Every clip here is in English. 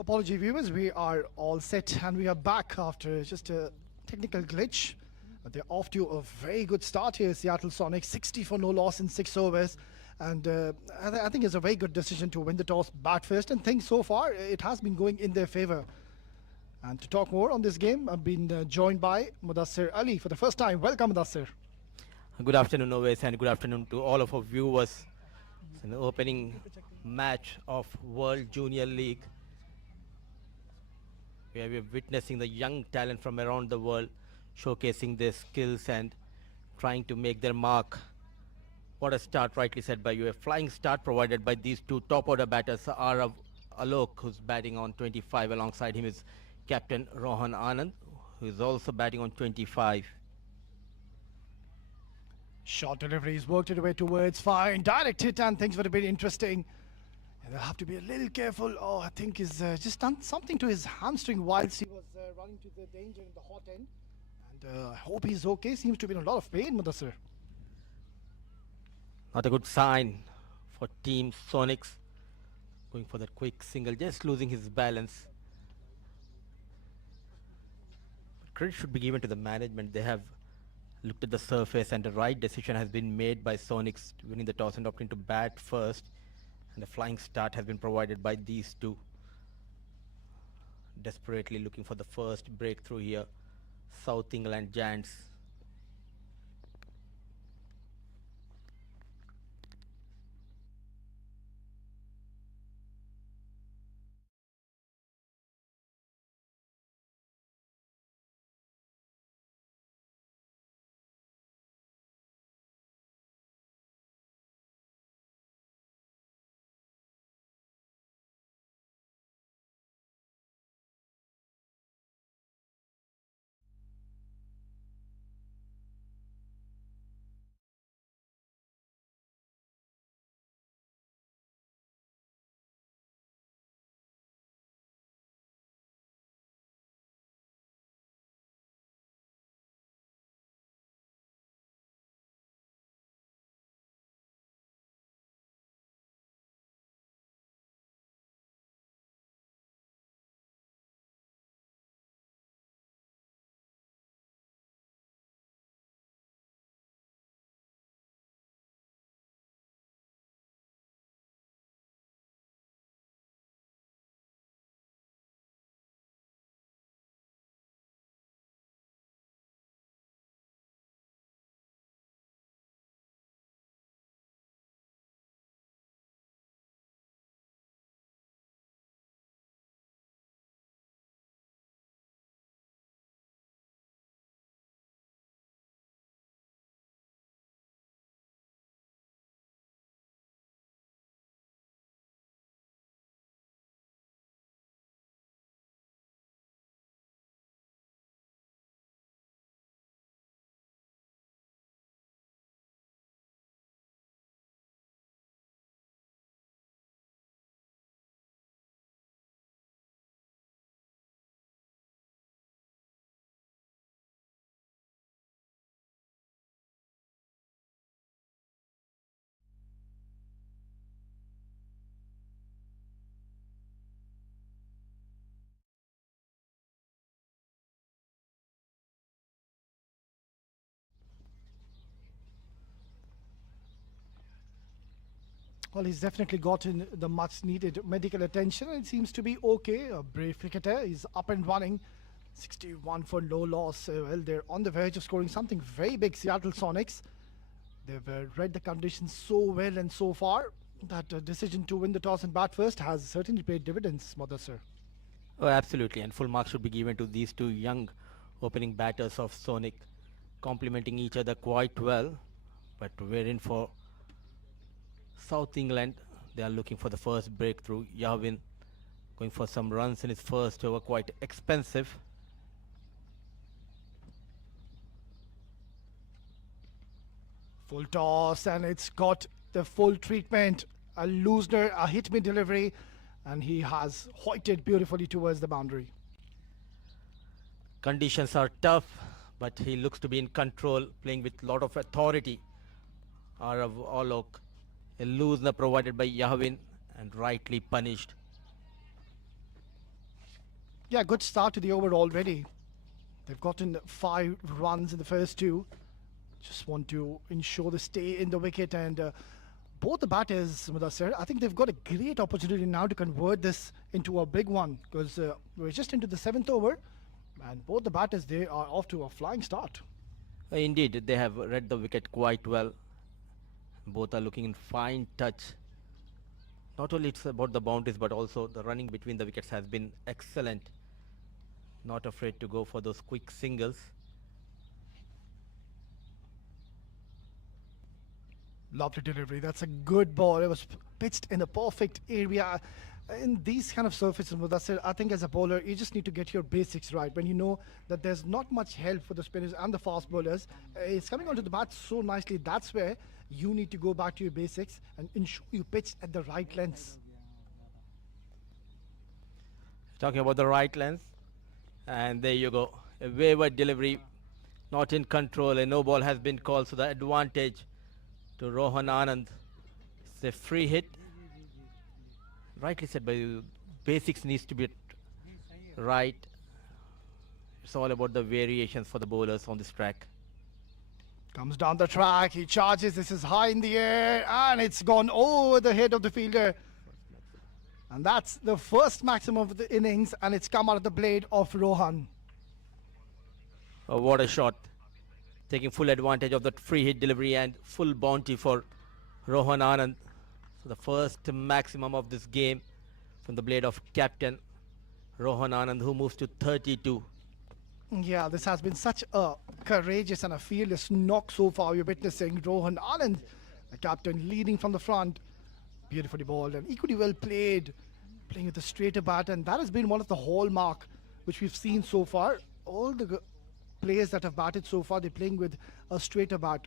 Apology, viewers. We are all set and we are back after just a technical glitch. They're off to a very good start here, Seattle Sonics. 60 for no loss in 6 overs. And I think it's a very good decision to win the toss, bat first. And things so far, it has been going in their favor. And to talk more on this game, I've been joined by Mudassir Ali for the first time. Welcome, Mudassir. Good afternoon, always, and good afternoon to all of our viewers. It's an opening match of World Junior League, where we're witnessing the young talent from around the world showcasing their skills and trying to make their mark. What a start, rightly said by you. A flying start provided by these two top order batters, Arav Alok, who's batting on 25. Alongside him is Captain Rohan Anand, who is also batting on 25. Short deliveries worked it away towards fine. Direct hit and things would have been interesting. And they'll have to be a little careful. Oh, I think he's just done something to his hamstring whilst he was running to the danger in the hot end. And I hope he's okay. Seems to be in a lot of pain, Mudassir. Not a good sign for Team Sonics. Going for that quick single, just losing his balance. But credit should be given to the management. They have looked at the surface and the right decision has been made by Sonics, winning the toss and opting to bat first. And the flying start has been provided by these two. Desperately looking for the first breakthrough here. South England Giants. Well, he's definitely gotten the much needed medical attention and it seems to be okay. A brave cricketer is up and running. 61 for no loss. Well, they're on the verge of scoring something very big, Seattle Sonics. They've read the conditions so well and so far that decision to win the toss and bat first has certainly paid dividends, Mudassir. Oh, absolutely. And full marks should be given to these two young opening batters of Sonic, complementing each other quite well. But we're in for South England. They are looking for the first breakthrough. Yavin going for some runs in his first over, quite expensive. Full toss and it's got the full treatment. A loosener, a hit mid delivery, and he has hoiked beautifully towards the boundary. Conditions are tough, but he looks to be in control, playing with a lot of authority. Arav Alok, a loosener provided by Yavin and rightly punished. Yeah, good start to the over already. They've gotten 5 runs in the first two. Just want to ensure they stay in the wicket and both the batters, Mudassir, I think they've got a great opportunity now to convert this into a big one because we're just into the seventh over and both the batters, they are off to a flying start. Indeed, they have read the wicket quite well. Both are looking in fine touch. Not only it's about the boundaries, but also the running between the wickets has been excellent. Not afraid to go for those quick singles. Lovely delivery. That's a good ball. It was pitched in the perfect area. In these kind of surfaces, Mudassir, I think as a bowler, you just need to get your basics right. When you know that there's not much help for the spinners and the fast bowlers, it's coming onto the bat so nicely. That's where you need to go back to your basics and ensure you pitch at the right lengths. Talking about the right length, and there you go. A wayward delivery, not in control. A no ball has been called, so the advantage to Rohan Anand. It's a free hit. Rightly said by you, basics needs to be right. It's all about the variations for the bowlers on this track. Comes down the track, he charges, this is high in the air, and it's gone over the head of the fielder. And that's the first maximum of the innings, and it's come out of the blade of Rohan. Oh, what a shot. Taking full advantage of that free hit delivery and full bounty for Rohan Anand. So the first maximum of this game from the blade of captain Rohan Anand, who moves to 32. Yeah, this has been such a courageous and a fearless knock so far. You're witnessing Rohan Anand, the captain, leading from the front. Beautifully bowled and equally well played, playing with a straighter bat, and that has been one of the hallmark which we've seen so far. All the players that have batted so far, they're playing with a straighter bat.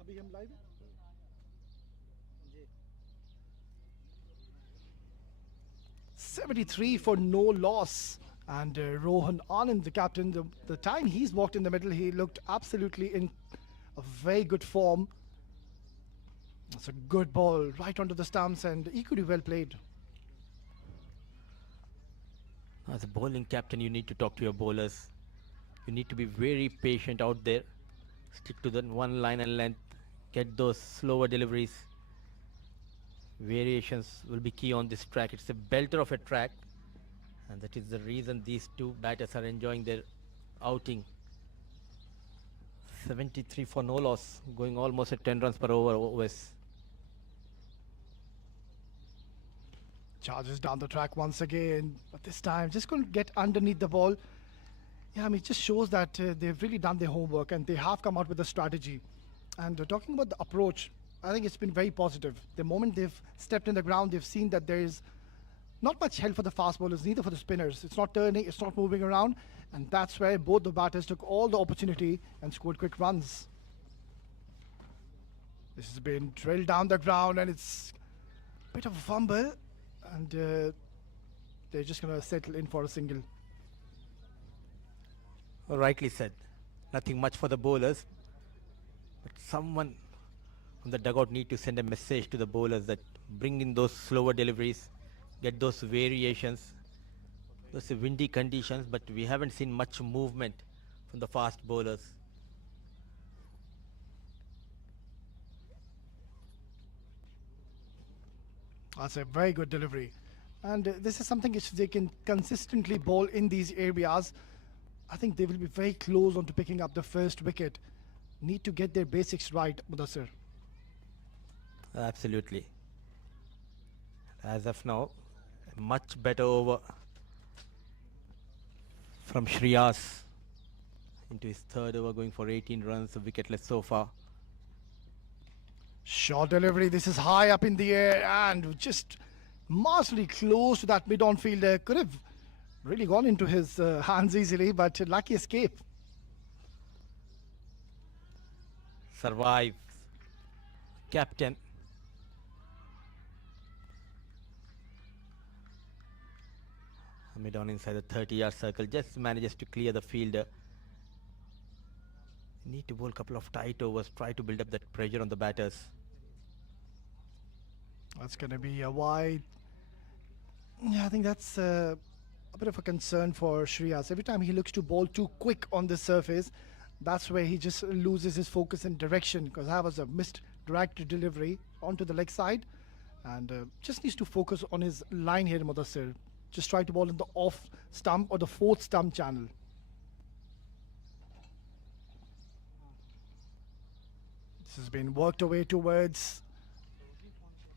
अभी हम live हैं? 73 for no loss. And Rohan Anand, the captain, the time he's walked in the middle, he looked absolutely in a very good form. It's a good ball right onto the stumps and equally well played. As a bowling captain, you need to talk to your bowlers. You need to be very patient out there. Stick to the one line and length. Get those slower deliveries. Variations will be key on this track. It's a belter of a track, and that is the reason these two batters are enjoying their outing. 73 for no loss, going almost at 10 runs per over OS. Charges down the track once again, but this time just couldn't get underneath the ball. Yeah, I mean, it just shows that they've really done their homework and they have come out with a strategy. And talking about the approach, I think it's been very positive. The moment they've stepped in the ground, they've seen that there is not much help for the fast bowlers, neither for the spinners. It's not turning, it's not moving around, and that's where both the batters took all the opportunity and scored quick runs. This has been drilled down the ground, and it's a bit of a fumble, and they're just going to settle in for a single. Rightly said. Nothing much for the bowlers, but someone from the dugout need to send a message to the bowlers that bring in those slower deliveries, get those variations. Those are windy conditions, but we haven't seen much movement from the fast bowlers. That's a very good delivery. And this is something which they can consistently bowl in these areas. I think they will be very close on to picking up the first wicket. Need to get their basics right, Mudassir. Absolutely. As of now, a much better over from Shreyas into his third over, going for 18 runs, wicketless so far. Short delivery. This is high up in the air and just masterly close to that mid-on fielder. Could have really gone into his hands easily, but lucky escape. Survives. Captain. Mid on inside the 30-yard circle, just manages to clear the fielder. Need to bowl a couple of tight overs, try to build up that pressure on the batters. That's going to be a wide. Yeah, I think that's a bit of a concern for Shreyas. Every time he looks to bowl too quick on the surface, that's where he just loses his focus and direction, because that was a missed direct delivery onto the leg side, and just needs to focus on his line here, Mudassir. Just try to bowl in the off stump or the fourth stump channel. This has been worked away towards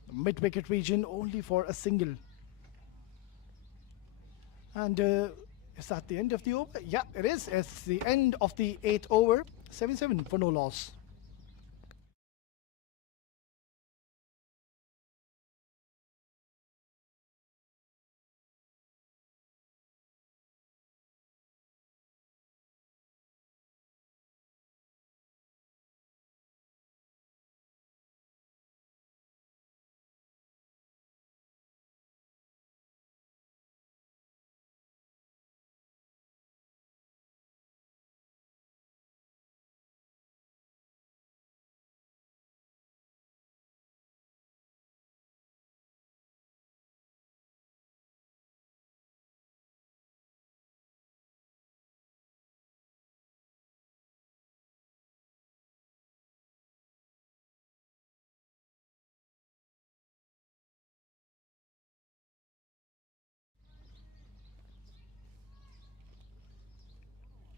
the mid-wicket region only for a single. And is that the end of the over? Yeah, it is. It's the end of the 8th over. 7-7 for no loss.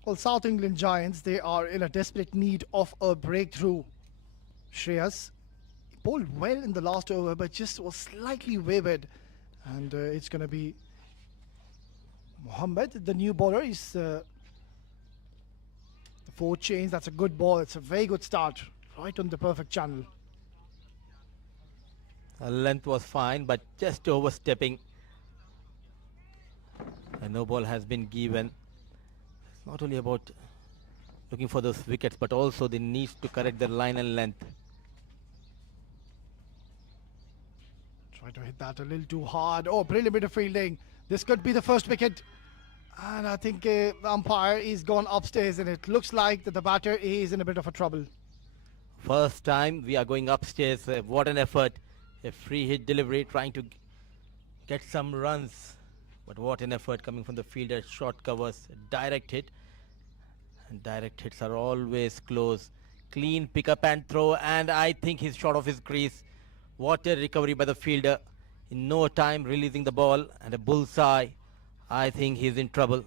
Well, South England Giants, they are in a desperate need of a breakthrough. Shreyas bowled well in the last over, but just was slightly wavered. And it's going to be Mohammed, the new bowler. He's the four chains. That's a good ball. It's a very good start. Right on the perfect channel. Length was fine, but just overstepping. A no ball has been given. It's not only about looking for those wickets, but also they need to correct their line and length. Try to hit that a little too hard. Oh, brilliant bit of fielding. This could be the first wicket. And I think the umpire is gone upstairs, and it looks like that the batter is in a bit of a trouble. First time we are going upstairs. What an effort. A free hit delivery, trying to get some runs. But what an effort coming from the fielder. Short covers, direct hit. And direct hits are always close. Clean pick up and throw, and I think he's short of his crease. What a recovery by the fielder. In no time releasing the ball, and a bullseye. I think he's in trouble.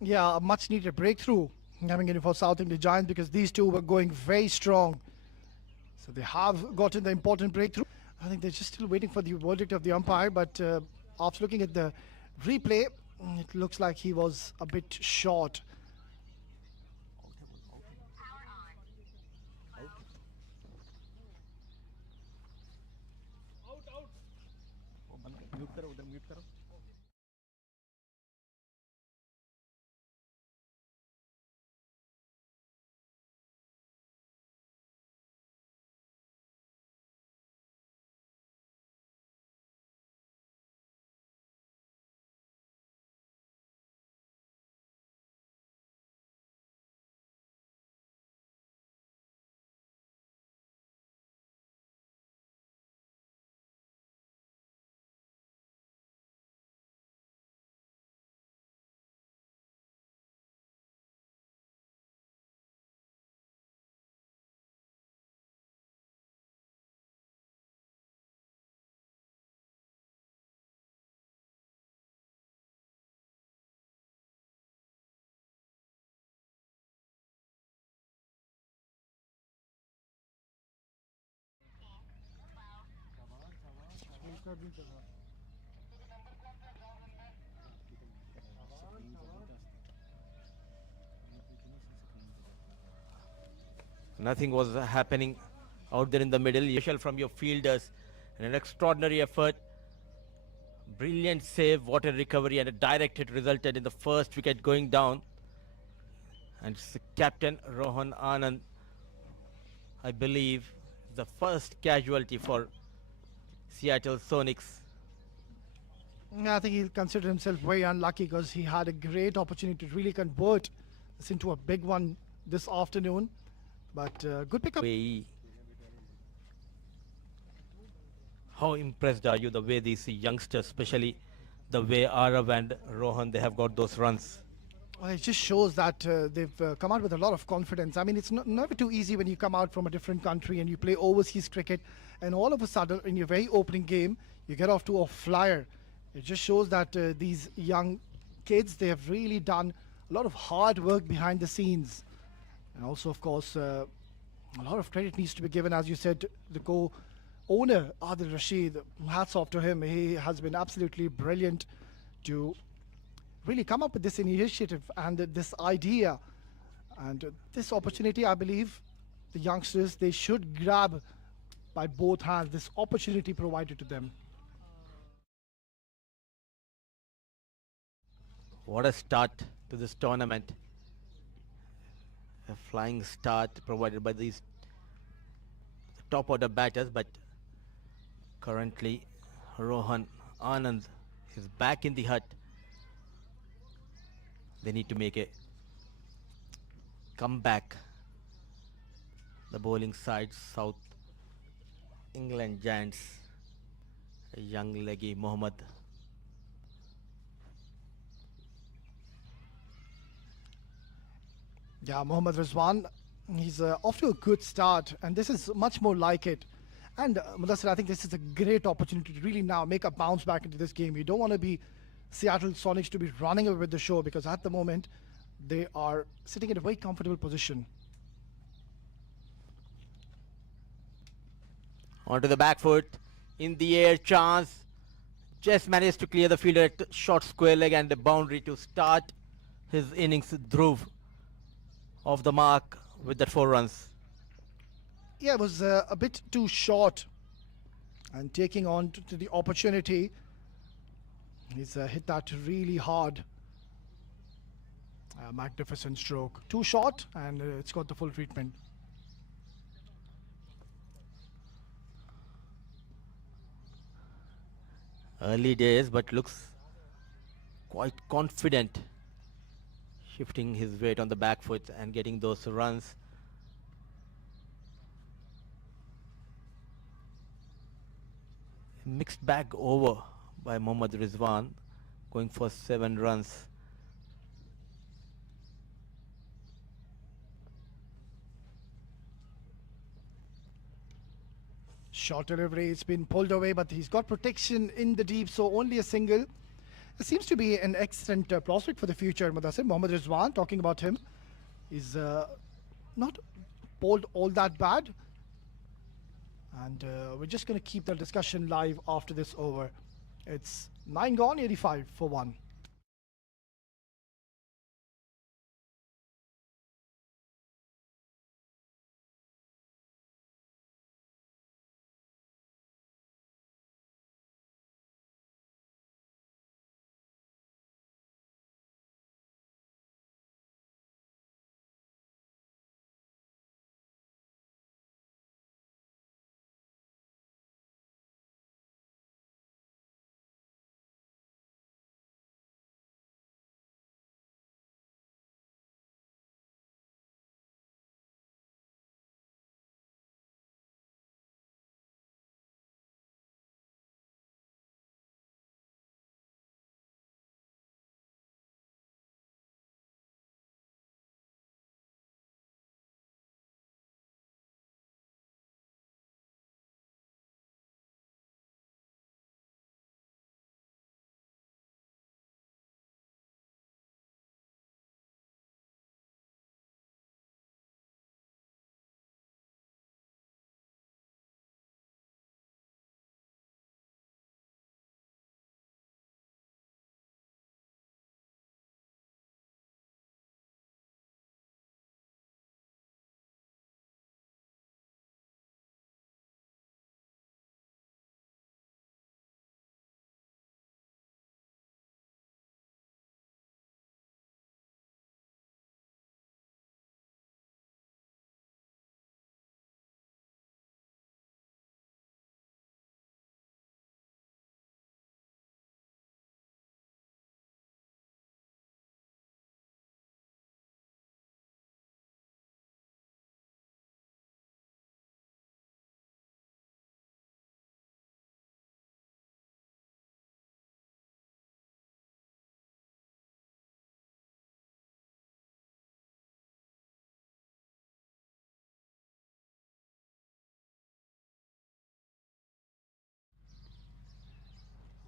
Yeah, a much needed breakthrough coming in for South England Giants, because these two were going very strong. So they have gotten the important breakthrough. I think they're just still waiting for the verdict of the umpire, but after looking at the replay, it looks like he was a bit short. Nothing was happening out there in the middle. Special from your fielders and an extraordinary effort. Brilliant save, water recovery, and a direct hit resulted in the first wicket going down. And it's the captain Rohan Anand, I believe, the first casualty for Seattle Sonics. I think he'll consider himself very unlucky because he had a great opportunity to really convert this into a big one this afternoon. But good pickup. How impressed are you the way these youngsters, especially the way Arav and Rohan, they have got those runs? Well, it just shows that they've come out with a lot of confidence. I mean, it's never too easy when you come out from a different country and you play overseas cricket, and all of a sudden, in your very opening game, you get off to a flyer. It just shows that these young kids, they have really done a lot of hard work behind the scenes. And also, of course, a lot of credit needs to be given, as you said, the co-owner, Adil Rashid. Hats off to him. He has been absolutely brilliant to really come up with this initiative and this idea. And this opportunity, I believe, the youngsters, they should grab by both hands this opportunity provided to them. What a start to this tournament. A flying start provided by these top order batters, but currently Rohan Anand is back in the hut. They need to make a comeback. The bowling side, South England Giants, a young leggy Mohammad. Yeah, Mohammad Rizwan, he's off to a good start, and this is much more like it. And Mudassir, I think this is a great opportunity to really now make a bounce back into this game. You don't want to be Seattle Sonics to be running away with the show because at the moment they are sitting in a very comfortable position. Onto the back foot, in the air, chance. Just managed to clear the fielder at short square leg and the boundary to start his innings. Dhruv off the mark with that 4 runs. Yeah, it was a bit too short. And taking on to the opportunity, he's hit that really hard. Magnificent stroke. Too short, and it's got the full treatment. Early days, but looks quite confident, shifting his weight on the back foot and getting those runs. Mixed bag over by Mohammad Rizwan, going for 7 runs. Short delivery, it's been pulled away, but he's got protection in the deep, so only a single. It seems to be an excellent prospect for the future, Mudassir. Mohammad Rizwan, talking about him, is not bowled all that bad. And we're just going to keep the discussion live after this over. It's 9 gone, 85 for 1.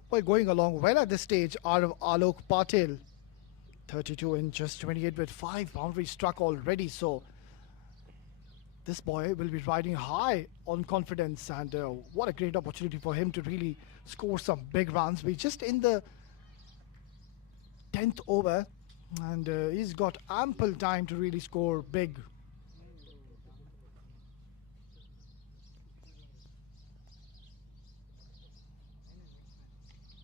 Well, going along well at this stage are Alok Patil, 32 in just 28 with 5 boundaries struck already. So this boy will be riding high on confidence, and what a great opportunity for him to really score some big runs. We're just in the 10th over, and he's got ample time to really score big.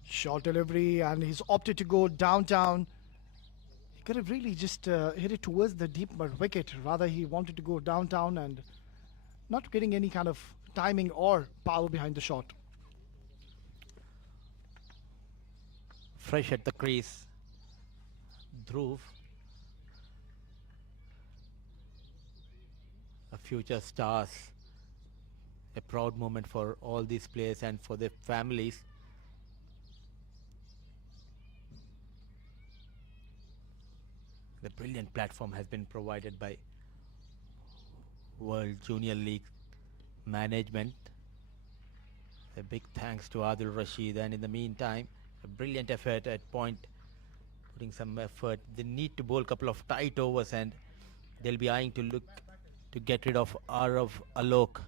Short delivery, and he's opted to go downtown. He could have really just hit it towards the deep mid wicket. Rather, he wanted to go downtown and not getting any kind of timing or power behind the shot. Fresh at the crease. Dhruv, a future stars. A proud moment for all these players and for their families. The brilliant platform has been provided by World Junior League management. A big thanks to Adil Rashid, and in the meantime, a brilliant effort at point, putting some effort. They need to bowl a couple of tight overs, and they'll be eyeing to look to get rid of Arav Alok.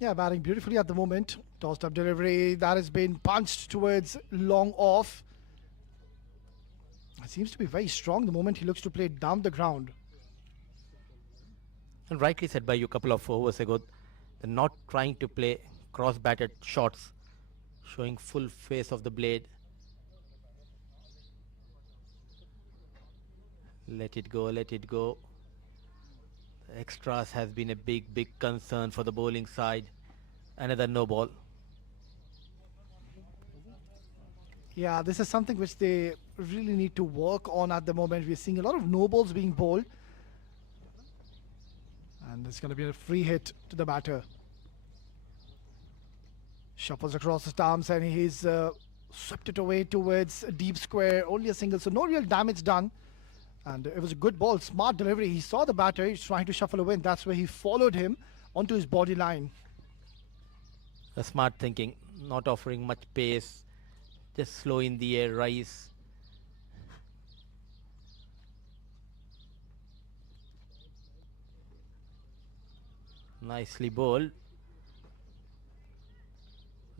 Yeah, batting beautifully at the moment. Tossed up delivery that has been punched towards long off. It seems to be very strong the moment he looks to play down the ground. And rightly said by you a couple of overs ago, they're not trying to play cross-batted shots, showing full face of the blade. Let it go, let it go. The extras has been a big, big concern for the bowling side. Another no ball. Yeah, this is something which they really need to work on at the moment. We're seeing a lot of no balls being bowled. And it's going to be a free hit to the batter. Shuffles across the stumps, and he's swept it away towards a deep square. Only a single, so no real damage done. And it was a good ball, smart delivery. He saw the batter, he's trying to shuffle away, and that's where he followed him onto his body line. A smart thinking, not offering much pace, just slow in the air, rise. Nicely bowled.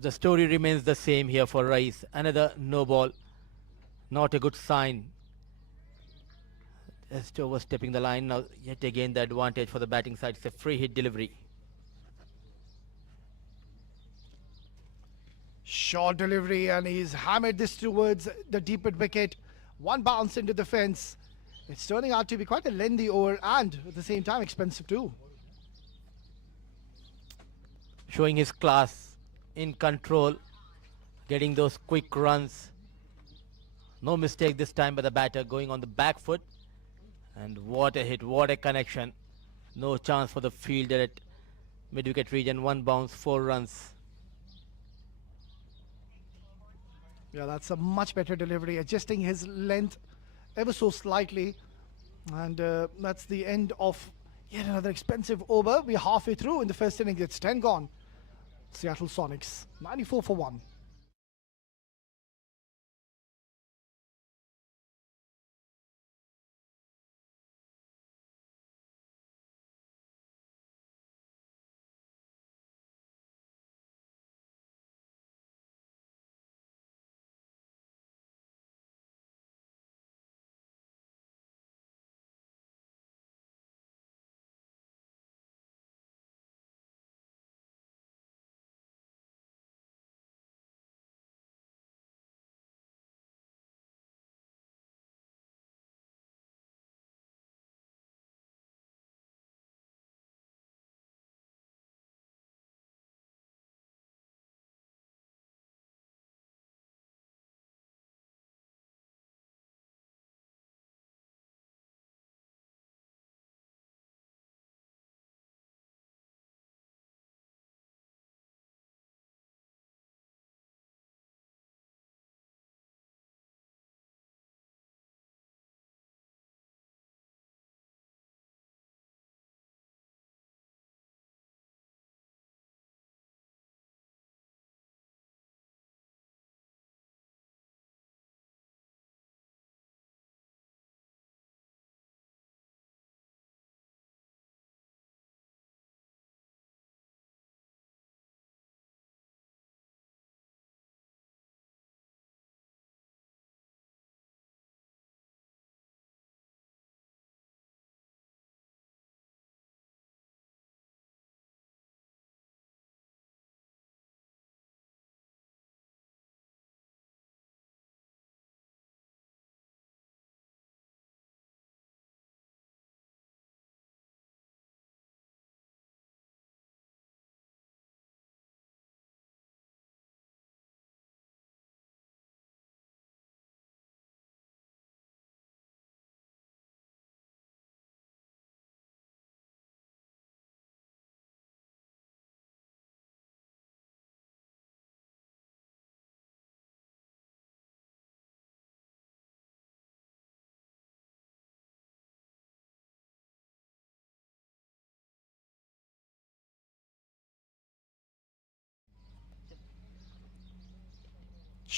The story remains the same here for Rice. Another no ball. Not a good sign. Just overstepping the line now. Yet again the advantage for the batting side. It's a free hit delivery. Short delivery, and he's hammered this towards the deep mid wicket. One bounce into the fence. It's turning out to be quite a lengthy over, and at the same time expensive too. Showing his class in control. Getting those quick runs. No mistake this time by the batter, going on the back foot. And what a hit, what a connection. No chance for the fielder at mid-wicket region. One bounce, 4 runs. Yeah, that's a much better delivery, adjusting his length ever so slightly. And that's the end of yet another expensive over. We're halfway through in the first inning. It's 10 gone. Seattle Sonics, 94 for 1.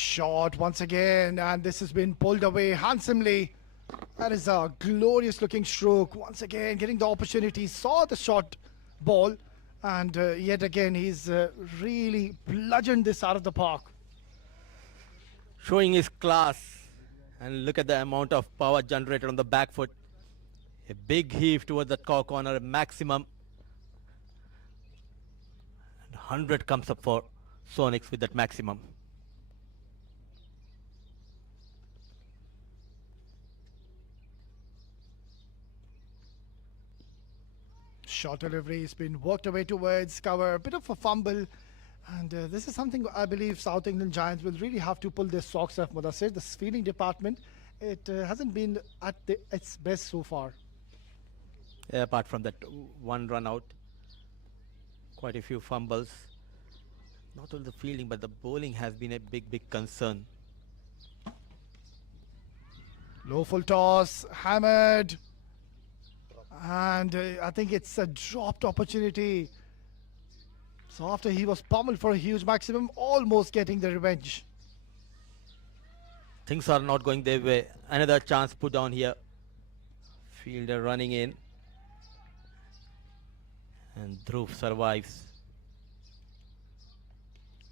Shot once again, and this has been pulled away handsomely. That is a glorious looking stroke. Once again, getting the opportunity, saw the shot ball, and yet again, he's really bludgeoned this out of the park. Showing his class. And look at the amount of power generated on the back foot. A big heave towards the corner, a maximum. And 100 comes up for Sonics with that maximum. Short delivery has been worked away towards cover, a bit of a fumble. And this is something I believe South England Giants will really have to pull their socks off, Mudassir. The fielding department, it hasn't been at its best so far. Yeah, apart from that one run out, quite a few fumbles. Not only the fielding, but the bowling has been a big concern. Low full toss, hammered. And I think it's a dropped opportunity. So after he was pummeled for a huge maximum, almost getting the revenge. Things are not going their way. Another chance put down here. Fielder running in. And Dhruv survives.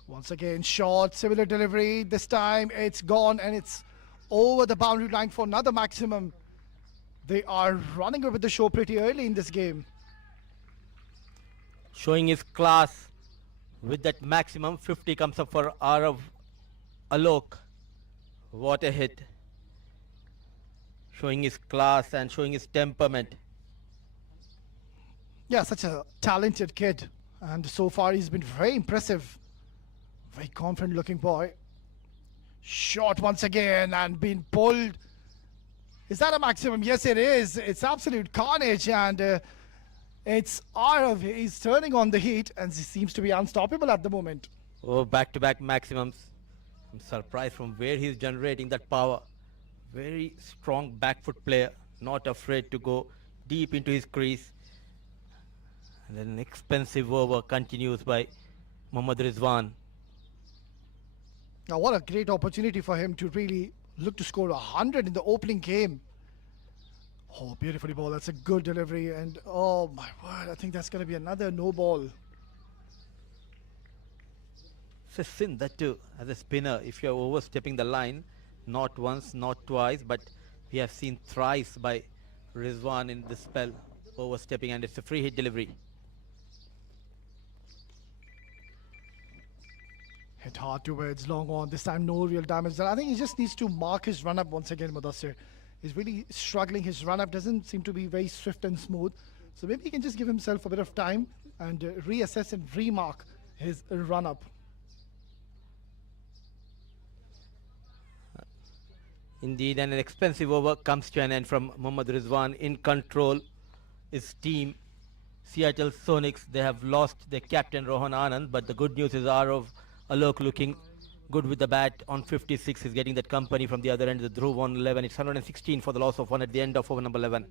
Once again, short, similar delivery. This time it's gone and it's over the boundary line for another maximum. They are running with the show pretty early in this game. Showing his class with that maximum. 50 comes up for Arav Alok. What a hit. Showing his class and showing his temperament. Yeah, such a talented kid. And so far he's been very impressive. Very confident looking boy. Shot once again and being pulled. Is that a maximum? Yes, it is. It's absolute carnage, and it's Arav. He's turning on the heat, and he seems to be unstoppable at the moment. Oh, back-to-back maximums. I'm surprised from where he's generating that power. Very strong back foot player, not afraid to go deep into his crease. And then an expensive over continues by Mohammad Rizwan. Now, what a great opportunity for him to really look to score 100 in the opening game. Oh, beautifully ball. That's a good delivery. And oh my word, I think that's going to be another no ball. It's a sin that too, as a spinner, if you're overstepping the line, not once, not twice, but we have seen thrice by Rizwan in this spell, overstepping, and it's a free hit delivery. Hit hard towards long on. This time, no real damage done. I think he just needs to mark his run up once again, Mudassir. He's really struggling. His run up doesn't seem to be very swift and smooth. So maybe he can just give himself a bit of time and reassess and remark his run up. Indeed, and an expensive over comes to an end from Mohammad Rizwan. In control is team Seattle Sonics. They have lost their captain Rohan Anand, but the good news is Arav Alok looking good with the bat on 56. He's getting that company from the other end. The Dhruv on 11. It's 116 for the loss of one at the end of over number 11.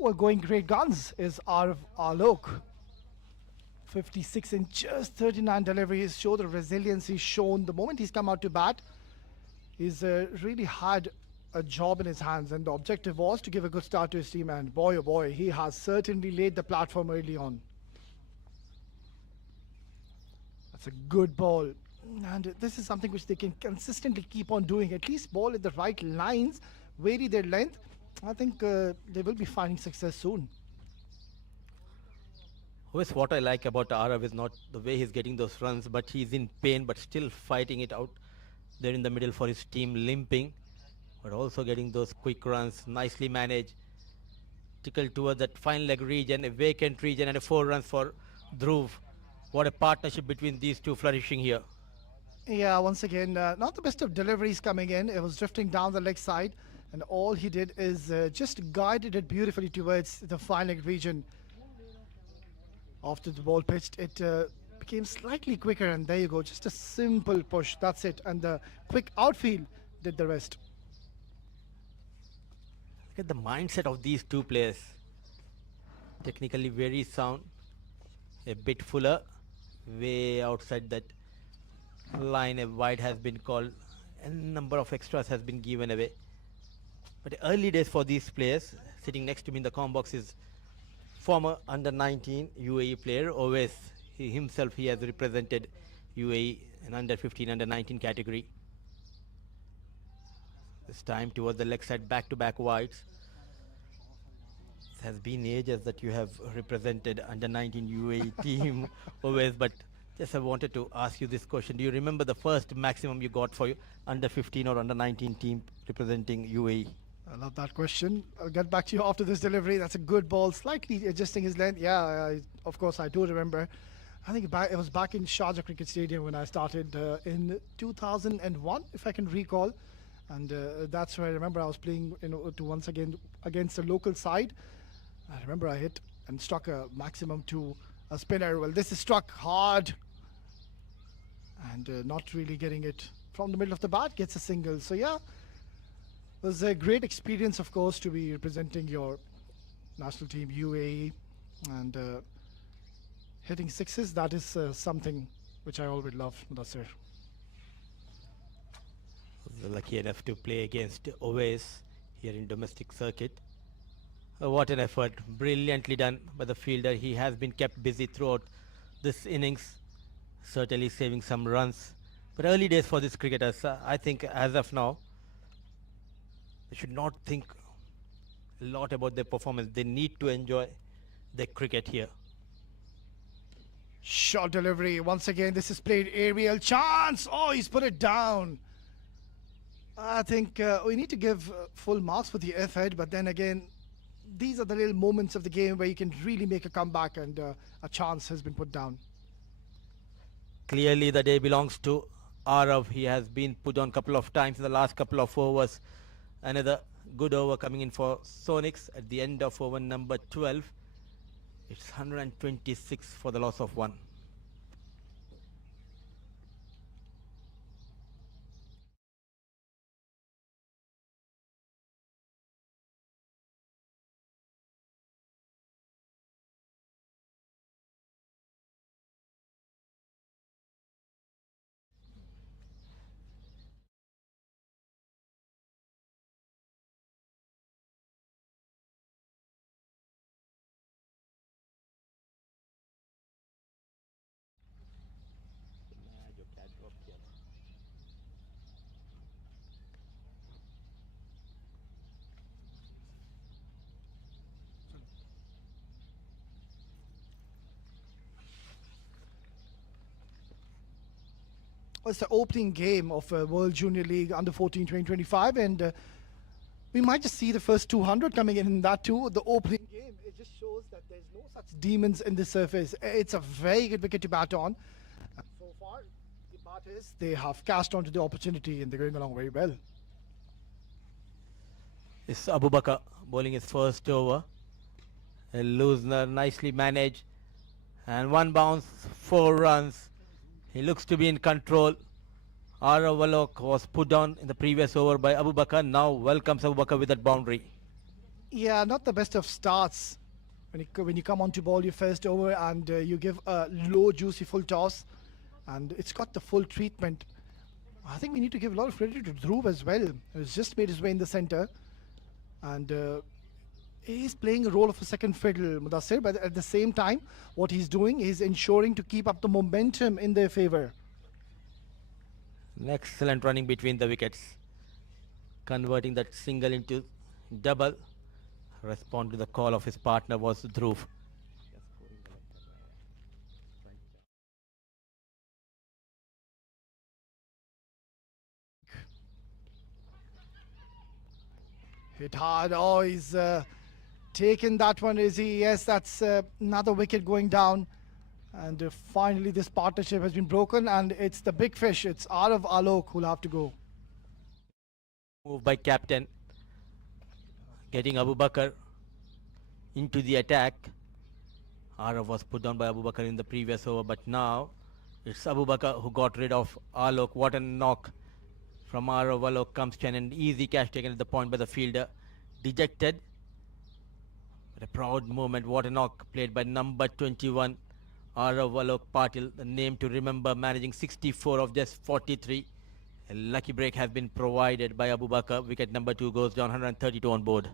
Well, going great guns is Arav Alok. 56 in just 39 deliveries. Show the resilience he's shown. The moment he's come out to bat, he's really had a job in his hands, and the objective was to give a good start to his team, and boy oh boy, he has certainly laid the platform early on. That's a good ball, and this is something which they can consistently keep on doing. At least ball at the right lines, vary their length, I think they will be finding success soon. Always what I like about Arav is not the way he's getting those runs, but he's in pain, but still fighting it out there in the middle for his team, limping, but also getting those quick runs, nicely managed, tickled towards that fine leg region, a vacant region, and a 4 runs for Dhruv. What a partnership between these two flourishing here. Yeah, once again, not the best of deliveries coming in. It was drifting down the leg side, and all he did is just guided it beautifully towards the final region. After the ball pitched, it became slightly quicker, and there you go, just a simple push. That's it, and the quick outfield did the rest. Look at the mindset of these two players. Technically very sound, a bit fuller, way outside that line. A wide has been called, a number of extras has been given away. But early days for these players. Sitting next to me in the com box is former under 19 UAE player. Always he himself he has represented UAE in under 15, under 19 category. This time towards the leg side, back to back wides. It has been ages that you have represented under 19 UAE team always, but just I wanted to ask you this question. Do you remember the first maximum you got for your under 15 or under 19 team representing UAE? I love that question. I'll get back to you after this delivery. That's a good ball, slightly adjusting his length. Yeah, of course, I do remember. I think it was back in Sharjah Cricket Stadium when I started in 2001, if I can recall. And that's where I remember I was playing, to once again against the local side. I remember I hit and struck a maximum to a spinner. Well, this is struck hard and not really getting it from the middle of the bat, gets a single. So yeah, it was a great experience, of course, to be representing your national team UAE and hitting sixes. That is something which I always love, Mudassir. Was lucky enough to play against Owais here in domestic circuit. What an effort, brilliantly done by the fielder. He has been kept busy throughout this innings, certainly saving some runs. But early days for these cricketers, I think as of now, they should not think a lot about their performance. They need to enjoy their cricket here. Short delivery. Once again, this is played aerial. Chance! Oh, he's put it down. I think we need to give full marks for the effort, but then again, these are the little moments of the game where you can really make a comeback, and a chance has been put down. Clearly, the day belongs to Arav. He has been put on a couple of times in the last couple of overs. Another good over coming in for Sonics at the end of over number 12. It's 126 for the loss of one. It's the opening game of World Junior League Under 14 2025, and we might just see the first 200 coming in that too. The opening game, it just shows that there's no such demons in the surface. It's a very good wicket to bat on. And so far, the batters, they have cast onto the opportunity and they're going along very well. It's Abu Bakr bowling his first over. A loosener, nicely managed. And one bounce, 4 runs. He looks to be in control. Aravalok was put down in the previous over by Abu Bakr. Now welcomes Abu Bakr with that boundary. Yeah, not the best of starts. When you come on to bowl your first over and you give a low, juicy full toss, and it's got the full treatment. I think we need to give a lot of credit to Dhruv as well. He's just made his way in the center, and he's playing a role of a second fiddle, Mudassir, but at the same time, what he's doing is ensuring to keep up the momentum in their favor. An excellent running between the wickets, converting that single into double. Respond to the call of his partner was Dhruv. Hit hard. Oh, he's taken that one, is he? Yes, that's another wicket going down. And finally, this partnership has been broken, and it's the big fish. It's Arav Alok who'll have to go. Move by captain, getting Abu Bakr into the attack. Arav was put down by Abu Bakr in the previous over, but now it's Abu Bakr who got rid of Alok. What a knock from Arav. Alok comes to an easy catch taken at the point by the fielder. Dejected, but a proud moment. What a knock played by number 21, Arav Alok Patil, the name to remember, managing 64 of just 43. A lucky break has been provided by Abu Bakr. Wicket number 2 goes down, 132 on board.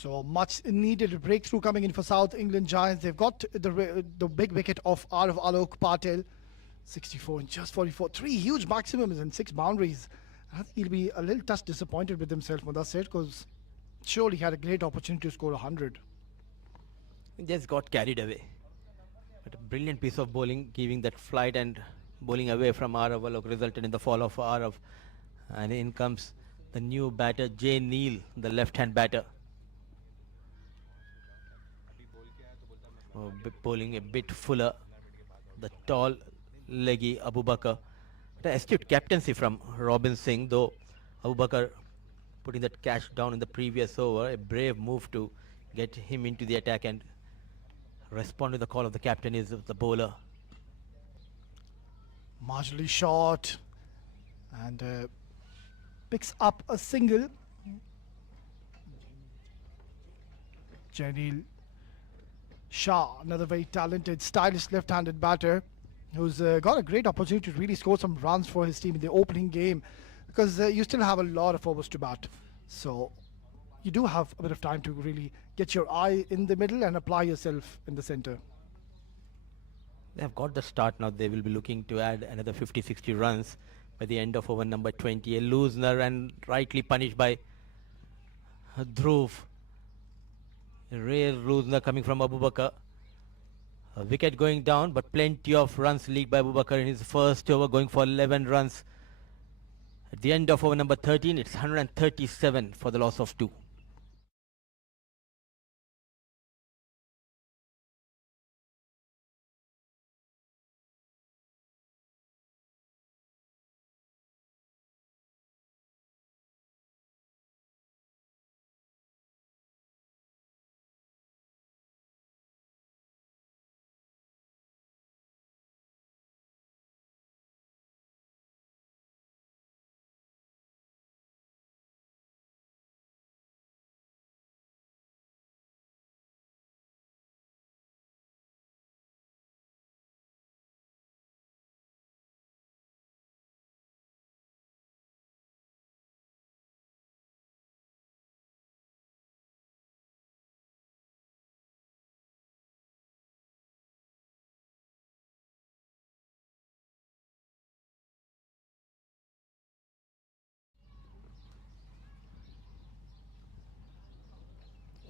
So much needed breakthrough coming in for South England Giants. They've got the big wicket of Arav Alok Patel, 64 and just 44. 3 huge maximums and 6 boundaries. I think he'll be a little touch disappointed with himself, Mudassir, because surely he had a great opportunity to score 100. He just got carried away. But a brilliant piece of bowling, giving that flight and bowling away from Arav Alok resulted in the fall of Arav. And in comes the new batter, Jay Neal, the left-hand batter. Bowling a bit fuller, the tall, leggy Abu Bakr. The astute captaincy from Robin Singh, though Abu Bakr putting that catch down in the previous over, a brave move to get him into the attack and respond to the call of the captain is the bowler. Marginally short and picks up a single. Janil Shah, another very talented, stylish left-handed batter who's got a great opportunity to really score some runs for his team in the opening game, because you still have a lot of overs to bat. So you do have a bit of time to really get your eye in the middle and apply yourself in the center. They have got the start now. They will be looking to add another 50-60 runs by the end of over number 20. A loosener and rightly punished by Dhruv. A rare loosener coming from Abu Bakr. A wicket going down, but plenty of runs leaked by Abu Bakr in his first over, going for 11 runs. At the end of over number 13, it's 137 for the loss of 2.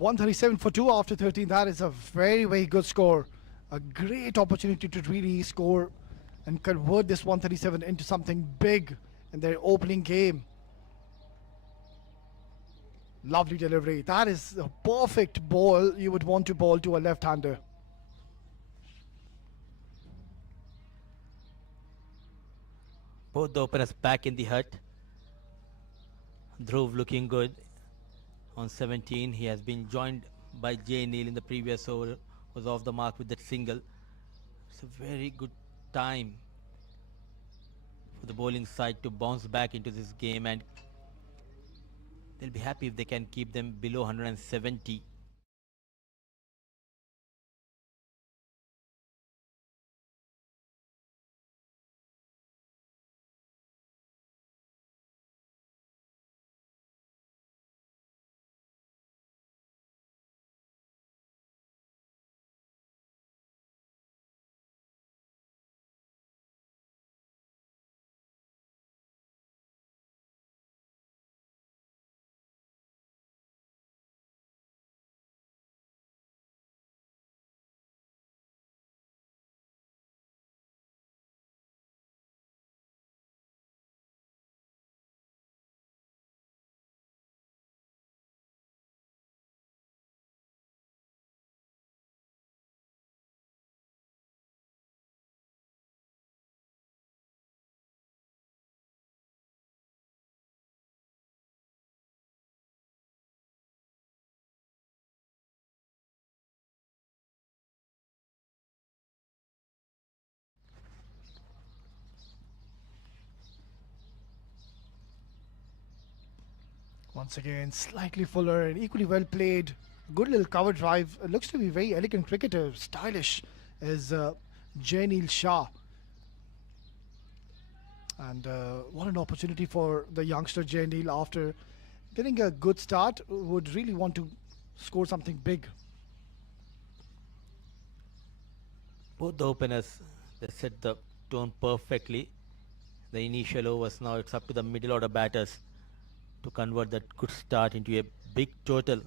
.137 for 2 after 13. That is a very, very good score. A great opportunity to really score and convert this 137 into something big in their opening game. Lovely delivery. That is a perfect ball you would want to bowl to a left-hander. Both the openers back in the hut. Dhruv looking good on 17. He has been joined by Jay Neil in the previous over. Was off the mark with that single. It's a very good time for the bowling side to bounce back into this game, and they'll be happy if they can keep them below 170. Once again, slightly fuller and equally well played. Good little cover drive. Looks to be very elegant cricketer. Stylish is Jainil Shah. And what an opportunity for the youngster Jainil after getting a good start. Would really want to score something big. Both the openers, they set the tone perfectly. The initial overs, now it's up to the middle order batters to convert that good start into a big total.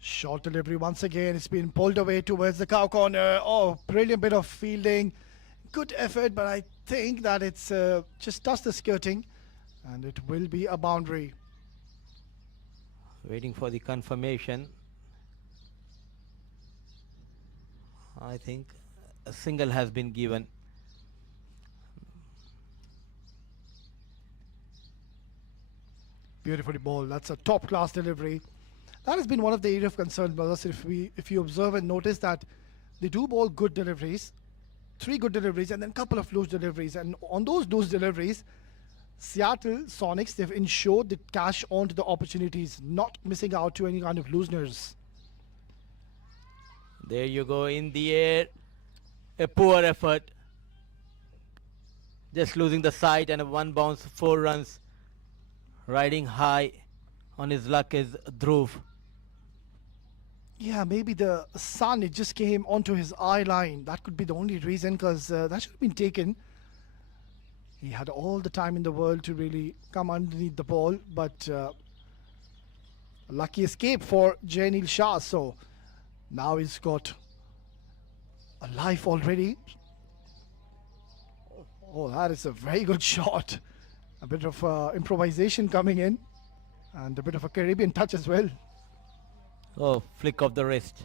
Short delivery once again. It's been pulled away towards the cow corner. Oh, brilliant bit of fielding. Good effort, but I think that it's just touched the skirting and it will be a boundary. Waiting for the confirmation. I think a single has been given. Beautifully bowled. That's a top class delivery. That has been one of the area of concern, brothers. If you observe and notice that they do bowl good deliveries, three good deliveries, and then a couple of loose deliveries. And on those loose deliveries, Seattle Sonics, they've ensured they cash on to the opportunities, not missing out to any kind of losers. There you go in the air. A poor effort. Just losing the sight, and a one bounce, 4 runs. Riding high on his luck is Dhruv. Yeah, maybe the sun, it just came onto his eye line. That could be the only reason, because that should have been taken. He had all the time in the world to really come underneath the ball, but a lucky escape for Jainil Shah. So now he's got a life already. Oh, that is a very good shot. A bit of improvisation coming in, and a bit of a Caribbean touch as well. Oh, flick of the wrist.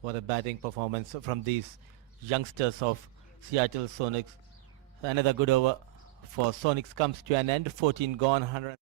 What a batting performance from these youngsters of Seattle Sonics. Another good over for Sonics comes to an end. 14 gone, 100.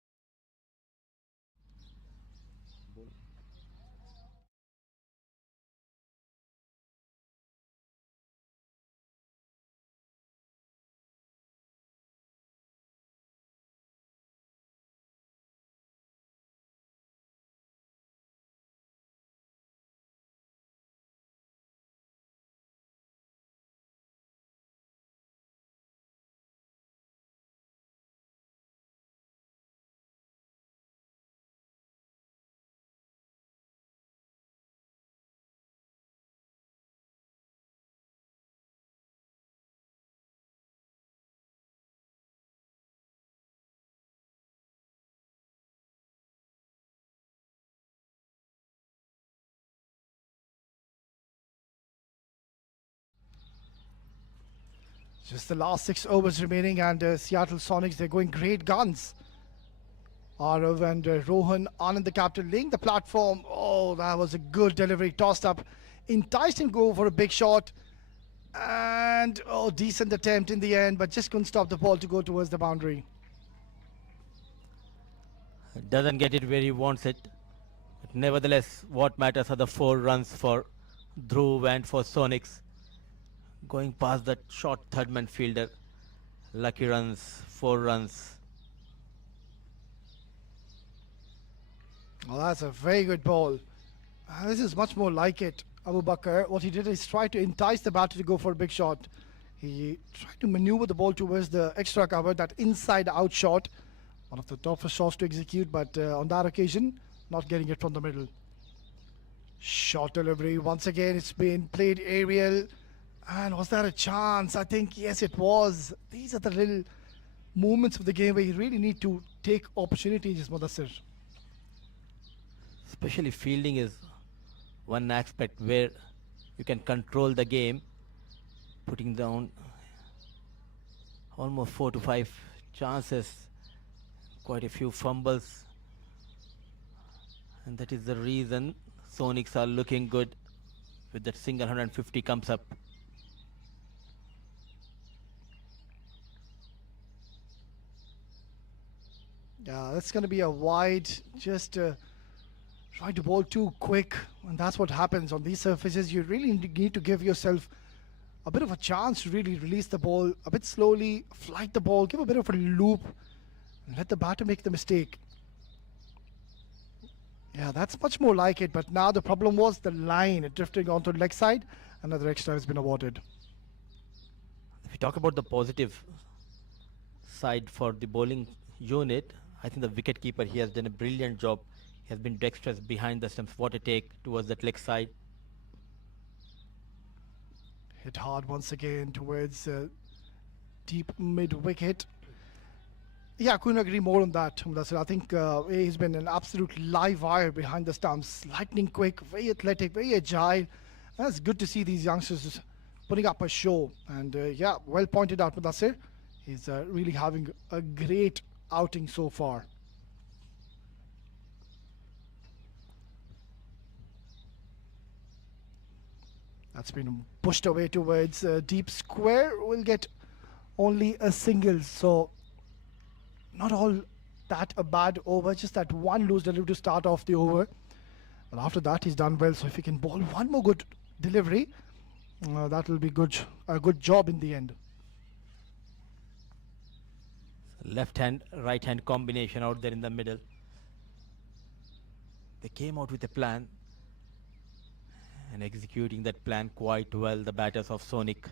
Just the last 6 overs remaining, and Seattle Sonics, they're going great guns. Arav and Rohan Anand, the captain, laying the platform. Oh, that was a good delivery. Tossed up, enticed him go for a big shot. And, oh, decent attempt in the end, but just couldn't stop the ball to go towards the boundary. Doesn't get it where he wants it. But nevertheless, what matters are the 4 runs for Dhruv and for Sonics. Going past that short third man fielder. Lucky runs, 4 runs. Oh, that's a very good ball. This is much more like it. Abu Bakr, what he did is try to entice the batter to go for a big shot. He tried to maneuver the ball towards the extra cover, that inside out shot. One of the toughest shots to execute, but on that occasion, not getting it from the middle. Short delivery. Once again, it's been played aerial. And was that a chance? I think, yes, it was. These are the little moments of the game where you really need to take opportunities, Mudassir. Especially fielding is one aspect where you can control the game, putting down almost 4 to 5 chances, quite a few fumbles, and that is the reason Sonics are looking good with that single 150 comes up. Yeah, that's going to be a wide, just trying to bowl too quick, and that's what happens on these surfaces. You really need to give yourself a bit of a chance to really release the ball a bit slowly, flight the ball, give a bit of a loop, and let the batter make the mistake. Yeah, that's much more like it, but now the problem was the line, it drifting onto the leg side. Another extra has been awarded. If we talk about the positive side for the bowling unit, I think the wicket keeper, he has done a brilliant job. He has been dexterous behind the stumps. What a take towards that leg side. Hit hard once again towards deep mid wicket. Yeah, I couldn't agree more on that, Mudassir. I think he's been an absolute live wire behind the stumps. Lightning quick, very athletic, very agile. And it's good to see these youngsters putting up a show. And yeah, well pointed out, Mudassir. He's really having a great outing so far. That's been pushed away towards deep square. We'll get only a single. So not all that a bad over, just that one loose delivery to start off the over. But after that, he's done well. So if he can bowl one more good delivery, that will be good. A good job in the end. Left hand, right hand combination out there in the middle. They came out with a plan and executing that plan quite well, the batters of Sonic.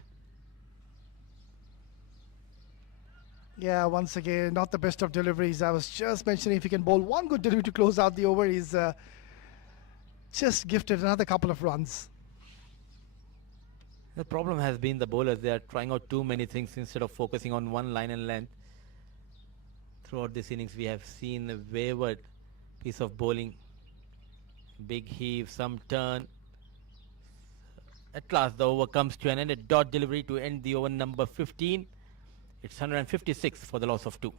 Yeah, once again, not the best of deliveries. I was just mentioning if he can bowl one good delivery to close out the over, he's just gifted another couple of runs. The problem has been the bowlers, they are trying out too many things instead of focusing on one line and length. Throughout this innings, we have seen a wayward piece of bowling. Big heave, some turn. At last, the over comes to an end. A dot delivery to end the over number 15. It's 156 for the loss of 2.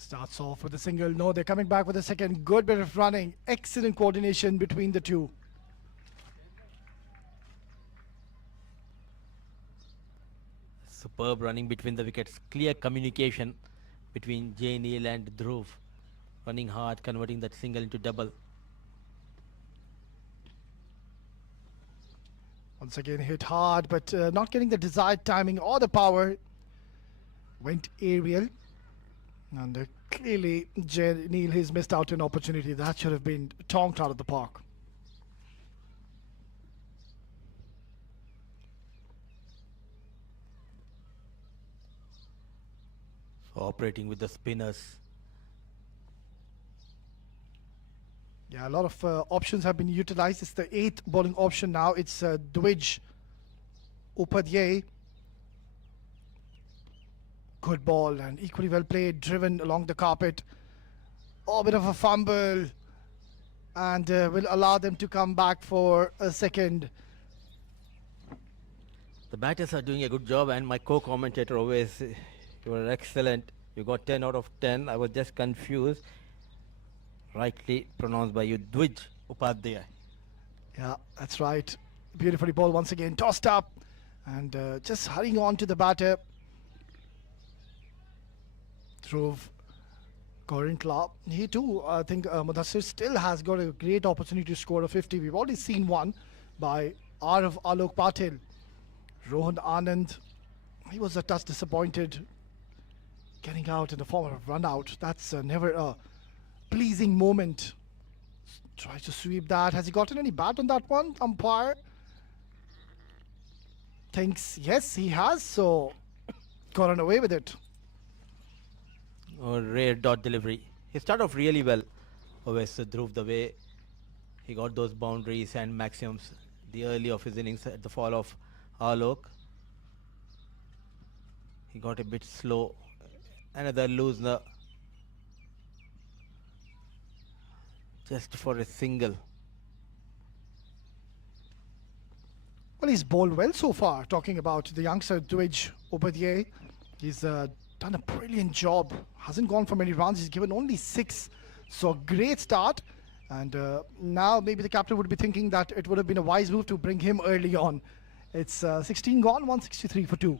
Starts off with a single. No, they're coming back with a second. Good bit of running. Excellent coordination between the two. Superb running between the wickets. Clear communication between Jay Neil and Dhruv. Running hard, converting that single into double. Once again hit hard, but not getting the desired timing or the power. Went aerial. And clearly, Jay Neil has missed out an opportunity that should have been tonked out of the park. So operating with the spinners. Yeah, a lot of options have been utilized. It's the eighth bowling option now. It's Dwij Upadhyay. Good ball and equally well played, driven along the carpet. Oh, a bit of a fumble. And will allow them to come back for a second. The batters are doing a good job, and my co-commentator always, you were excellent. You got 10 out of 10. I was just confused. Rightly pronounced by you, Dwij Upadhyay. Yeah, that's right. Beautifully ball once again, tossed up. And just hurrying on to the batter. Dhruv Gorintla. He too, I think Mudassir still has got a great opportunity to score a 50. We've already seen one by Arav Alok Patil. Rohan Anand, he was a touch disappointed getting out in the form of a run out. That's never a pleasing moment. Tries to sweep that. Has he gotten any bat on that one? Umpire thinks yes, he has, so gotten away with it. Oh, rare dot delivery. He started off really well. Always Dhruv, the way he got those boundaries and maximums the early of his innings at the fall of Alok. He got a bit slow. Another loosener. Just for a single. Well, he's bowled well so far. Talking about the youngster Dwij Upadhyay, he's done a brilliant job. Hasn't gone for many runs. He's given only 6. So great start. And now maybe the captain would be thinking that it would have been a wise move to bring him early on. It's 16 gone, 163 for 2.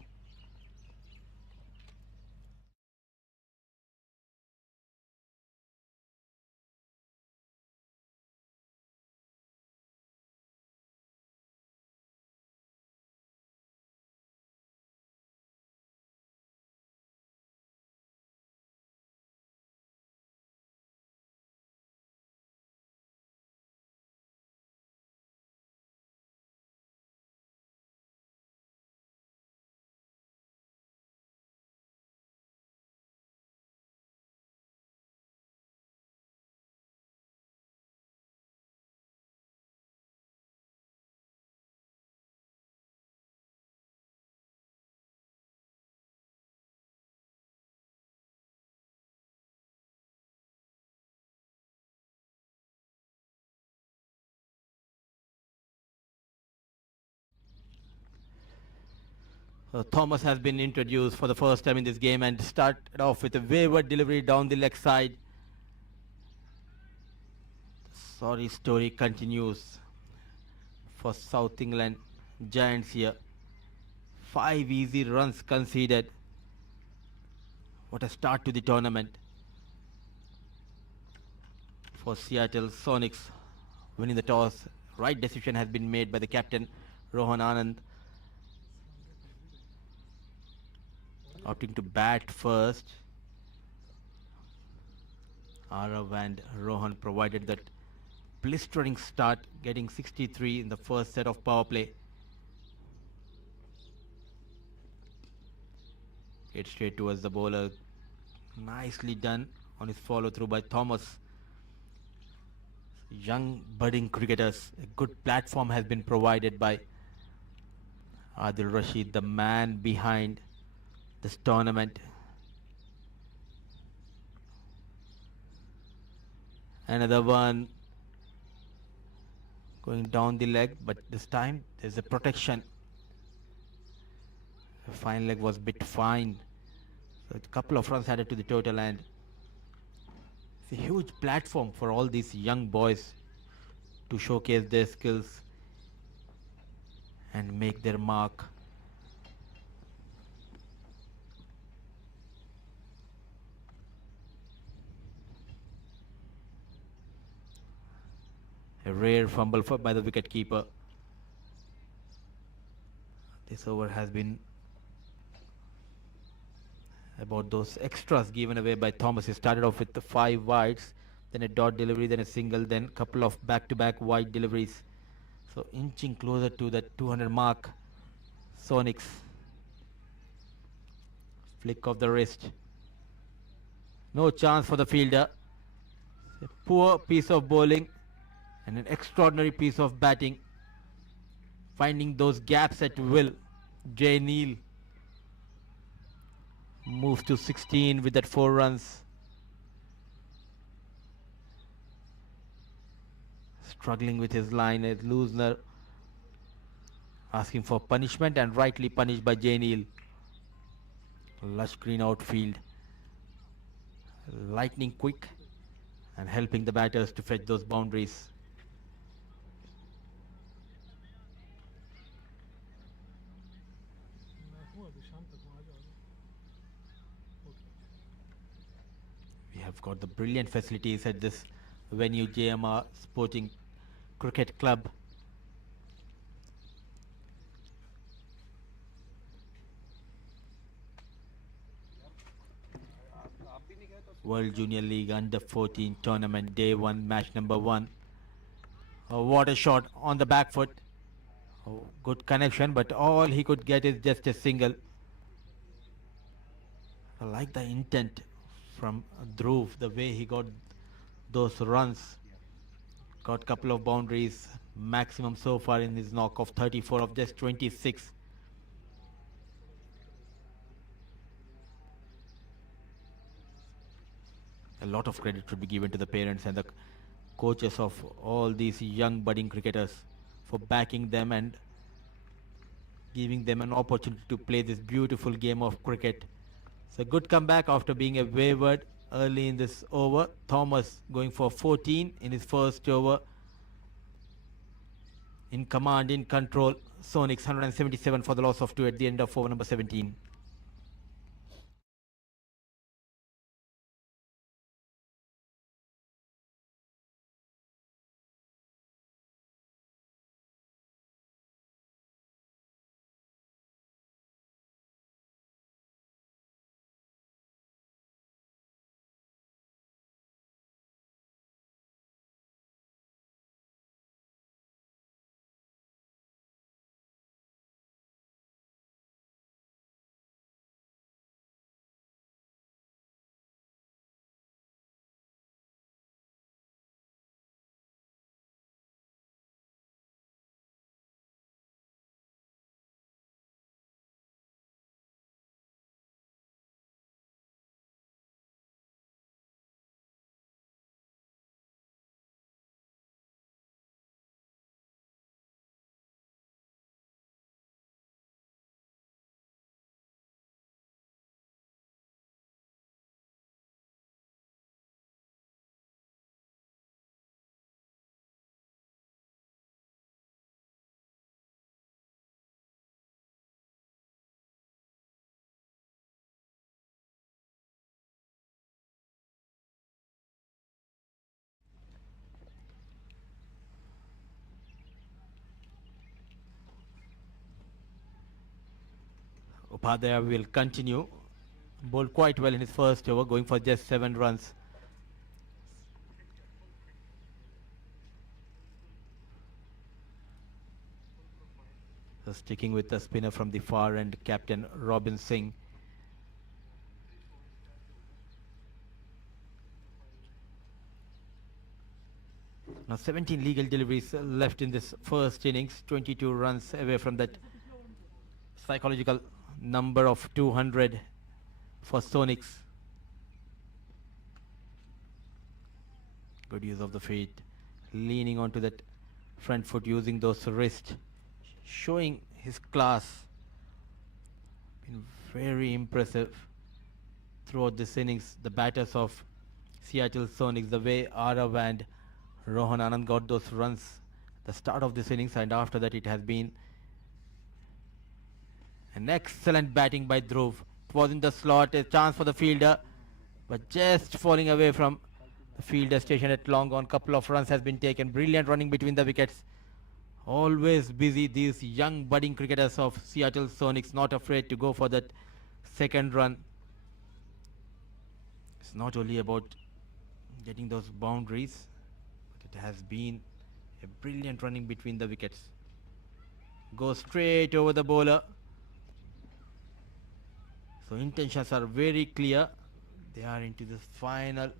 Thomas has been introduced for the first time in this game and started off with a wayward delivery down the leg side. Sorry story continues for South England Giants here. 5 easy runs conceded. What a start to the tournament for Seattle Sonics, winning the toss. Right decision has been made by the captain Rohan Anand, opting to bat first. Arav and Rohan provided that blistering start, getting 63 in the first set of power play. Hit straight towards the bowler. Nicely done on his follow through by Thomas. Young budding cricketers, a good platform has been provided by Adil Rashid, the man behind this tournament. Another one going down the leg, but this time there's a protection. The fine leg was a bit fine, so a couple of runs added to the total, and It's a huge platform for all these young boys to showcase their skills and make their mark. A rare fumble by the wicket keeper. This over has been about those extras given away by Thomas. He started off with the 5 wides, then a dot delivery, then a single, then a couple of back-to-back wide deliveries. So inching closer to that 200 mark. Sonics. Flick of the wrist. No chance for the fielder. A poor piece of bowling and an extraordinary piece of batting. Finding those gaps at will. Jay Neal moves to 16 with that 4 runs. Struggling with his line as Loosener asking for punishment and rightly punished by Jay Neal. Lush green outfield. Lightning quick and helping the batters to fetch those boundaries. We have got the brilliant facilities at this venue, JMR Sporting Cricket Club. World Junior League Under 14 Tournament Day 1 match number 1. Oh, what a shot on the back foot. Oh, good connection, but all he could get is just a single. I like the intent from Dhruv, the way he got those runs. Got a couple of boundaries, maximum so far in his knock of 34 of just 26. A lot of credit should be given to the parents and the coaches of all these young budding cricketers for backing them and giving them an opportunity to play this beautiful game of cricket. It's a good comeback after being a wayward early in this over. Thomas going for 14 in his first over. In command, in control. Sonics 177 for the loss of 2 at the end of over number 17. Upadhyaya will continue. Bowled quite well in his first over, going for just 7 runs. So sticking with the spinner from the far end, Captain Robin Singh. Now 17 legal deliveries left in this first innings, 22 runs away from that psychological number of 200 for Sonics. Good use of the feet, leaning onto that front foot, using those wrists, showing his class. Been very impressive throughout this innings. The batters of Seattle Sonics, the way Arav and Rohan Anand got those runs the start of this innings, and after that it has been an excellent batting by Dhruv. It was in the slot, a chance for the fielder, but just falling away from the fielder station at long on. Couple of runs has been taken. Brilliant running between the wickets. Always busy, these young budding cricketers of Seattle Sonics, not afraid to go for that second run. It's not only about getting those boundaries, but it has been a brilliant running between the wickets. Goes straight over the bowler. So intentions are very clear. They are into the final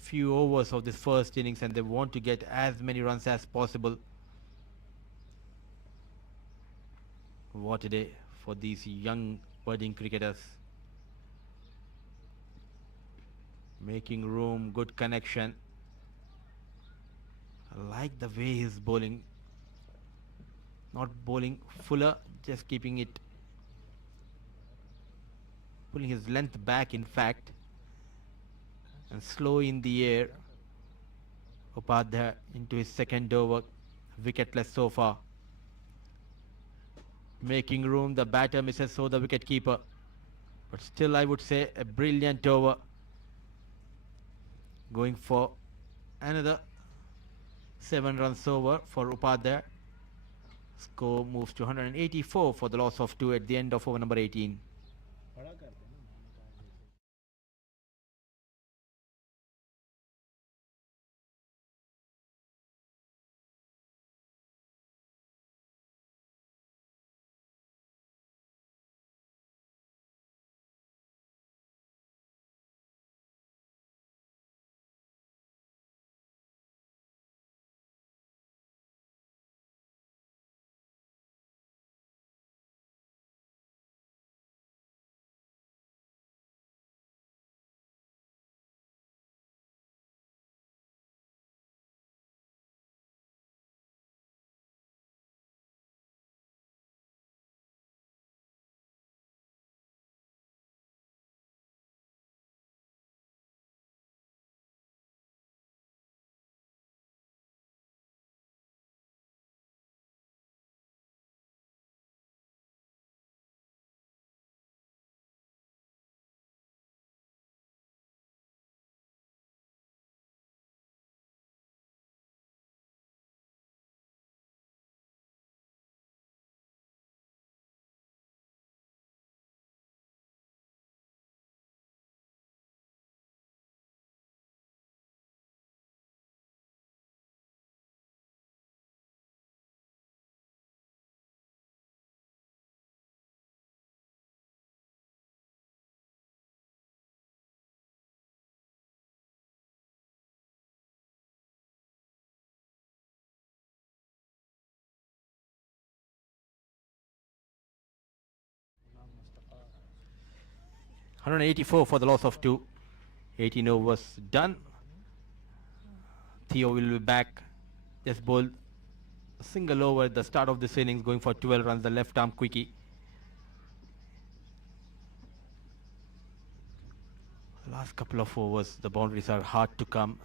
few overs of this first innings and they want to get as many runs as possible. What a day for these young budding cricketers. Making room, good connection. I like the way he's bowling. Not bowling fuller, just keeping it, pulling his length back in fact, and slow in the air. Upadhyay into his second over, wicketless so far. Making room, the batter misses, so the wicket keeper. But still I would say a brilliant over. Going for another 7 runs over for Upadhyay. Score moves to 184 for the loss of 2 at the end of over number 18. (184 for the loss of 2). 18 overs done. Theo will be back. Just bowled a single over at the start of this innings, going for 12 runs, the left arm quickie. Last couple of overs, the boundaries are hard to come.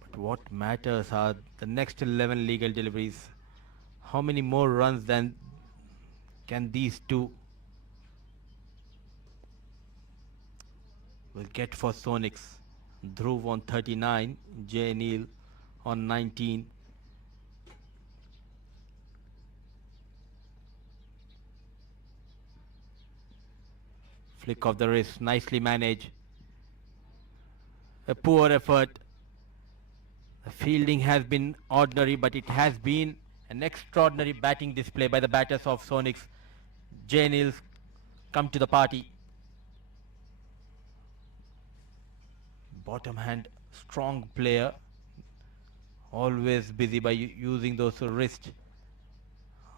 But what matters are the next 11 legal deliveries. How many more runs than can these two will get for Sonics? Dhruv on 39, Jay Neil on 19. Flick of the wrist, nicely managed. A poor effort. The fielding has been ordinary, but it has been an extraordinary batting display by the batters of Sonics. Jay Neil's come to the party. Bottom hand, strong player. Always busy by using those wrists.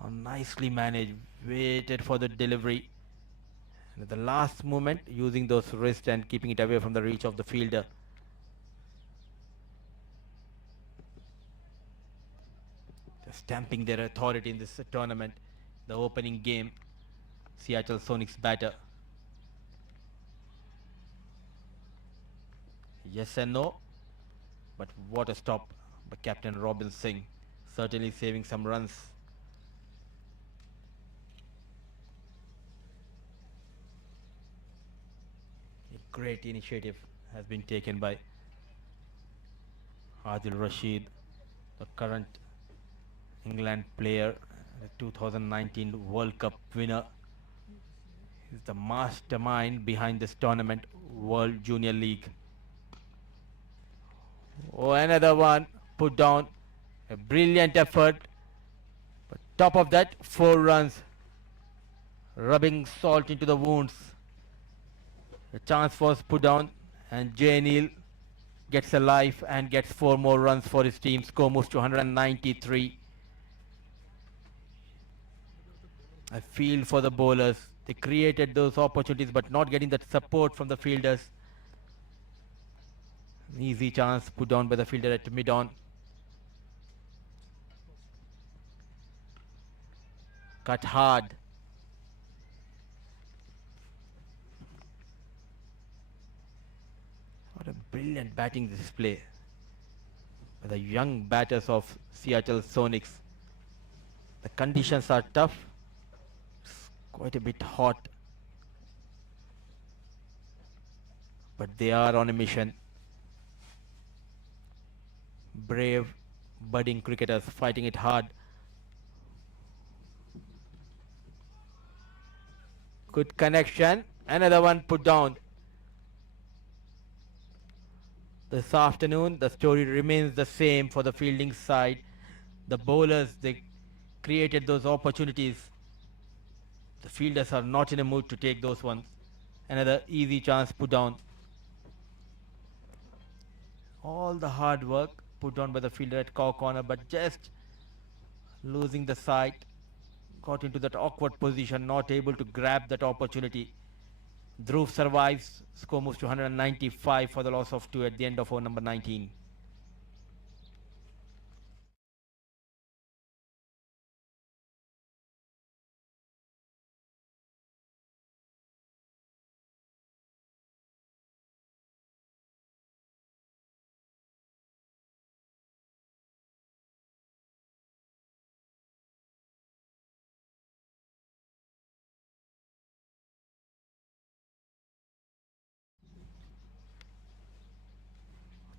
Nicely managed, waited for the delivery. And at the last moment, using those wrists and keeping it away from the reach of the fielder. They're stamping their authority in this tournament. The opening game, Seattle Sonics batter. Yes and no, but what a stop by Captain Robin Singh. Certainly saving some runs. A great initiative has been taken by Adil Rashid, the current England player, the 2019 World Cup winner. He's the mastermind behind this tournament, World Junior League. Oh, another one put down. A brilliant effort. But top of that, 4 runs, rubbing salt into the wounds. A chance was put down, and Jay Neal gets a life and gets 4 more runs for his team. Score moves to 193. I feel for the bowlers. They created those opportunities, but not getting that support from the fielders. An easy chance put down by the fielder at mid-on. Cut hard. What a brilliant batting display by the young batters of Seattle Sonics. The conditions are tough. It's quite a bit hot. But they are on a mission. Brave, budding cricketers fighting it hard. Good connection. Another one put down. This afternoon, the story remains the same for the fielding side. The bowlers, they created those opportunities. The fielders are not in a mood to take those ones. Another easy chance put down. All the hard work put down by the fielder at corner, but just losing the sight. Got into that awkward position, not able to grab that opportunity. Dhruv survives. Score moves to 195 for the loss of 2 at the end of over number 19.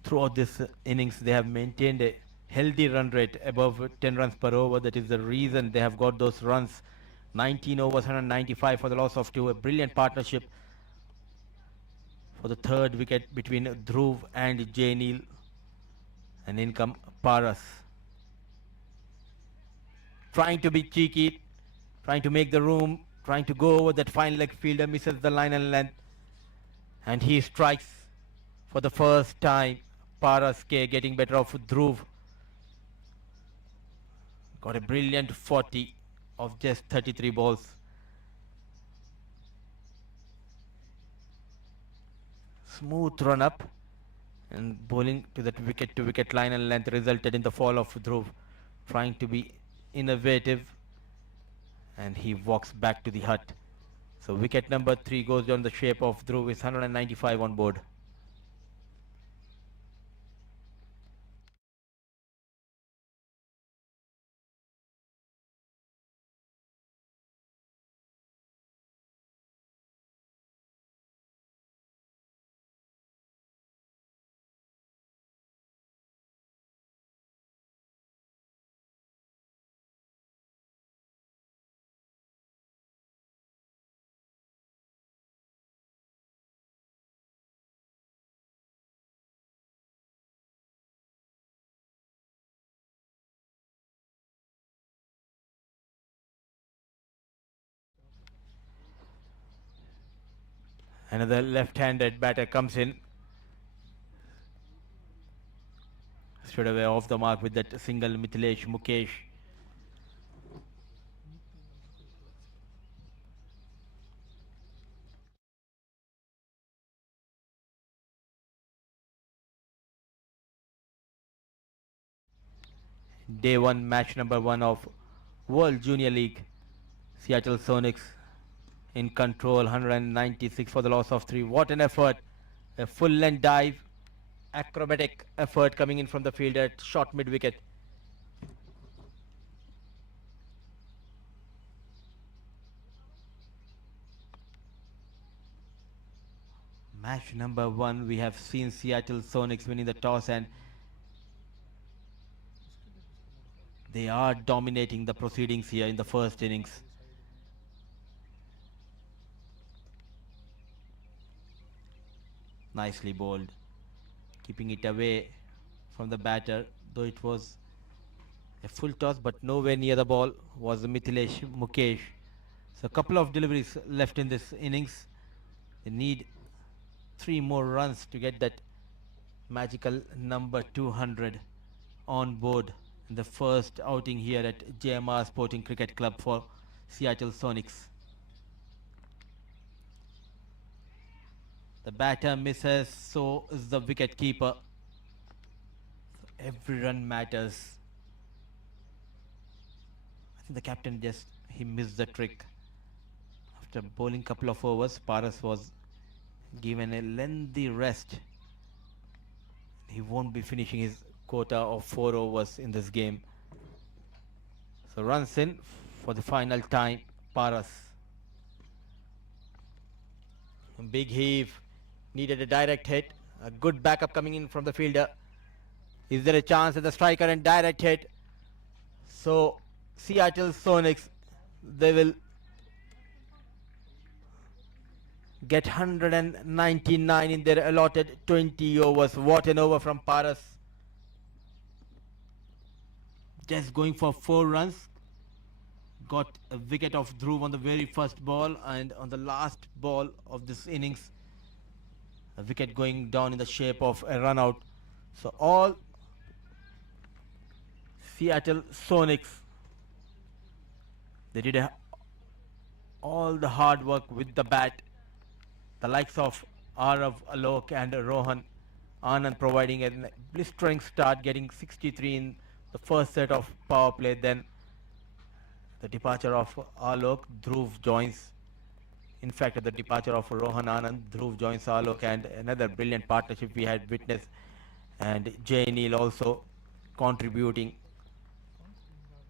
Throughout this innings, they have maintained a healthy run rate above 10 runs per over. That is the reason they have got those runs. 19 overs, 195 for the loss of 2. A brilliant partnership for the third wicket between Dhruv and Jay Neal. And in come Paras. Trying to be cheeky, trying to make the room, trying to go over that fine leg fielder, misses the line and length. And he strikes for the first time. Paras K getting better off Dhruv. Got a brilliant 40 of just 33 balls. Smooth run up and bowling to that wicket to wicket line and length resulted in the fall of Dhruv. Trying to be innovative, and he walks back to the hut. So wicket number 3 goes down the shape of Dhruv. Is 195 on board. Another left-handed batter comes in. Straight away off the mark with that single Mithilesh Mukesh. Day 1, match number 1 of World Junior League. Seattle Sonics in control, 196 for the loss of 3. What an effort. A full length dive acrobatic effort coming in from the field at short mid wicket. Match number 1, we have seen Seattle Sonics winning the toss, and they are dominating the proceedings here in the first innings. Nicely bowled, keeping it away from the batter, though it was a full toss, but nowhere near the ball was Mithilesh Mukesh. So a couple of deliveries left in this innings. They need 3 more runs to get that magical number 200 on board in the first outing here at JMR Sporting Cricket Club for Seattle Sonics. The batter misses, so is the wicket keeper. Every run matters. I think the captain just he missed the trick. After bowling couple of overs, Paras was given a lengthy rest. He won't be finishing his quota of 4 overs in this game. So runs in for the final time, Paras. A big heave, needed a direct hit. A good backup coming in from the fielder. Is there a chance at the striker and direct hit? So Seattle Sonics, they will get 199 in their allotted 20 overs. What an over from Paras. Just going for 4 runs. Got a wicket of Dhruv on the very first ball, and on the last ball of this innings, a wicket going down in the shape of a run out. So all Seattle Sonics, they did all the hard work with the bat. The likes of Arav, Alok and Rohan Anand providing a blistering start, getting 63 in the first set of power play. Then the departure of Alok, Dhruv joins. In fact, at the departure of Rohan Anand, Dhruv joins Alok, and another brilliant partnership we had witnessed. And Jay Neal also contributing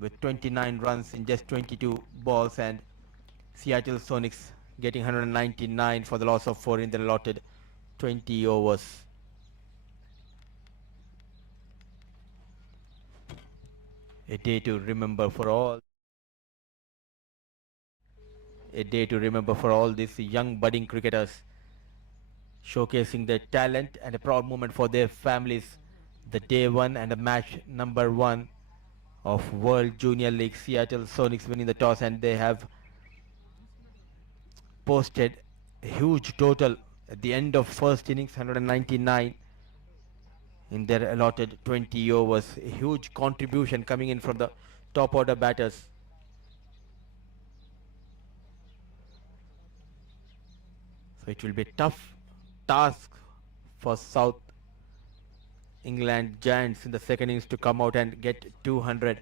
with 29 runs in just 22 balls, and Seattle Sonics getting 199 for the loss of 4 in the allotted 20 overs. A day to remember for all. A day to remember for all these young budding cricketers, showcasing their talent, and a proud moment for their families. The day 1 and the match number 1 of World Junior League. Seattle Sonics winning the toss, and they have posted a huge total at the end of first innings, 199 in their allotted 20 overs. A huge contribution coming in from the top order batters. So it will be a tough task for South England Giants in the second innings to come out and get 200.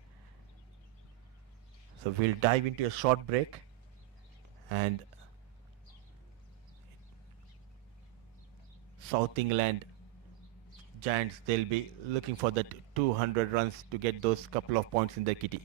So we'll dive into a short break, and South England Giants, they'll be looking for that 200 runs to get those couple of points in their kitty.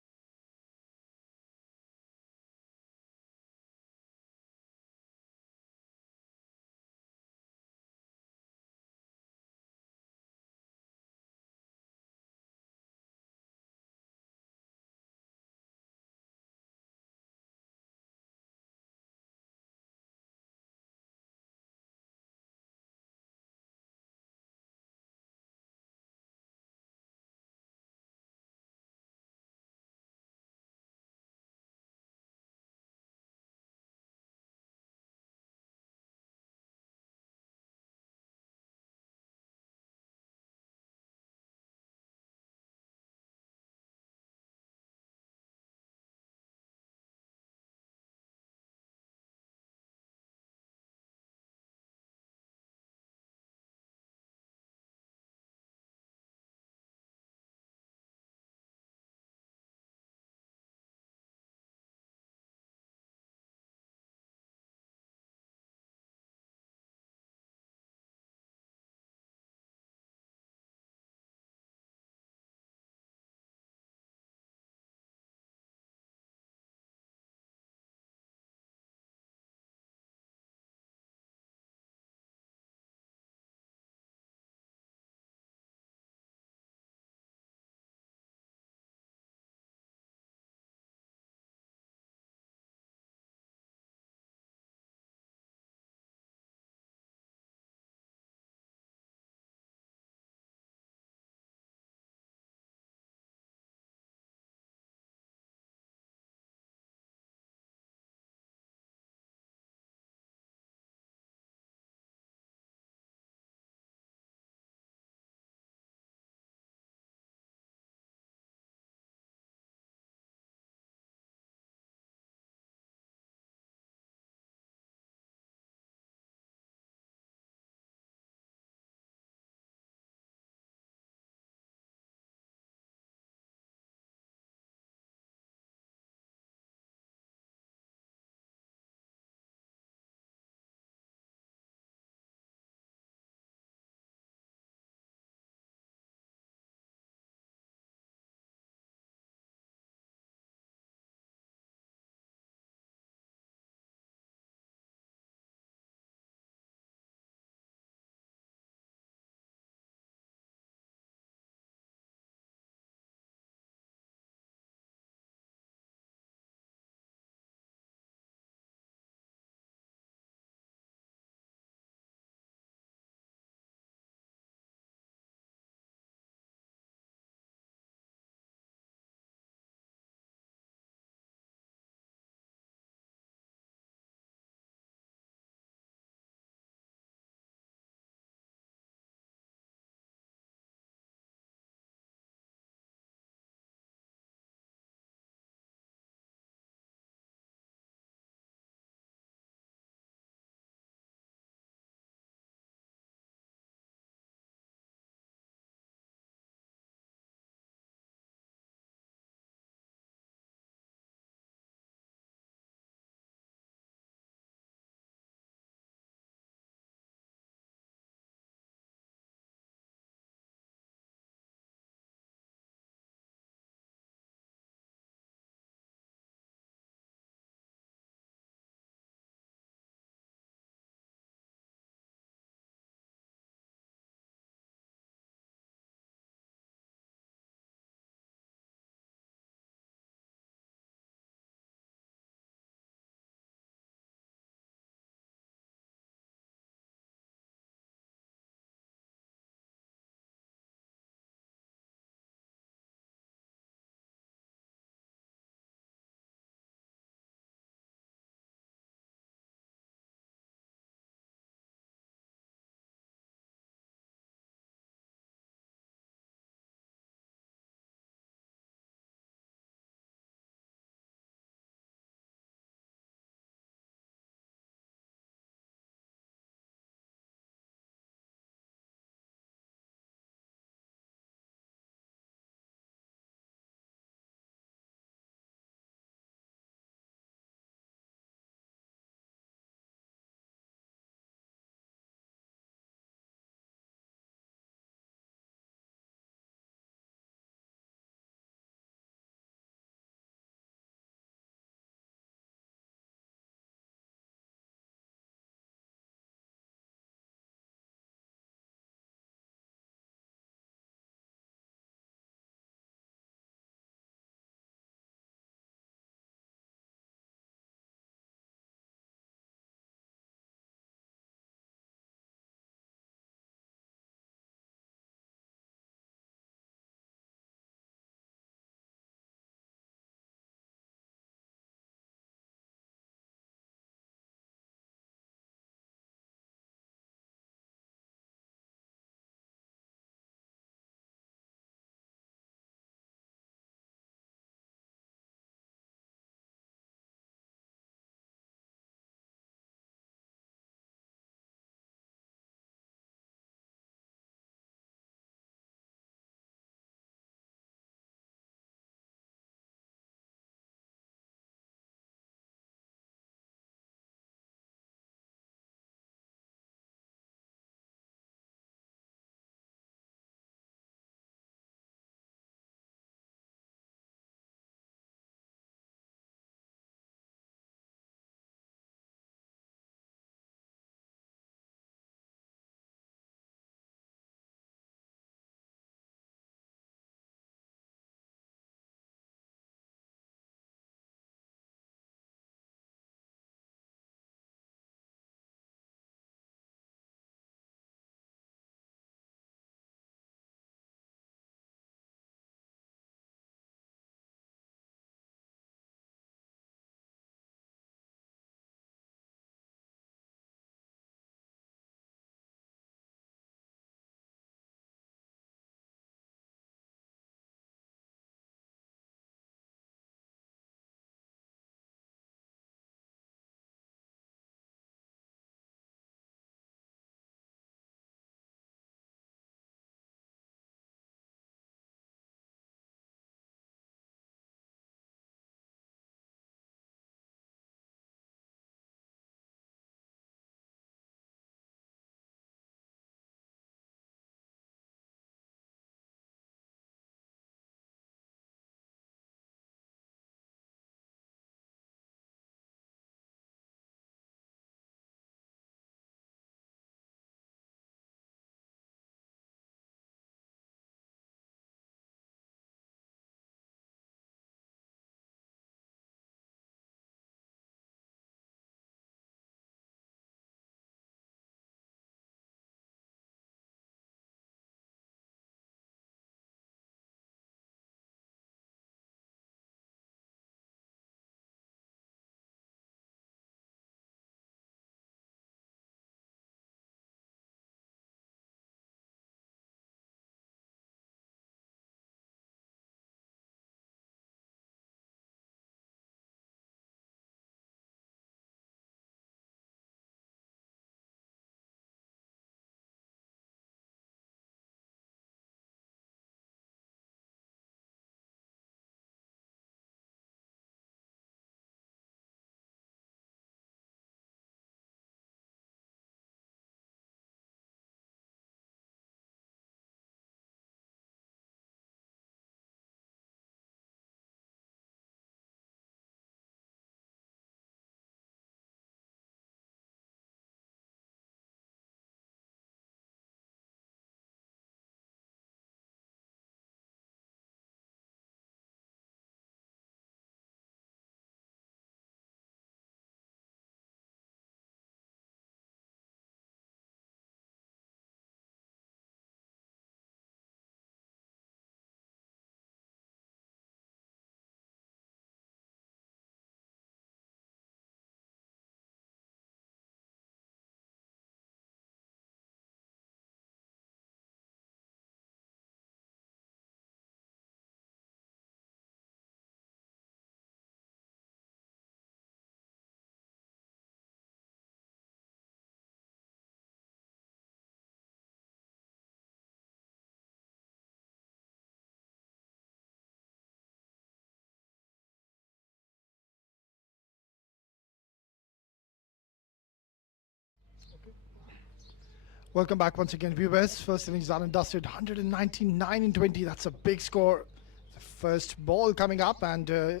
Welcome back once again, viewers. First innings done and dusted, 199 in 20. That's a big score. The first ball coming up, and the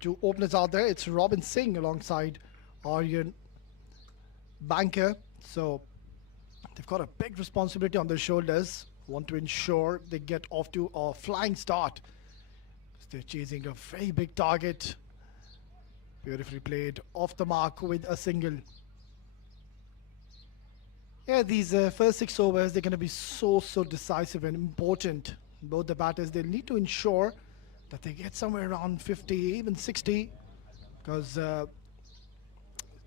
two openers out there. It's Robin Singh alongside Aryan Banker. So they've got a big responsibility on their shoulders. Want to ensure they get off to a flying start. They're chasing a very big target. Beautifully played, off the mark with a single. Yeah, these first 6 overs, they're going to be so decisive and important. Both the batters, they'll need to ensure that they get somewhere around 50, even 60, because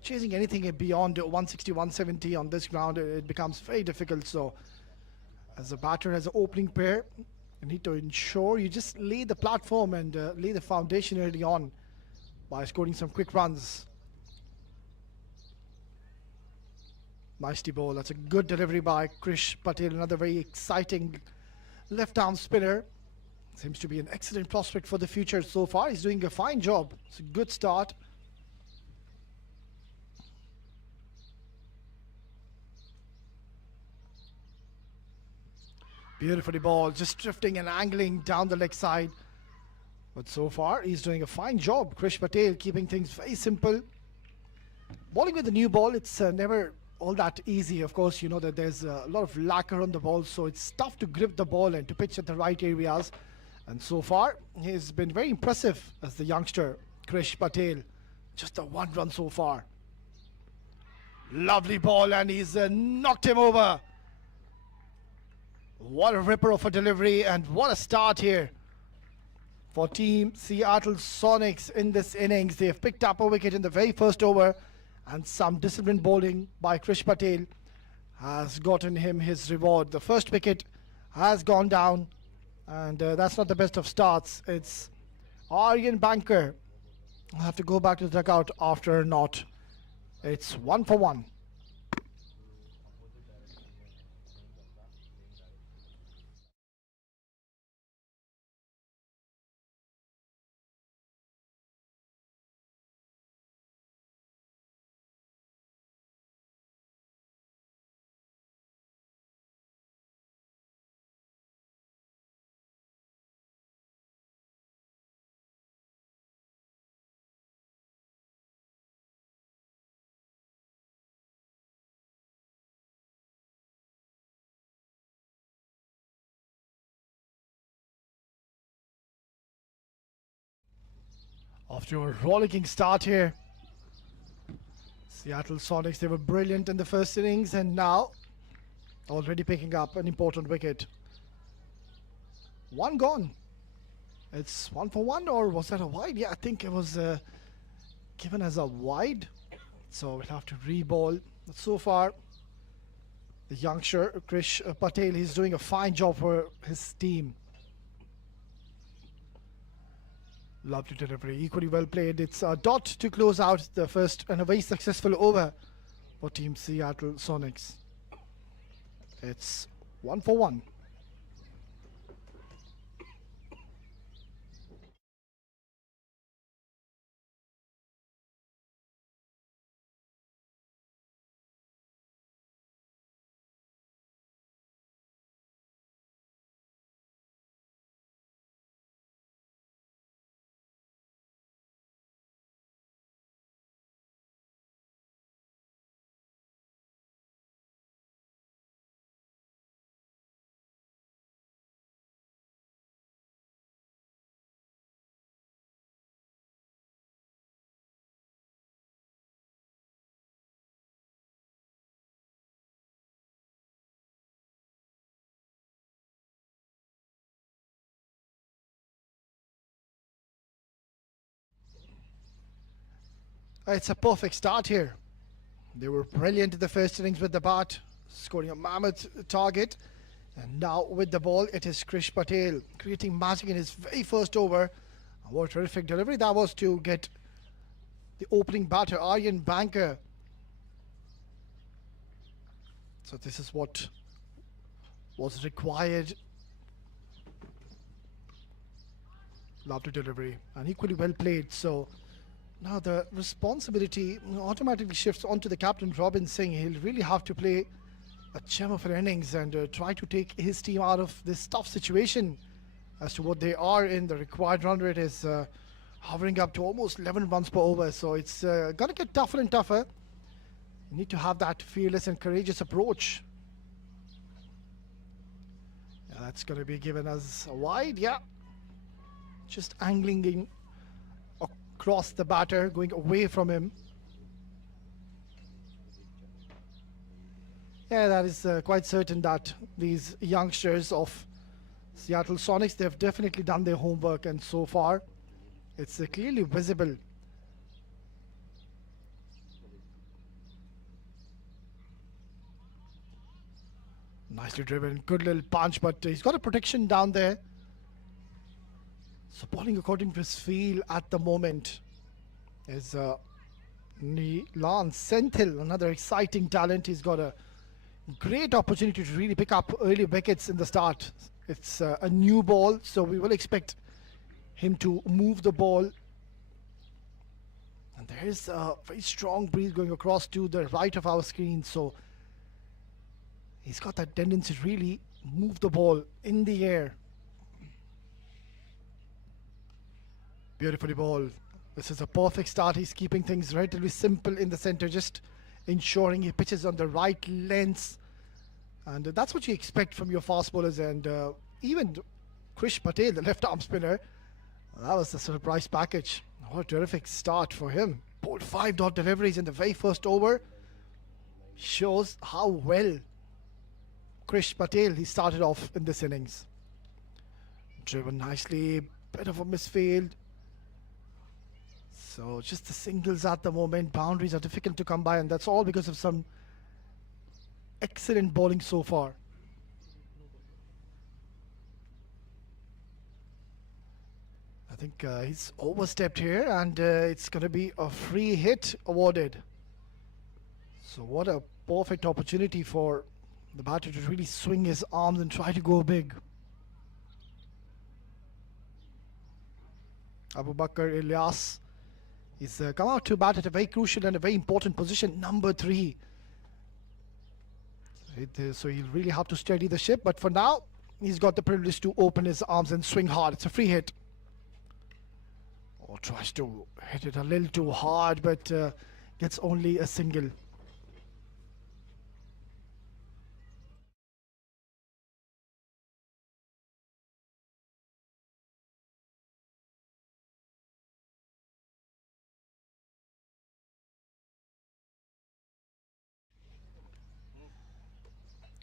chasing anything beyond 160, 170 on this ground, it becomes very difficult. So, as a batter, as an opening pair, you need to ensure you just lay the platform and lay the foundation early on by scoring some quick runs. Nicely ball. That's a good delivery by Krish Patel. Another very exciting left-arm spinner. Seems to be an excellent prospect for the future so far. He's doing a fine job. It's a good start. Beautifully ball. Just drifting and angling down the leg side. But so far, he's doing a fine job. Krish Patel keeping things very simple. Bowling with the new ball, it's never all that easy. Of course, you know that there's a lot of lacquer on the ball, so it's tough to grip the ball and to pitch at the right areas. And so far, he's been very impressive as the youngster, Krish Patel. Just a 1 run so far. Lovely ball, and he's knocked him over. What a ripper of a delivery, and what a start here for Team Seattle Sonics in this innings. They have picked up a wicket in the very first over, and some disciplined bowling by Krish Patel has gotten him his reward. The first wicket has gone down, and that's not the best of starts. It's Aryan Banker. I'll have to go back to the dugout after a not. It's 1 for 1. After a rollicking start here, Seattle Sonics, they were brilliant in the first innings, and now already picking up an important wicket. One gone. It's 1 for 1, or was that a wide? Yeah, I think it was given as a wide. So we'll have to re-ball. But so far, the youngster, Krish Patel, he's doing a fine job for his team. Lovely delivery, equally well played. It's a dot to close out the first and a very successful over for Team Seattle Sonics. It's 1 for 1. It's a perfect start here. They were brilliant in the first innings with the bat, scoring a mammoth target. And now with the ball, it is Krish Patel creating magic in his very first over. What a terrific delivery that was to get the opening batter, Aryan Banker. So this is what was required. Lovely delivery and equally well played. So now the responsibility automatically shifts onto the captain, Robin Singh. He'll really have to play a gem of an innings and try to take his team out of this tough situation as to what they are in. The required run rate is hovering up to almost 11 runs per over, so it's going to get tougher and tougher. You need to have that fearless and courageous approach. Yeah, that's going to be given as a wide. Yeah, just angling in across the batter, going away from him. Yeah, that is quite certain that these youngsters of Seattle Sonics, they've definitely done their homework, and so far it's clearly visible. Nicely driven, good little punch, but he's got a protection down there. So bowling according to his feel at the moment is Nilan Senthil, another exciting talent. He's got a great opportunity to really pick up early wickets in the start. It's a new ball, so we will expect him to move the ball. And there is a very strong breeze going across to the right of our screen, so he's got that tendency to really move the ball in the air. Beautifully bowled. This is a perfect start. He's keeping things relatively simple in the center, just ensuring he pitches on the right lengths. And that's what you expect from your fast bowlers. And even Krish Patel, the left arm spinner, that was a surprise package. What a terrific start for him. Bowled 5 dot deliveries in the very first over. Shows how well Krish Patel, he started off in this innings. Driven nicely, bit of a misfield. So just the singles at the moment. Boundaries are difficult to come by, and that's all because of some excellent bowling so far. I think he's overstepped here, and it's going to be a free hit awarded. So what a perfect opportunity for the batter to really swing his arms and try to go big. Abu Bakr Ilyas, he's come out to bat at a very crucial and a very important position, number 3. So he'll really have to steady the ship, but for now, he's got the privilege to open his arms and swing hard. It's a free hit. Or tries to hit it a little too hard, but gets only a single.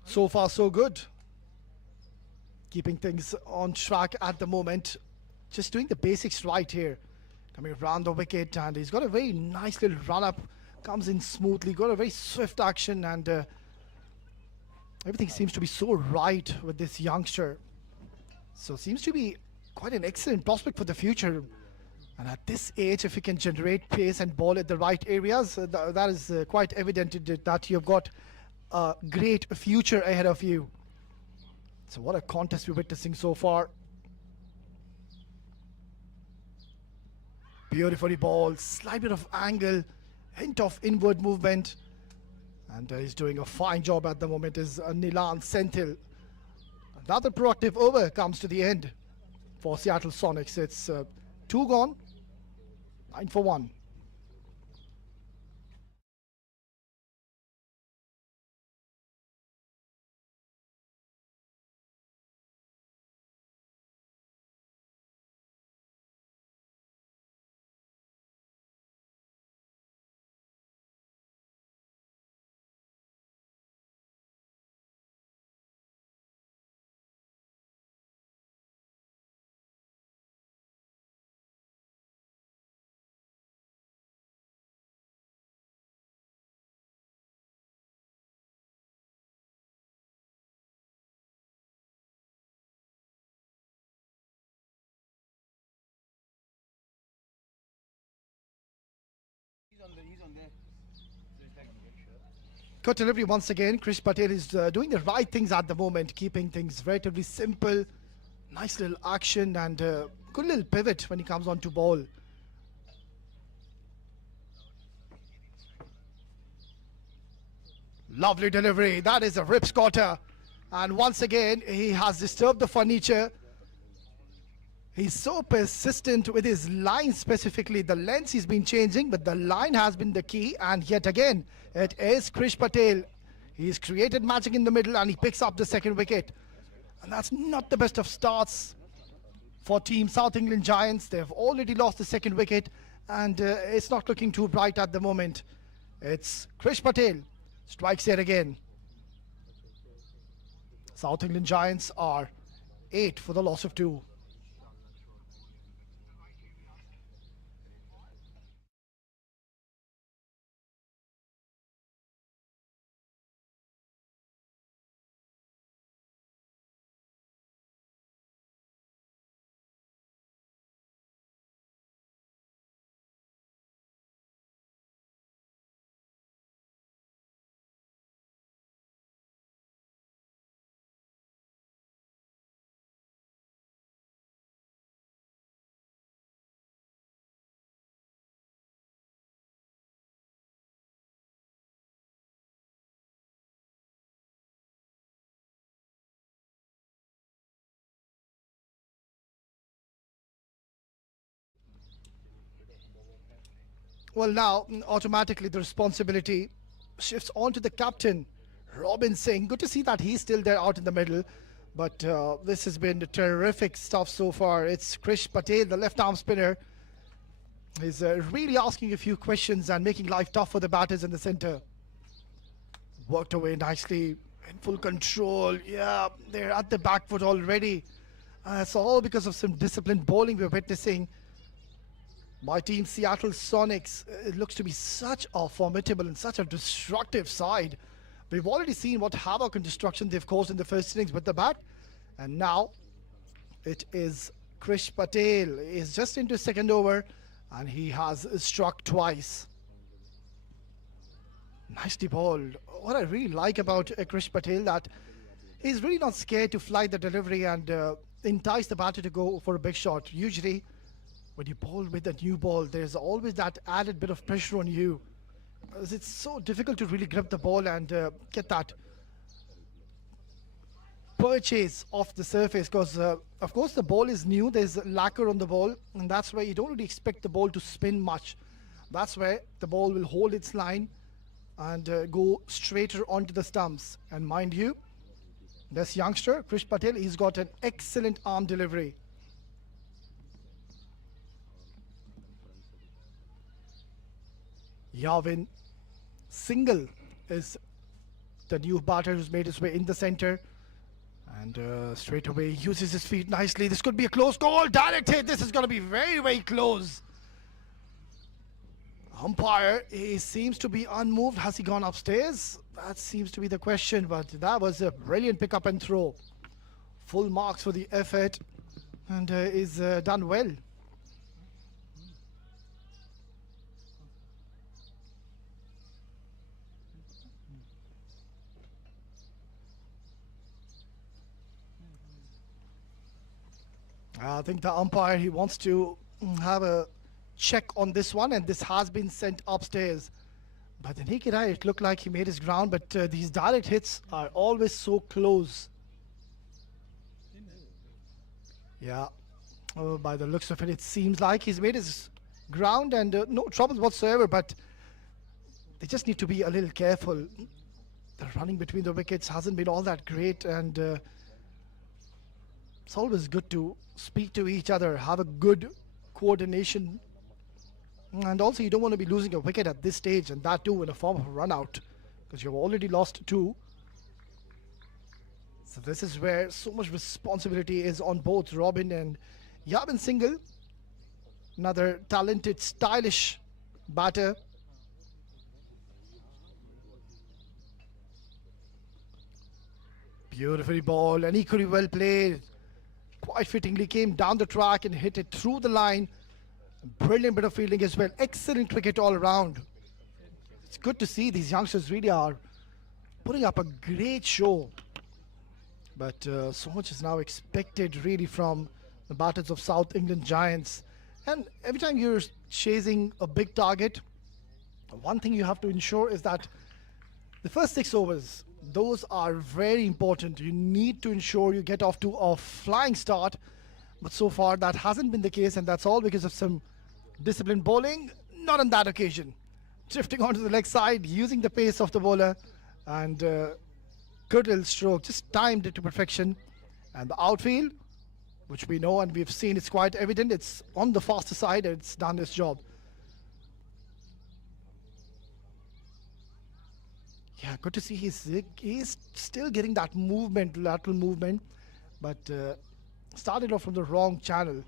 So far, so good. Keeping things on track at the moment. Just doing the basics right here. Coming around the wicket, and he's got a very nice little run-up. Comes in smoothly, got a very swift action, and everything seems to be so right with this youngster. So seems to be quite an excellent prospect for the future. And at this age, if you can generate pace and ball at the right areas, that is quite evident that you've got a great future ahead of you. So what a contest we're witnessing so far. Beautifully bowled, slight bit of angle, hint of inward movement. And he's doing a fine job at the moment is Nilan Senthil. Another proactive over comes to the end for Seattle Sonics. It's 2 gone, 9 for 1. Good delivery once again. Krish Patel is doing the right things at the moment, keeping things relatively simple. Nice little action and good little pivot when he comes on to ball. Lovely delivery. That is a rip scotter. And once again, he has disturbed the furniture. He's so persistent with his line specifically. The lengths he's been changing, but the line has been the key. And yet again, it is Krish Patel. He's created magic in the middle and he picks up the second wicket. And that's not the best of starts for Team South England Giants. They've already lost the second wicket and it's not looking too bright at the moment. It's Krish Patel. Strikes yet again. South England Giants are 8 for the loss of 2. Well, now automatically the responsibility shifts on to the captain, Robin Singh. Good to see that he's still there out in the middle. But this has been terrific stuff so far. It's Krish Patel, the left arm spinner. He's really asking a few questions and making life tough for the batters in the centre. Worked away nicely, in full control. Yeah, they're at the back foot already. It's all because of some disciplined bowling we're witnessing. My team, Seattle Sonics, it looks to be such a formidable and such a destructive side. We've already seen what havoc and destruction they've caused in the first innings with the bat. And now it is Krish Patel. He's just into second over and he has struck twice. Nicely bowled. What I really like about Krish Patel that he's really not scared to fly the delivery and entice the batter to go for a big shot. Usually when you bowl with a new ball, there's always that added bit of pressure on you. It's so difficult to really grip the ball and get that purchase off the surface because, of course, the ball is new. There's lacquer on the ball, and that's where you don't really expect the ball to spin much. That's where the ball will hold its line and go straighter onto the stumps. And mind you, this youngster, Krish Patel, he's got an excellent arm delivery. Yavin Single is the new batter who's made his way in the centre and straight away uses his feet nicely. This could be a close call. Direct hit. This is going to be very, very close. Umpire, he seems to be unmoved. Has he gone upstairs? That seems to be the question, but that was a brilliant pick up and throw. Full marks for the effort and is done well. I think the umpire, he wants to have a check on this one, and this has been sent upstairs. By the naked eye, it looked like he made his ground, but these direct hits are always so close. Yeah, by the looks of it, it seems like he's made his ground and no trouble whatsoever, but they just need to be a little careful. The running between the wickets hasn't been all that great, and it's always good to speak to each other, have a good coordination, and also you don't want to be losing a wicket at this stage, and that too in a form of a run out because you've already lost 2. So this is where so much responsibility is on both Robin and Yavin Single, another talented, stylish batter. Beautifully bowled and equally well played. Quite fittingly came down the track and hit it through the line. Brilliant bit of fielding as well. Excellent cricket all around. It's good to see these youngsters really are putting up a great show. But so much is now expected really from the batters of South England Giants. And every time you're chasing a big target, one thing you have to ensure is that The first 6 overs, those are very important. You need to ensure you get off to a flying start. But so far, that hasn't been the case, and that's all because of some disciplined bowling. Not on that occasion. Drifting onto the leg side, using the pace of the bowler, and good little stroke, just timed it to perfection. And the outfield, which we know and we've seen, it's quite evident. It's on the faster side, and it's done its job. Yeah, good to see he's still getting that movement, lateral movement, but started off from the wrong channel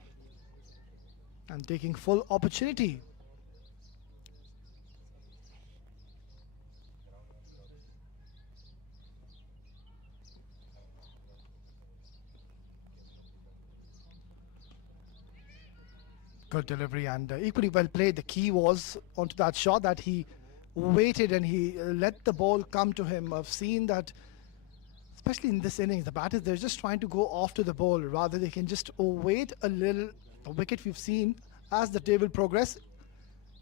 and taking full opportunity. Good delivery and equally well played. The key was onto that shot that he waited and he let the ball come to him. I've seen that, especially in this innings, the batters, they're just trying to go after the ball rather they can just wait a little. The wicket we've seen as the table progress,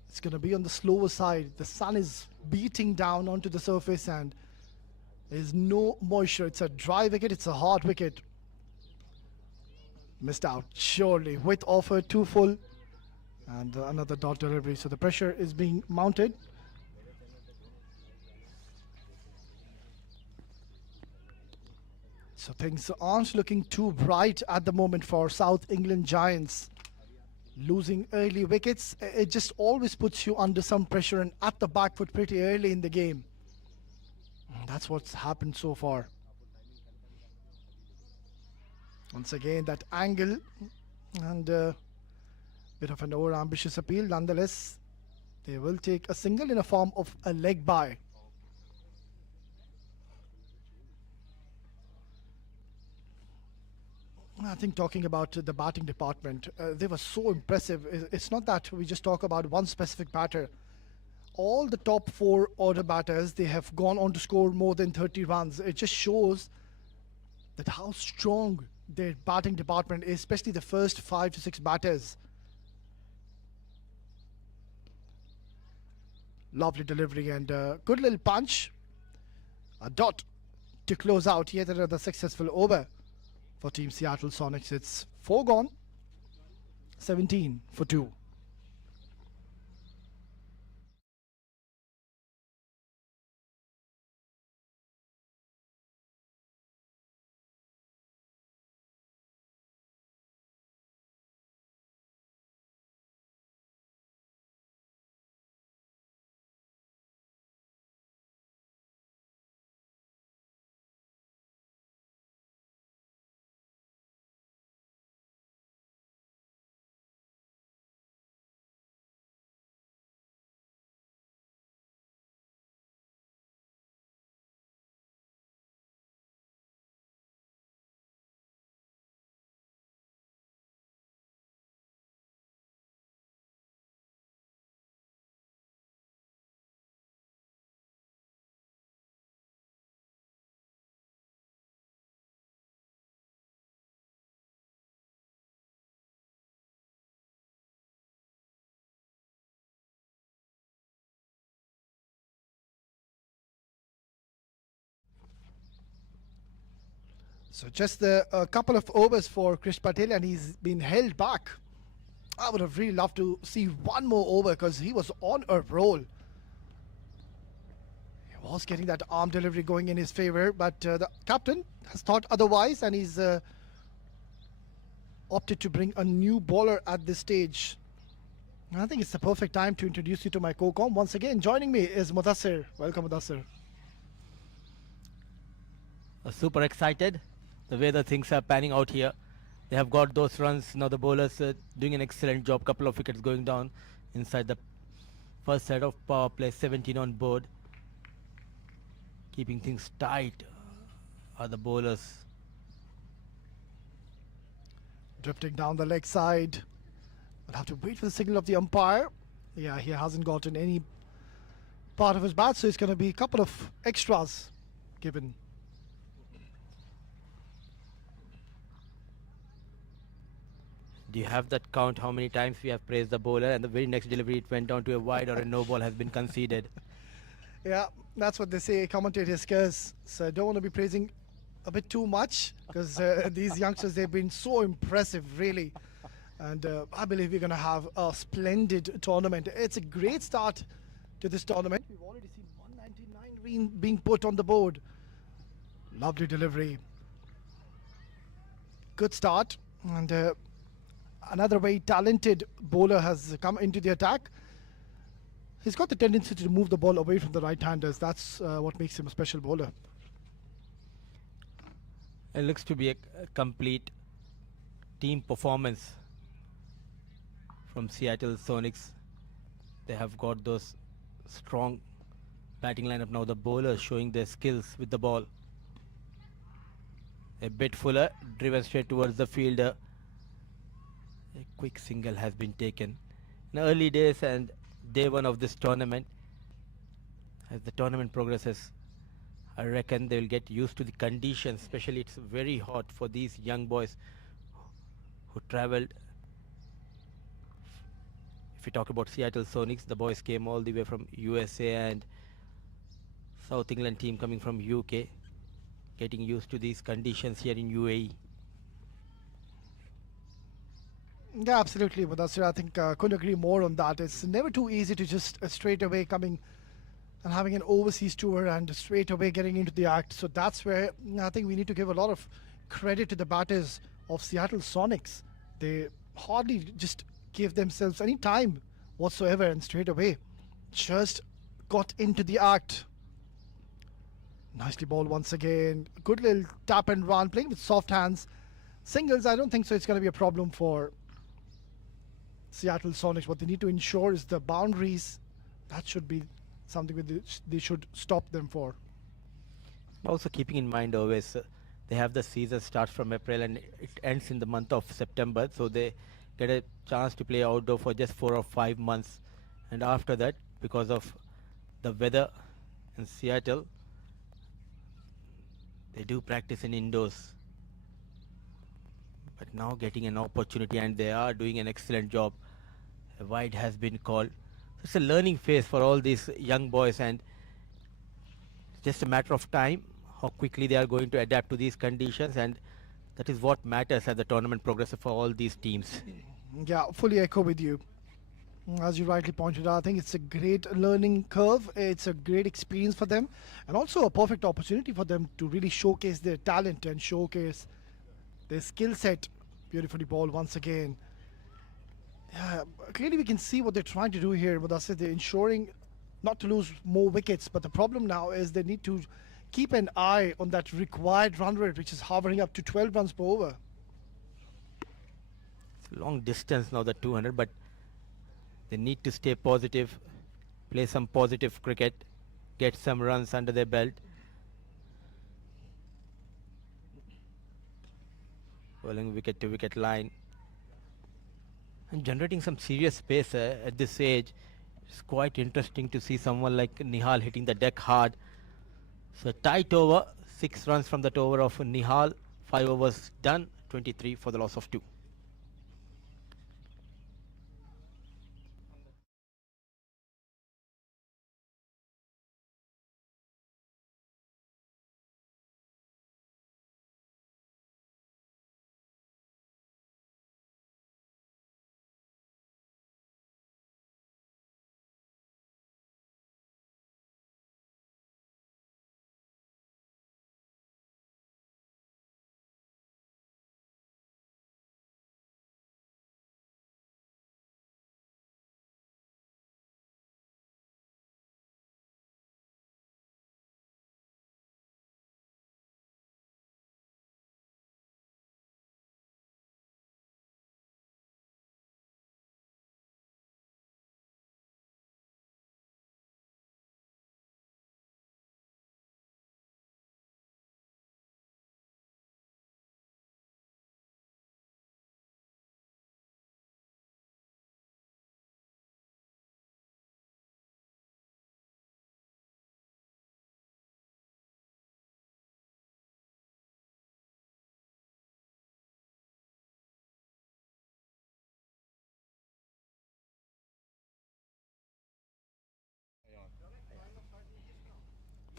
it's going to be on the slower side. The sun is beating down onto the surface and there's no moisture. It's a dry wicket, it's a hard wicket. Missed out surely with offer too full and another dot delivery. So the pressure is being mounted. So things aren't looking too bright at the moment for South England Giants. Losing early wickets, it just always puts you under some pressure and at the back foot pretty early in the game. That's what's happened so far. Once again, that angle and bit of an over-ambitious appeal. Nonetheless, they will take a single in a form of a leg bye. I think talking about the batting department, they were so impressive. It's not that we just talk about one specific batter. All the top 4 order batters, they have gone on to score more than 30 runs. It just shows that how strong their batting department is, especially the first 5 to 6 batters. Lovely delivery and good little punch. A dot to close out yet another successful over for Team Seattle Sonics. It's 4 gone, 17 for 2. So just a couple of overs for Krish Patel and he's been held back. I would have really loved to see one more over because he was on a roll. He was getting that arm delivery going in his favor, but the captain has thought otherwise and he's opted to bring a new bowler at this stage. I think it's the perfect time to introduce you to my co-com. Once again, joining me is Mudassir. Welcome, Mudassir. Super excited the way the things are panning out here. They have got those runs. Now the bowlers doing an excellent job. Couple of wickets going down inside the first set of power play. 17 on board. Keeping things tight are the bowlers. Drifting down the leg side. We'll have to wait for the signal of the umpire. Yeah, he hasn't gotten any part of his bat, so it's going to be a couple of extras given. Do you have that count how many times we have praised the bowler and the very next delivery it went down to a wide or a no ball has been conceded? Yeah, that's what they say, commentators, curse. So I don't want to be praising a bit too much because these youngsters, they've been so impressive, really. And I believe we're going to have a splendid tournament. It's a great start to this tournament. We've already seen 199 being put on the board. Lovely delivery. Good start. And another very talented bowler has come into the attack. He's got the tendency to move the ball away from the right-handers. That's what makes him a special bowler. It looks to be a complete team performance from Seattle Sonics. They have got those strong batting lineup now. The bowlers showing their skills with the ball. A bit fuller, driven straight towards the fielder. A quick single has been taken. In early days and day one of this tournament, as the tournament progresses, I reckon they will get used to the conditions. Especially, it's very hot for these young boys who traveled. If we talk about Seattle Sonics, the boys came all the way from USA and South England team coming from UK, getting used to these conditions here in UAE. Yeah, absolutely. But that's, I think, couldn't agree more on that. It's never too easy to just straight away coming and having an overseas tour and straight away getting into the act. So that's where I think we need to give a lot of credit to the batters of Seattle Sonics. They hardly just gave themselves any time whatsoever and straight away just got into the act. Nicely bowled once again. Good little tap and run, playing with soft hands. Singles, I don't think so. It's going to be a problem for Seattle Sonics. What they need to ensure is the boundaries. That should be something which they should stop them for. Also keeping in mind always, they have the season starts from April and it ends in the month of September, so they get a chance to play outdoor for just 4 or 5 months, and after that, because of the weather in Seattle, they do practice in indoors. But now getting an opportunity, and they are doing an excellent job. A wide has been called. It's a learning phase for all these young boys, and it's just a matter of time how quickly they are going to adapt to these conditions, and that is what matters as the tournament progresses for all these teams. Yeah, fully echo with you. As you rightly pointed out, I think it's a great learning curve. It's a great experience for them, and also a perfect opportunity for them to really showcase their talent and showcase their skill set. Beautifully bowled once again. Yeah, clearly we can see what they're trying to do here. But that's it. They're ensuring not to lose more wickets. But the problem now is they need to keep an eye on that required run rate, which is hovering up to 12 runs per over. It's a long distance now, the 200, but they need to stay positive, play some positive cricket, get some runs under their belt. Bowling wicket to wicket line and generating some serious space at this age. It's quite interesting to see someone like Nihal hitting the deck hard. So tight over, 6 runs from that over of Nihal, 5 overs done, 23 for the loss of 2.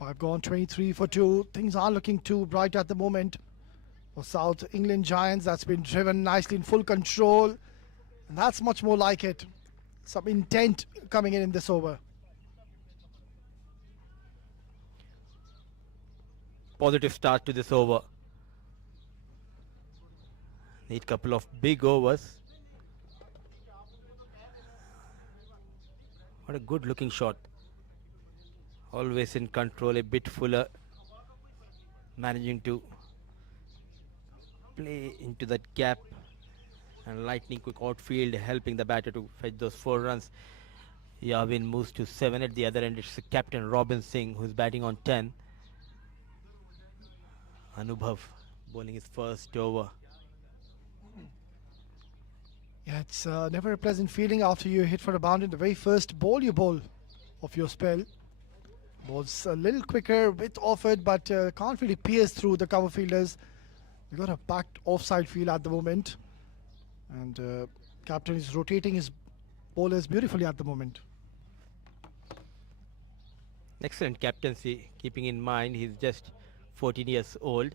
5 gone, 23 for 2. Things aren't looking too bright at the moment for South England Giants. That's been driven nicely in full control. And that's much more like it. Some intent coming in this over. Positive start to this over. Need couple of big overs. What a good looking shot. Always in control, a bit fuller. Managing to play into that gap. And lightning quick outfield, helping the batter to fetch those 4 runs. Yavin moves to 7 at the other end. It's Captain Robin Singh who's batting on 10. Anubhav bowling his first over. Yeah, it's never a pleasant feeling after you hit for a boundary in the very first ball you bowl of your spell. Ball's a little quicker, bit offered, but can't really pierce through the cover fielders. We got a packed offside field at the moment, and captain is rotating his bowlers beautifully at the moment. Excellent captaincy, keeping in mind he's just 14 years old,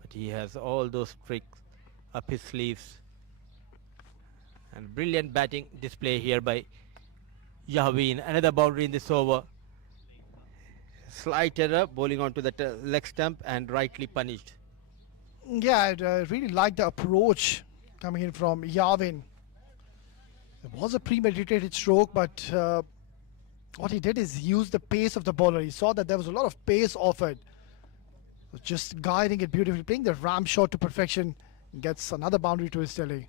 but he has all those tricks up his sleeves. And brilliant batting display here by Yavin. Another boundary in this over. Slight error, bowling onto the leg stump and rightly punished. Yeah, I really like the approach coming in from Yavin. It was a premeditated stroke, but what he did is use the pace of the bowler. He saw that there was a lot of pace offered. So just guiding it beautifully, playing the ram shot to perfection, gets another boundary to his tally.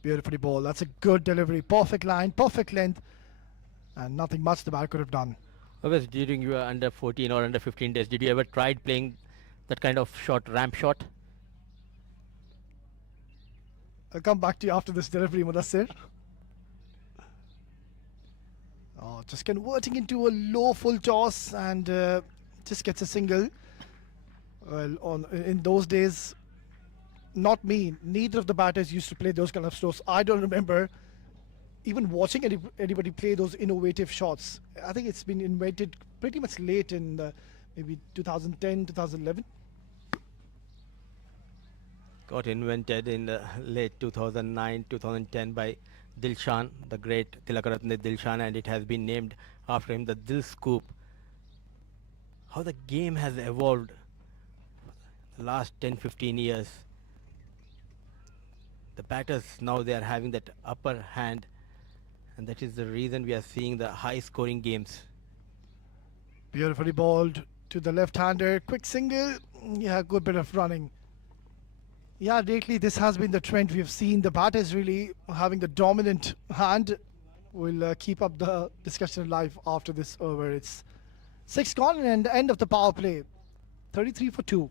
Beautifully bowled. That's a good delivery. Perfect line, perfect length, and nothing much the batter could have done. Always during your under 14 or under 15 days, did you ever tried playing that kind of shot, ramp shot? I'll come back to you after this delivery, Mudassir. Oh, just converting into a low full toss and just gets a single. Well, in those days, not me, neither of the batters used to play those kind of strokes. I don't remember even watching anybody play those innovative shots. I think it's been invented pretty much late in maybe 2010, 2011. Got invented in the late 2009, 2010 by Dilshan, the great Tilakaratne Dilshan, and it has been named after him, the Dil Scoop. How the game has evolved the last 10-15 years. The batters now they are having that upper hand, and that is the reason we are seeing the high scoring games. Beautifully bowled to the left-hander, quick single. Yeah, good bit of running. Yeah, lately this has been the trend. We've seen the batters really having the dominant hand. We'll keep up the discussion live after this over. It's 6 gone and end of the power play. 33 for 2.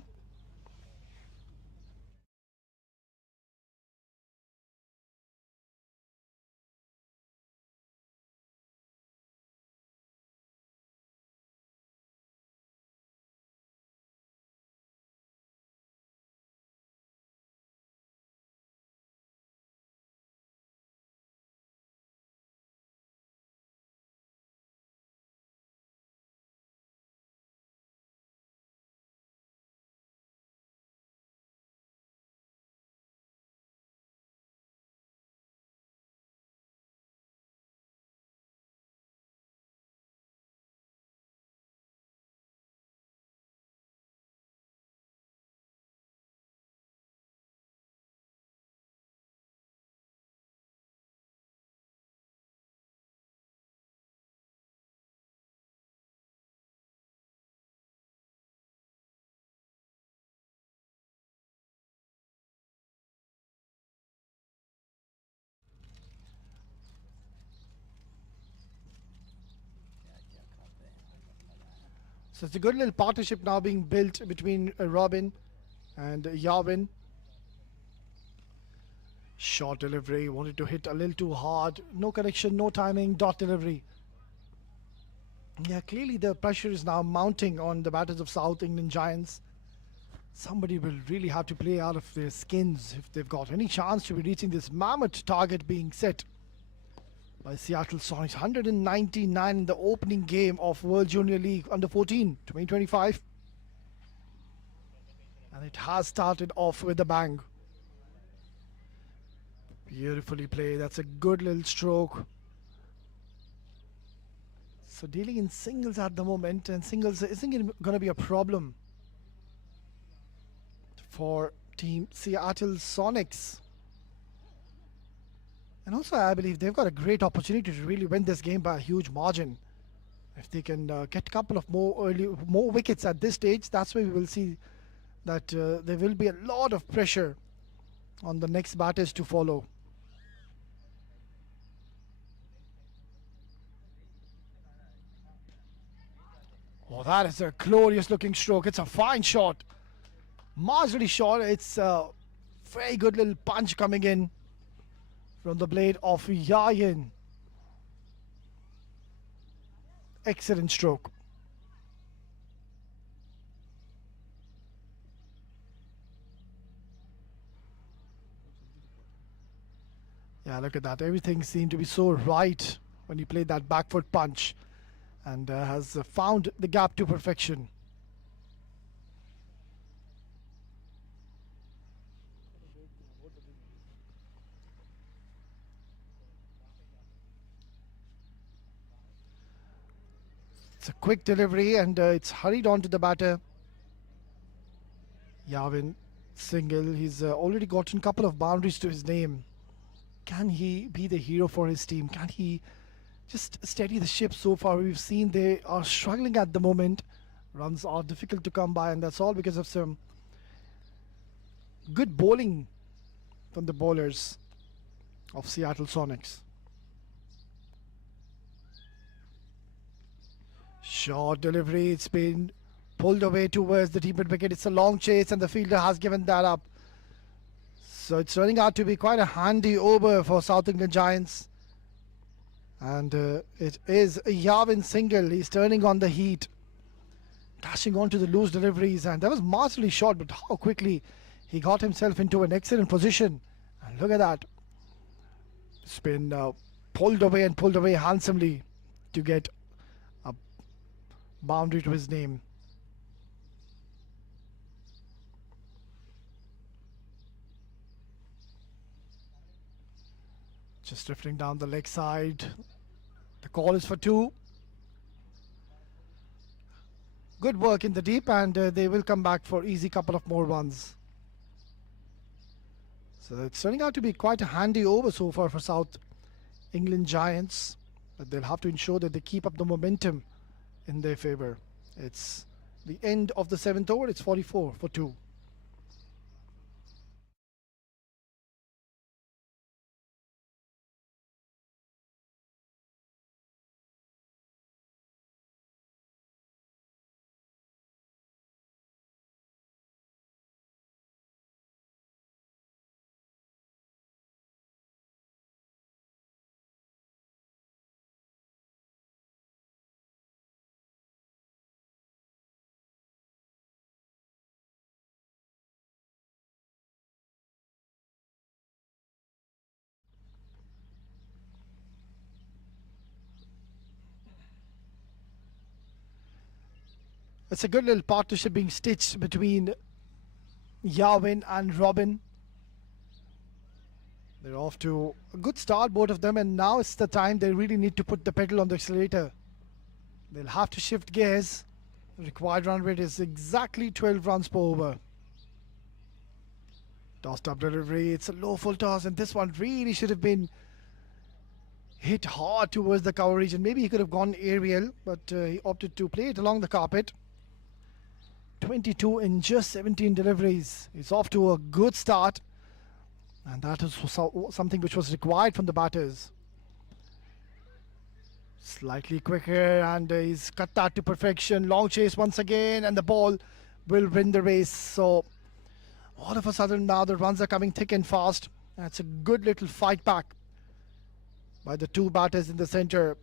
So it's a good little partnership now being built between Robin and Yavin. Short delivery, wanted to hit a little too hard. No connection, no timing, dot delivery. Yeah, clearly the pressure is now mounting on the batters of South England Giants. Somebody will really have to play out of their skins if they've got any chance to be reaching this mammoth target being set by Seattle Sonics. 199 in the opening game of World Junior League Under 14 2025. And it has started off with a bang. Beautifully played. That's a good little stroke. So dealing in singles at the moment, and singles isn't going to be a problem for Team Seattle Sonics. And also I believe they've got a great opportunity to really win this game by a huge margin. If they can get a couple of more wickets at this stage, that's where we will see that there will be a lot of pressure on the next batters to follow. Oh, that is a glorious looking stroke. It's a fine shot. Marginally short. It's a very good little punch coming in from the blade of Yayan. Excellent stroke. Yeah, look at that. Everything seemed to be so right when he played that back foot punch, and has found the gap to perfection. It's a quick delivery, and it's hurried on to the batter. Yavin single. He's already gotten a couple of boundaries to his name. Can he be the hero for his team? Can he just steady the ship? So far we've seen they are struggling at the moment. Runs are difficult to come by, and that's all because of some good bowling from the bowlers of Seattle Sonics. Short delivery. It's been pulled away towards the deep mid wicket. It's a long chase, and the fielder has given that up. So it's turning out to be quite a handy over for South England Giants. And it is a Yavin single. He's turning on the heat, dashing onto the loose deliveries, and that was marginally short, but how quickly he got himself into an excellent position. And look at that. It's been pulled away and pulled away handsomely to get a boundary to his name. Just drifting down the leg side. The call is for 2. Good work in the deep, and they will come back for easy couple of more runs. So it's turning out to be quite a handy over so far for South England Giants. But they'll have to ensure that they keep up the momentum in their favour. It's the end of the 7th over. It's 44 for 2. It's a good little partnership being stitched between Yawin and Robin. They're off to a good start, both of them, and now it's the time they really need to put the pedal on the accelerator. They'll have to shift gears. The required run rate is exactly 12 runs per over. Tossed up delivery. It's a low full toss, and this one really should have been hit hard towards the cover region. Maybe he could have gone aerial, but he opted to play it along the carpet. 22 in just 17 deliveries. He's off to a good start, and that is something which was required from the batters. Slightly quicker, and he's cut that to perfection. Long chase once again, and the ball will win the race. So all of a sudden now the runs are coming thick and fast. That's a good little fight back by the two batters in the center,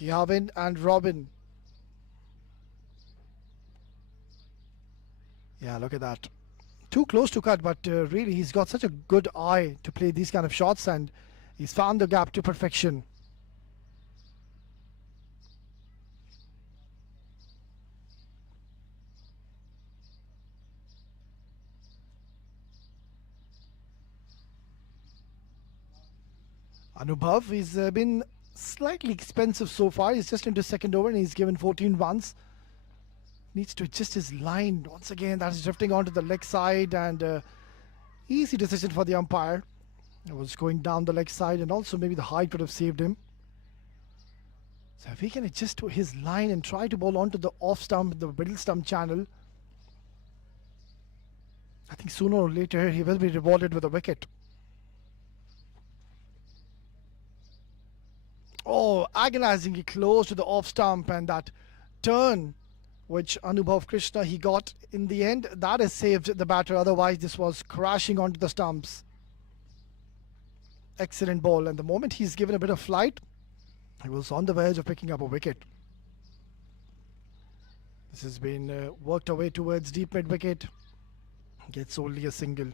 Yavin and Robin. Yeah, look at that. Too close to cut, but really he's got such a good eye to play these kind of shots, and he's found the gap to perfection. Anubhav, he's been slightly expensive so far. He's just into second over and he's given 14 runs. Needs to adjust his line. Once again, that is drifting onto the leg side, and easy decision for the umpire. It was going down the leg side, and also maybe the height would have saved him. So if he can adjust to his line and try to bowl onto the off stump, the middle stump channel, I think sooner or later he will be rewarded with a wicket. Oh, agonizingly close to the off stump, and that turn which Anubhav Krishna he got in the end, that has saved the batter. Otherwise, this was crashing onto the stumps. Excellent ball, and the moment he's given a bit of flight, he was on the verge of picking up a wicket. This has been worked away towards deep mid wicket. Gets only a single.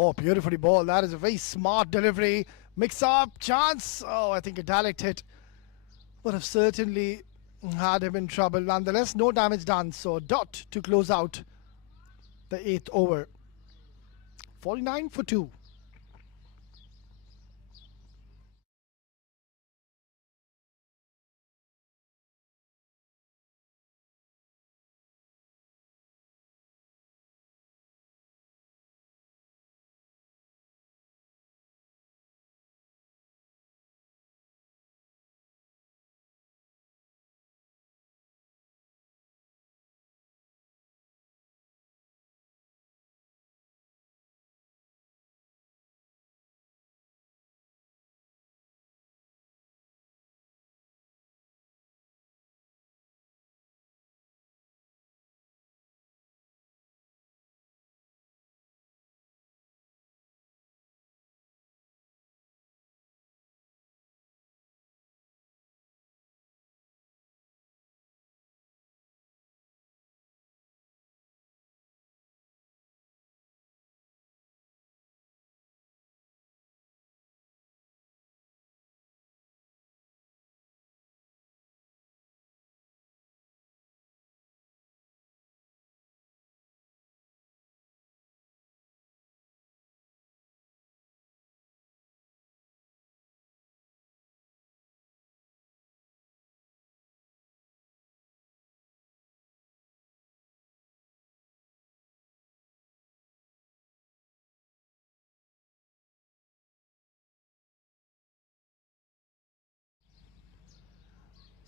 Oh, beautifully ball. That is a very smart delivery. Mix up, chance. Oh, I think a direct hit would have certainly had him in trouble. Nonetheless, no damage done. So dot to close out the 8th over. 49 for 2.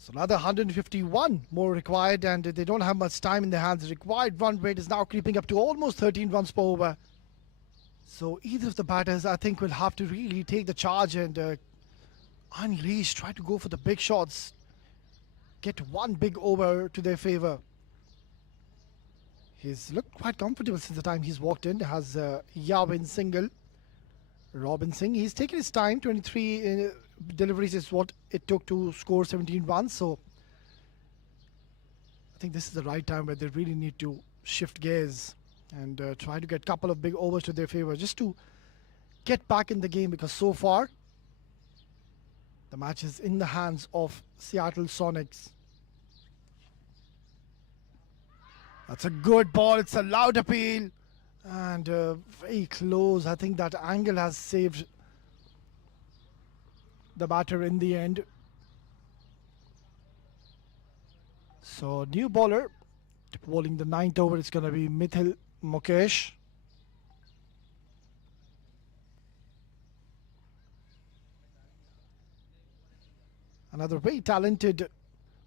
So another 151 more required, and they don't have much time in their hands. The required run rate is now creeping up to almost 13 runs per over. So either of the batters, I think, will have to really take the charge and unleash, try to go for the big shots, get one big over to their favour. He's looked quite comfortable since the time he's walked in. Has Yawin single. Robin Singh, he's taken his time. 23 deliveries is what it took to score 17 runs. So I think this is the right time where they really need to shift gears and try to get a couple of big overs to their favour just to get back in the game, because so far the match is in the hands of Seattle Sonics. That's a good ball. It's a loud appeal and very close. I think that angle has saved the batter in the end. So new bowler bowling the 9th over. It's going to be Mithil Mukesh. Another very talented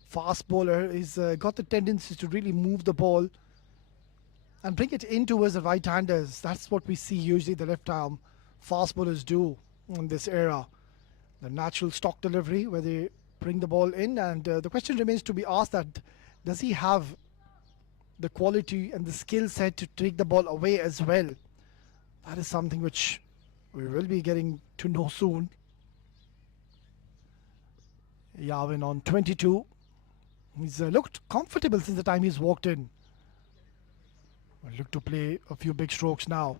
fast bowler. He's got the tendency to really move the ball and bring it in towards the right-handers. That's what we see usually, the left arm fast bowlers do in this era. The natural stock delivery where they bring the ball in, and the question remains to be asked that does he have the quality and the skill set to take the ball away as well? That is something which we will be getting to know soon. Yawin on 22. He's looked comfortable since the time he's walked in. Will look to play a few big strokes now.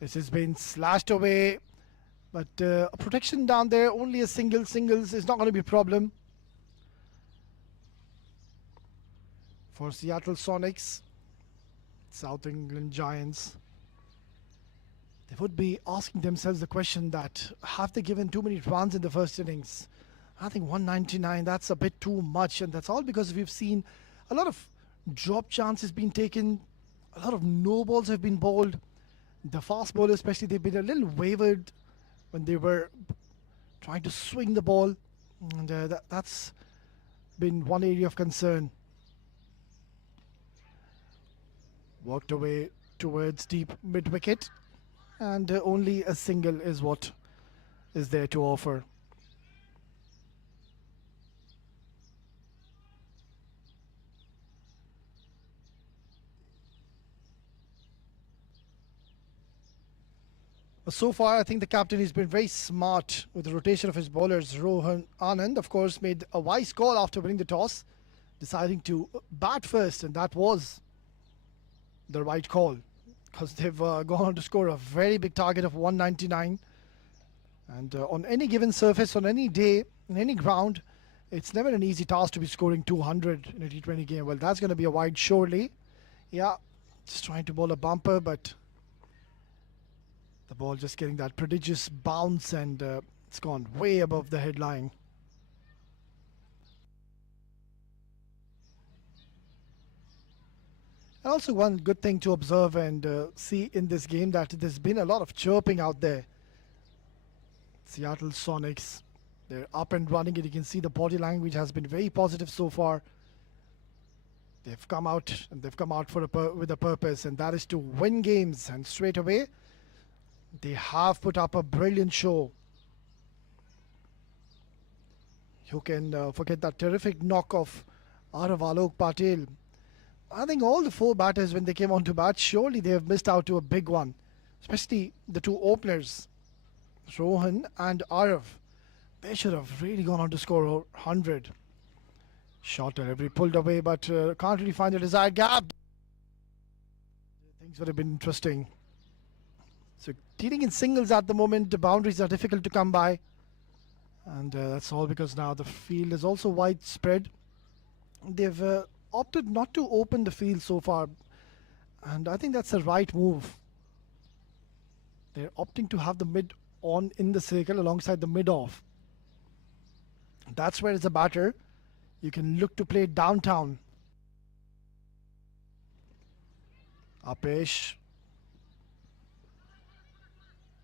This has been slashed away, but a protection down there, only a singles is not going to be a problem for Seattle Sonics. South England Giants. They would be asking themselves the question that have they given too many runs in the first innings? I think 199, that's a bit too much, and that's all because we've seen a lot of drop chances being taken, a lot of no balls have been bowled. The fast bowlers especially, they've been a little wavered when they were trying to swing the ball, and that's been one area of concern. Worked away towards deep mid-wicket, and only a single is what is there to offer. So far, I think the captain has been very smart with the rotation of his bowlers. Rohan Anand, of course, made a wise call after winning the toss, deciding to bat first, and that was the right call because they've gone on to score a very big target of 199. And on any given surface, on any day, in any ground, it's never an easy task to be scoring 200 in a T20 game. Well, that's going to be a wide surely. Yeah, just trying to bowl a bumper, but the ball just getting that prodigious bounce, and it's gone way above the headline. And also one good thing to observe and see in this game that there's been a lot of chirping out there. Seattle Sonics, they're up and running, and you can see the body language has been very positive so far. They've come out, and they've come out for with a purpose, and that is to win games. And straight away, they have put up a brilliant show. You can forget that terrific knock of Alok Patel. I think all the four batters, when they came on to bat, surely they have missed out to a big one, especially the two openers, Rohan and Arav. They should have really gone on to score 100. Shot delivery pulled away, but can't really find the desired gap. Things would have been interesting. So dealing in singles at the moment, the boundaries are difficult to come by. And that's all because now the field is also widespread. They've opted not to open the field so far. And I think that's the right move. They're opting to have the mid on in the circle alongside the mid off. That's where as a batter, you can look to play downtown. Apesh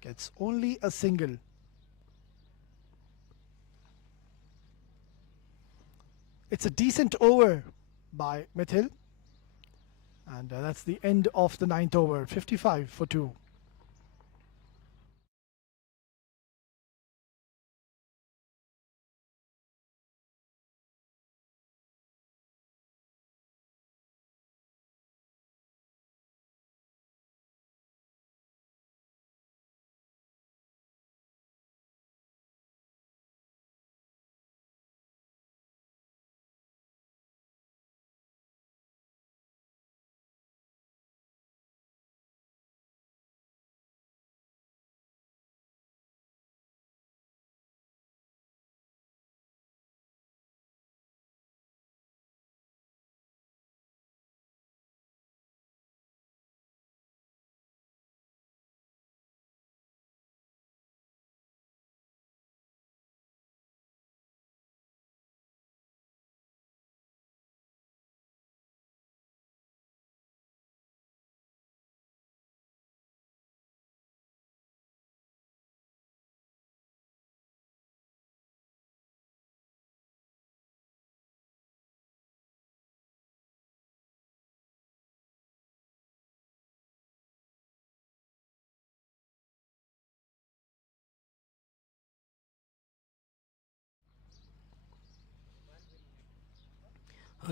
gets only a single. It's a decent over by Mithil. And that's the end of the 9th over, 55 for 2.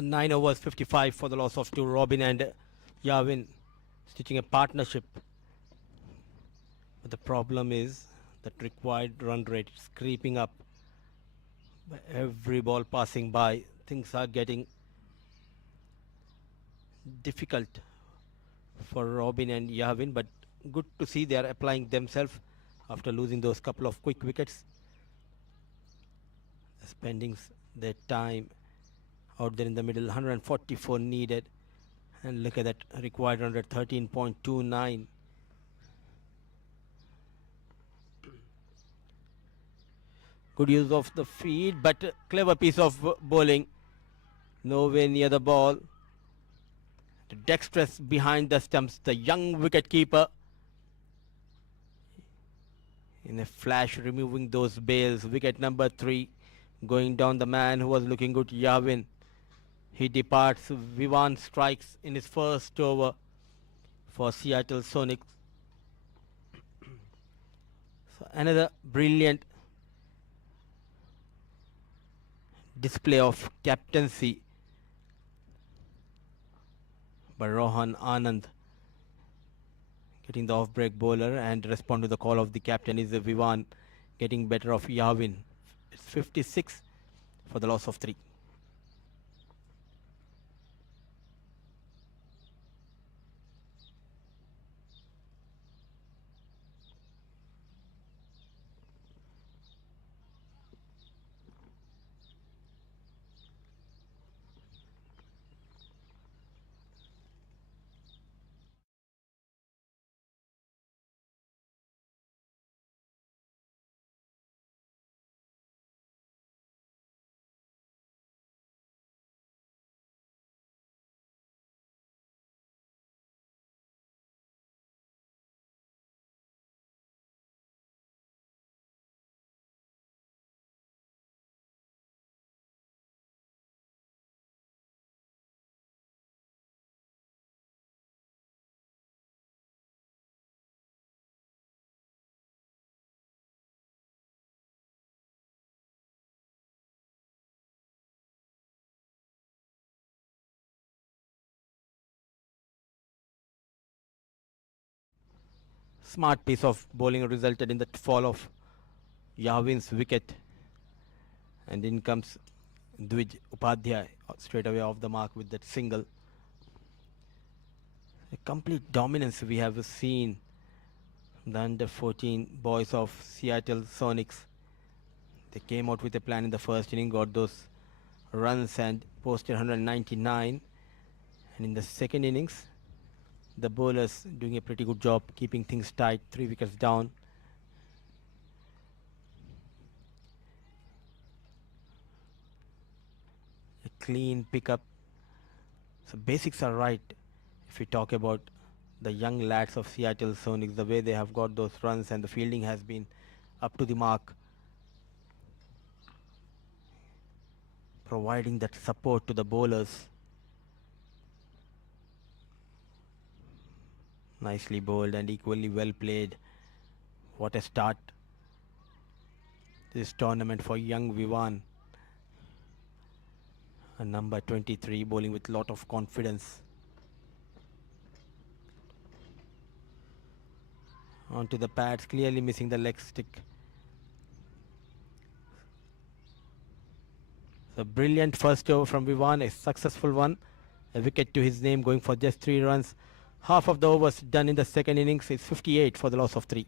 9 overs 55 for the loss of 2. Robin and Yavin stitching a partnership. But the problem is that required run rate is creeping up. By every ball passing by, things are getting difficult for Robin and Yavin, but good to see they are applying themselves after losing those couple of quick wickets. Spending their time out there in the middle, 144 needed, and look at that required run rate 13.29. Good use of the feed, but clever piece of bowling. Nowhere near the ball. Dexterous behind the stumps, the young wicket keeper. In a flash, removing those bails. Wicket number 3. Going down the man who was looking good, Yavin. He departs. Vivan strikes in his first over for Seattle Sonics. So another brilliant display of captaincy by Rohan Anand. Getting the off-break bowler and respond to the call of the captain is Vivan, getting better of Yavin. It's 56 for the loss of 3. Smart piece of bowling resulted in the fall of Yavin's wicket. And in comes Dwij Upadhyay straight away off the mark with that single. A complete dominance we have seen the under 14 boys of Seattle Sonics. They came out with a plan in the first inning, got those runs and posted 199. And in the second innings, the bowlers doing a pretty good job keeping things tight, 3 wickets down. A clean pickup. So basics are right if we talk about the young lads of Seattle Sonics, the way they have got those runs and the fielding has been up to the mark, providing that support to the bowlers. Nicely bowled and equally well played. What a start this tournament for young Vivan. A number 23 bowling with lot of confidence. Onto the pads, clearly missing the leg stick. So brilliant first over from Vivan, a successful one. A wicket to his name, going for just 3 runs. Half of the overs done in the second innings. It's 58 for the loss of 3.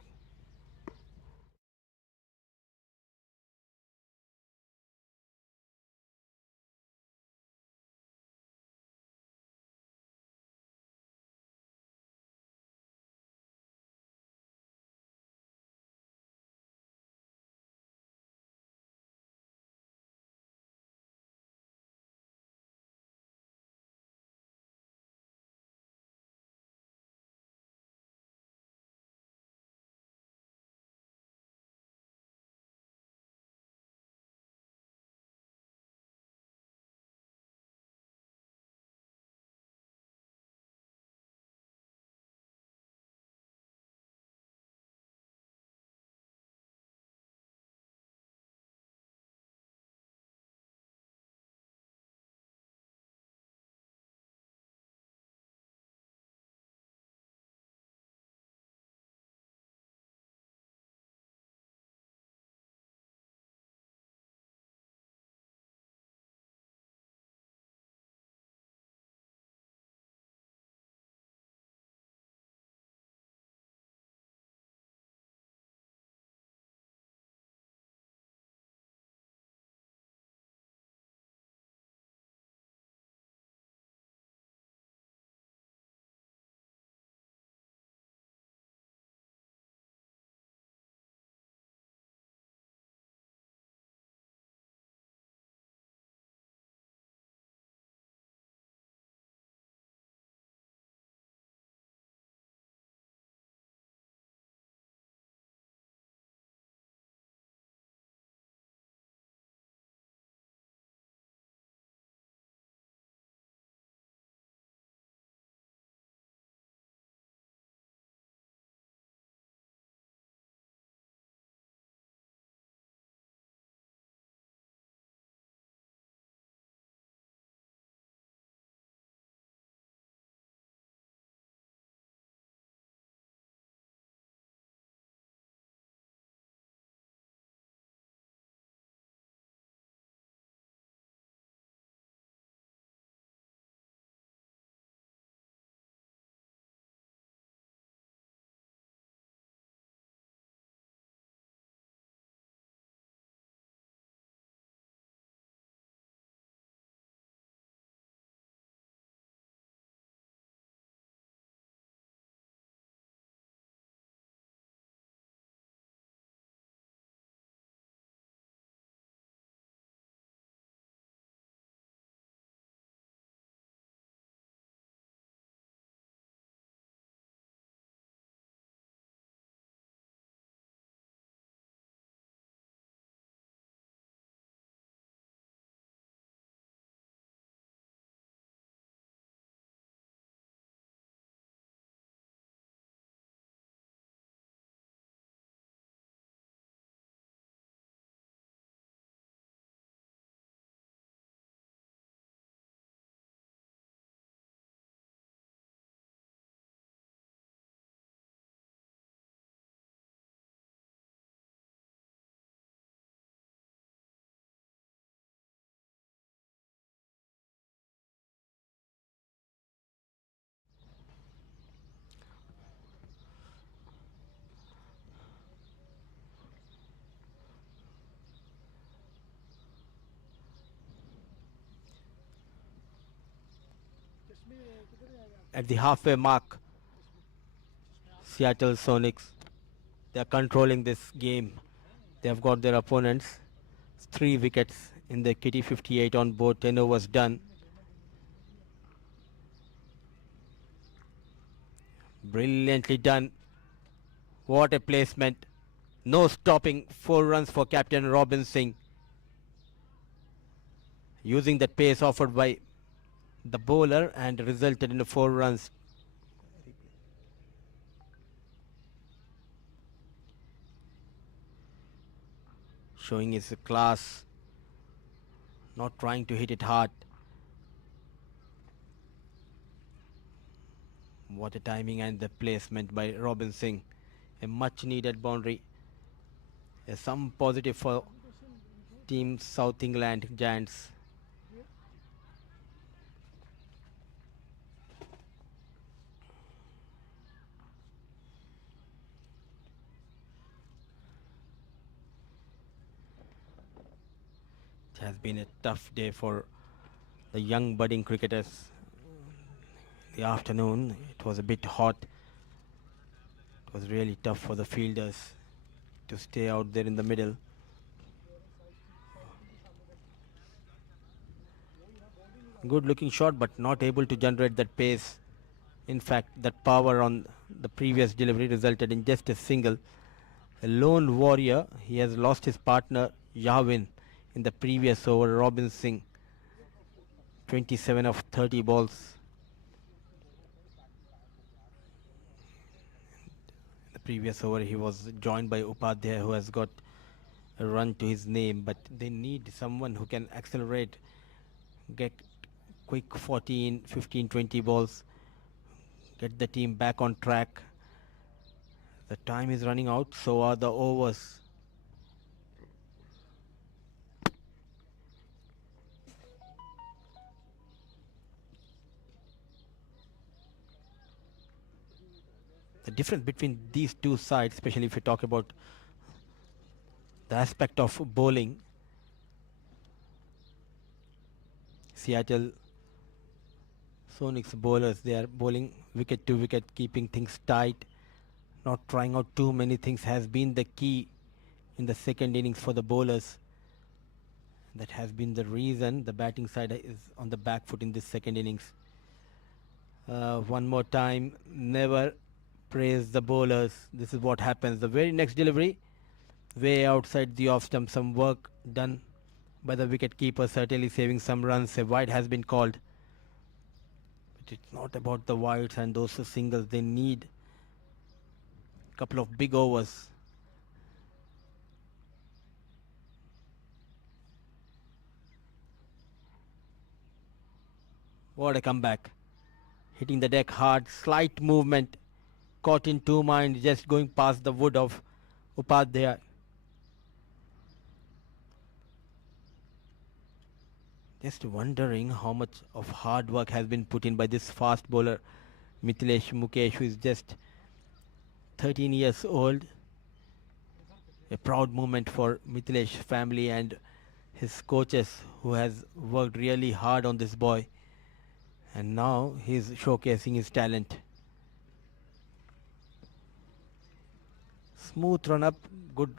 At the halfway mark, Seattle Sonics, they are controlling this game. They have got their opponents 3 wickets in the kitty, 58 on board, 10 overs done. Brilliantly done. What a placement. No stopping. 4 runs for Captain Robin Singh. Using that pace offered by the bowler and resulted in 4 runs. Showing his class. Not trying to hit it hard. What a timing and the placement by Robin Singh. A much needed boundary. Some positive for Team South England Giants. It has been a tough day for the young budding cricketers. The afternoon, it was a bit hot. It was really tough for the fielders to stay out there in the middle. Good looking shot, but not able to generate that pace. In fact, that power on the previous delivery resulted in just a single. A lone warrior, he has lost his partner Yahwin in the previous over. Robin Singh, 27 of 30 balls. In the previous over, he was joined by Upadhyay, who has got a run to his name, but they need someone who can accelerate, get quick 14, 15, 20 balls, get the team back on track. The time is running out, so are the overs. The difference between these two sides, especially if you talk about the aspect of bowling, Seattle Sonics bowlers, they are bowling wicket to wicket, keeping things tight, not trying out too many things has been the key in the second innings for the bowlers. That has been the reason the batting side is on the back foot in this second innings. One more time, never praise the bowlers. This is what happens. The very next delivery, way outside the off stump, some work done by the wicket keeper, certainly saving some runs. A wide has been called. But it's not about the wides and those singles. They need a couple of big overs. What a comeback. Hitting the deck hard, slight movement, caught in two minds, just going past the wood of Upadhyay. Just wondering how much of hard work has been put in by this fast bowler, Mithilesh Mukesh, who is just 13 years old. A proud moment for Mithilesh family and his coaches, who has worked really hard on this boy. And now he's showcasing his talent. Smooth run up, good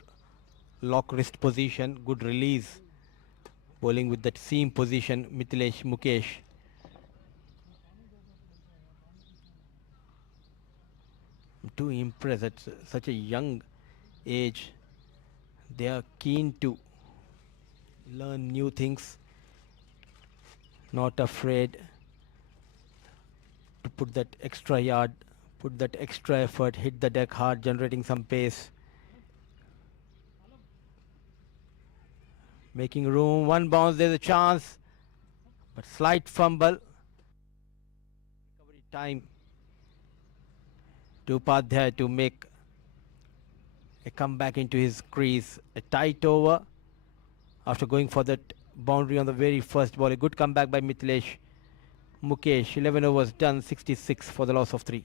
lock wrist position, good release. Bowling with that seam position, Mithilesh Mukesh. I'm too impressed at such a young age. They are keen to learn new things, not afraid to put that extra yard, put that extra effort, hit the deck hard, generating some pace. Making room, one bounce, there's a chance, but slight fumble. Recovery time to Upadhyay to make a comeback into his crease. A tight over after going for that boundary on the very first ball. A good comeback by Mithilesh Mukesh. 11 overs done, 66 for the loss of 3.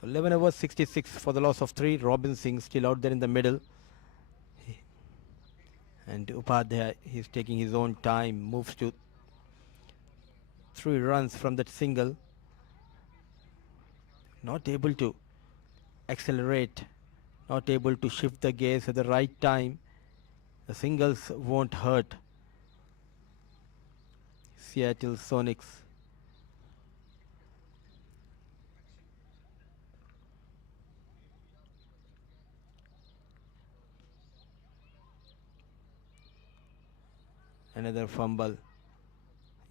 So 11 overs, 66 for the loss of 3. Robin Singh still out there in the middle. And Upadhyay, he's taking his own time, moves to 3 runs from that single. Not able to accelerate, not able to shift the gears at the right time. The singles won't hurt Seattle Sonics. Another fumble.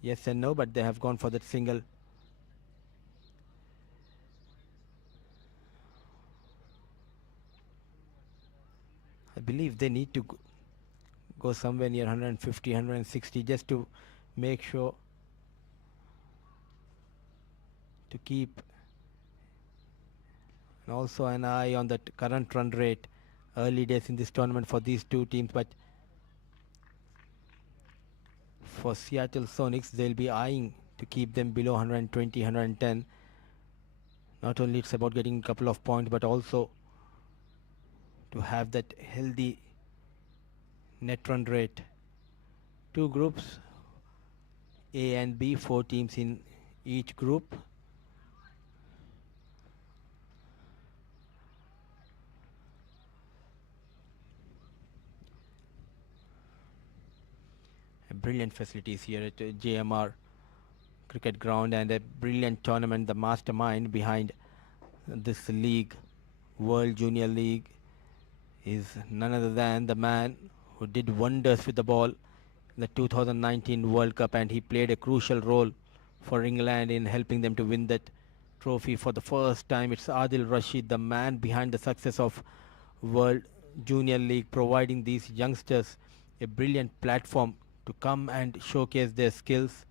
Yes and no, but they have gone for that single. I believe they need to go somewhere near 150, 160 just to make sure to keep and also an eye on that current run rate. Early days in this tournament for these two teams, but for Seattle Sonics, they'll be eyeing to keep them below 120, 110. Not only it's about getting a couple of points, but also to have that healthy net run rate. Two groups, A and B, 4 teams in each group. Brilliant facilities here at JMR Cricket Ground and a brilliant tournament. The mastermind behind this league, World Junior League, is none other than the man who did wonders with the ball in the 2019 World Cup, and he played a crucial role for England in helping them to win that trophy for the first time. It's Adil Rashid, the man behind the success of World Junior League, providing these youngsters a brilliant platform to come and showcase their skills.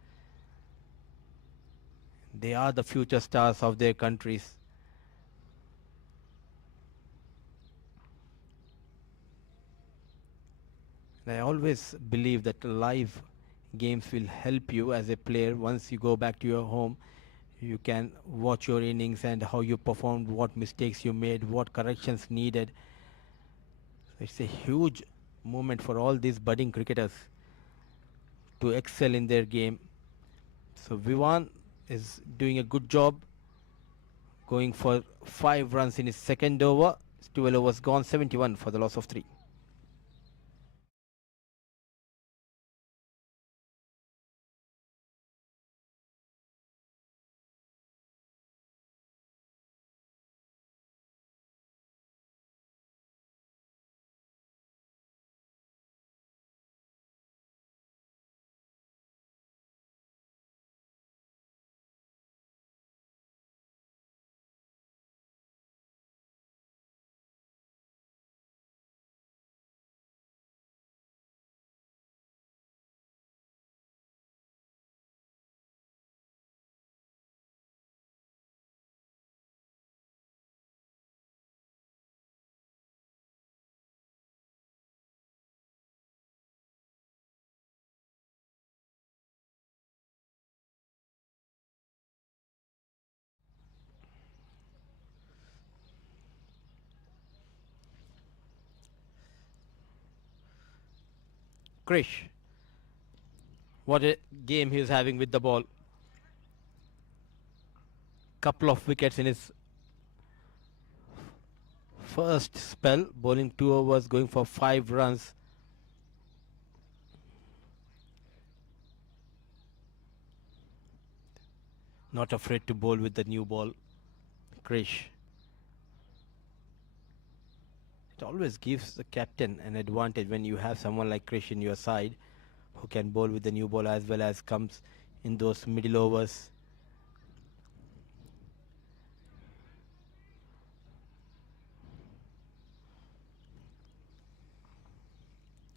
They are the future stars of their countries. And I always believe that live games will help you as a player. Once you go back to your home, you can watch your innings and how you performed, what mistakes you made, what corrections needed. So it's a huge moment for all these budding cricketers to excel in their game. So Vivan is doing a good job, going for 5 runs in his second over. 12 overs gone, 71 for the loss of 3. Krish, what a game he is having with the ball. Couple of wickets in his first spell, bowling 2 overs, going for 5 runs. Not afraid to bowl with the new ball, Krish. It always gives the captain an advantage when you have someone like Krish in your side who can bowl with the new ball as well as comes in those middle overs.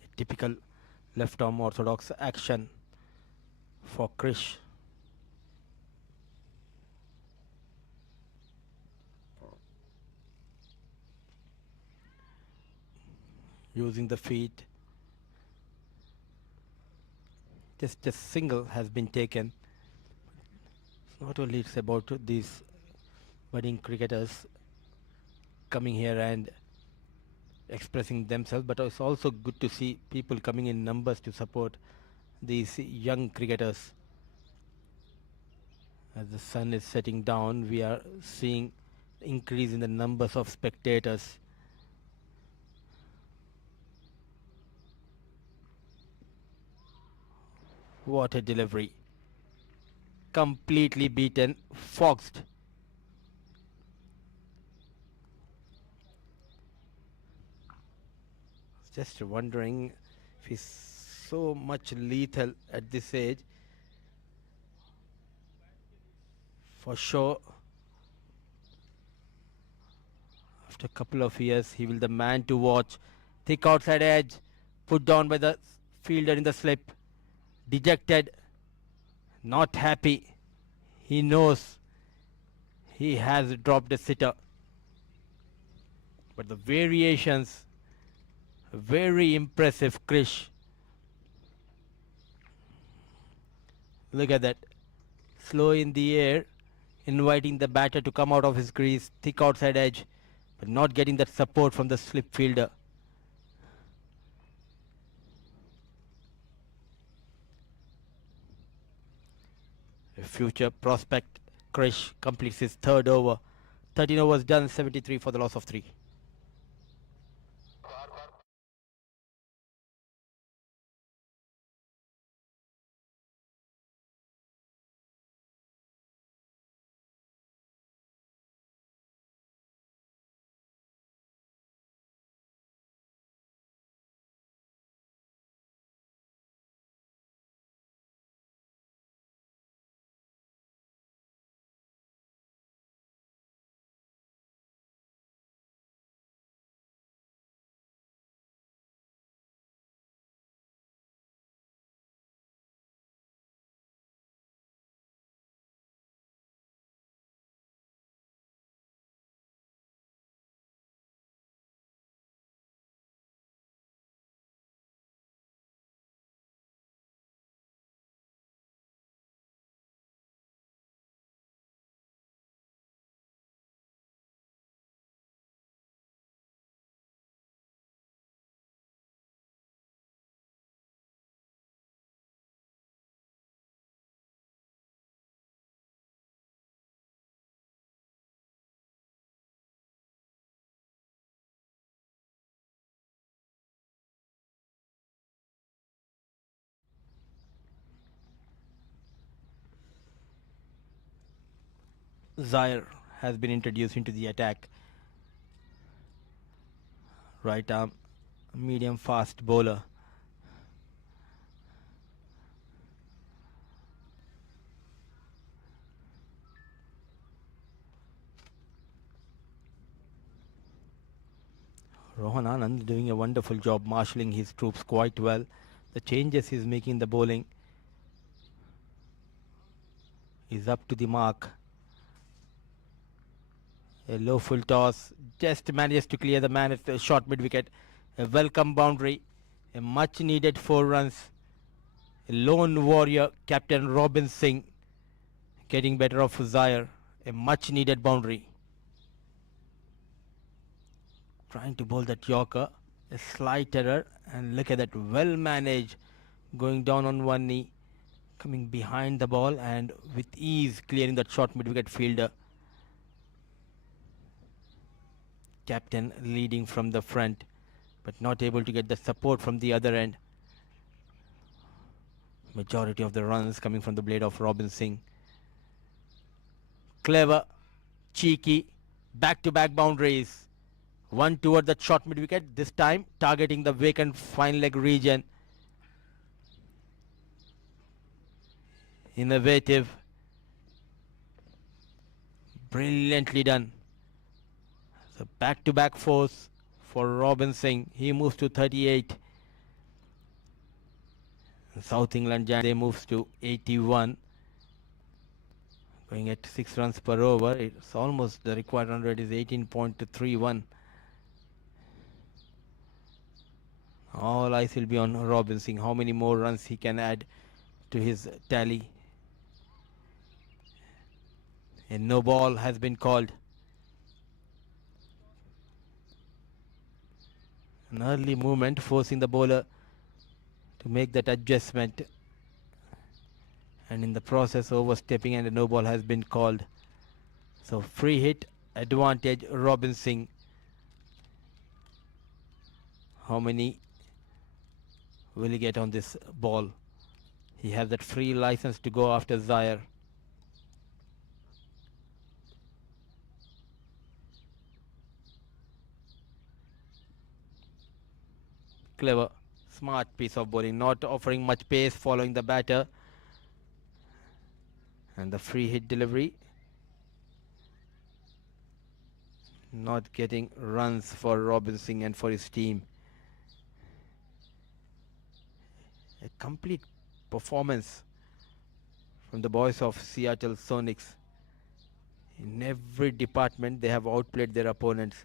A typical left arm orthodox action for Krish. Using the feet. Just a single has been taken. Not only it's about these budding cricketers coming here and expressing themselves, but it's also good to see people coming in numbers to support these young cricketers. As the sun is setting down, we are seeing increase in the numbers of spectators. What a delivery. Completely beaten, foxed. Just wondering if he's so much lethal at this age. For sure, after a couple of years, he will the man to watch. Thick outside edge, put down by the fielder in the slip. Dejected, not happy. He knows he has dropped a sitter. But the variations, very impressive, Krish. Look at that. Slow in the air, inviting the batter to come out of his crease, thick outside edge, but not getting that support from the slip fielder. A future prospect, Krish, completes his third over. 13 overs done, 73 for the loss of 3. Zaire has been introduced into the attack. Right arm, medium fast bowler. Rohan Anand doing a wonderful job marshalling his troops quite well. The changes he's making in the bowling is up to the mark. A low full toss, just manages to clear the man at the short mid wicket. A welcome boundary, a much needed 4 runs. A lone warrior, Captain Robin Singh, getting better of Zaire. A much needed boundary. Trying to bowl that Yorker. A slight error, and look at that, well managed. Going down on one knee, coming behind the ball, and with ease clearing that short mid wicket fielder. Captain leading from the front, but not able to get the support from the other end. Majority of the runs coming from the blade of Robin Singh. Clever, cheeky, back-to-back boundaries. One toward the short mid wicket, this time targeting the vacant fine leg region. Innovative, brilliantly done. So back-to-back fours for Robin Singh. He moves to 38. South England Giants, they moves to 81. Going at 6 runs per over. It's almost the required run rate is 18.31. All eyes will be on Robin Singh. How many more runs he can add to his tally. And no ball has been called. An early movement forcing the bowler to make that adjustment, and in the process overstepping, and a no ball has been called. So free hit, advantage Robin Singh. How many will he get on this ball? He has that free license to go after Zaire. Clever, smart piece of bowling, not offering much pace, following the batter. And the free hit delivery. Not getting runs for Robin Singh and for his team. A complete performance from the boys of Seattle Sonics. In every department, they have outplayed their opponents.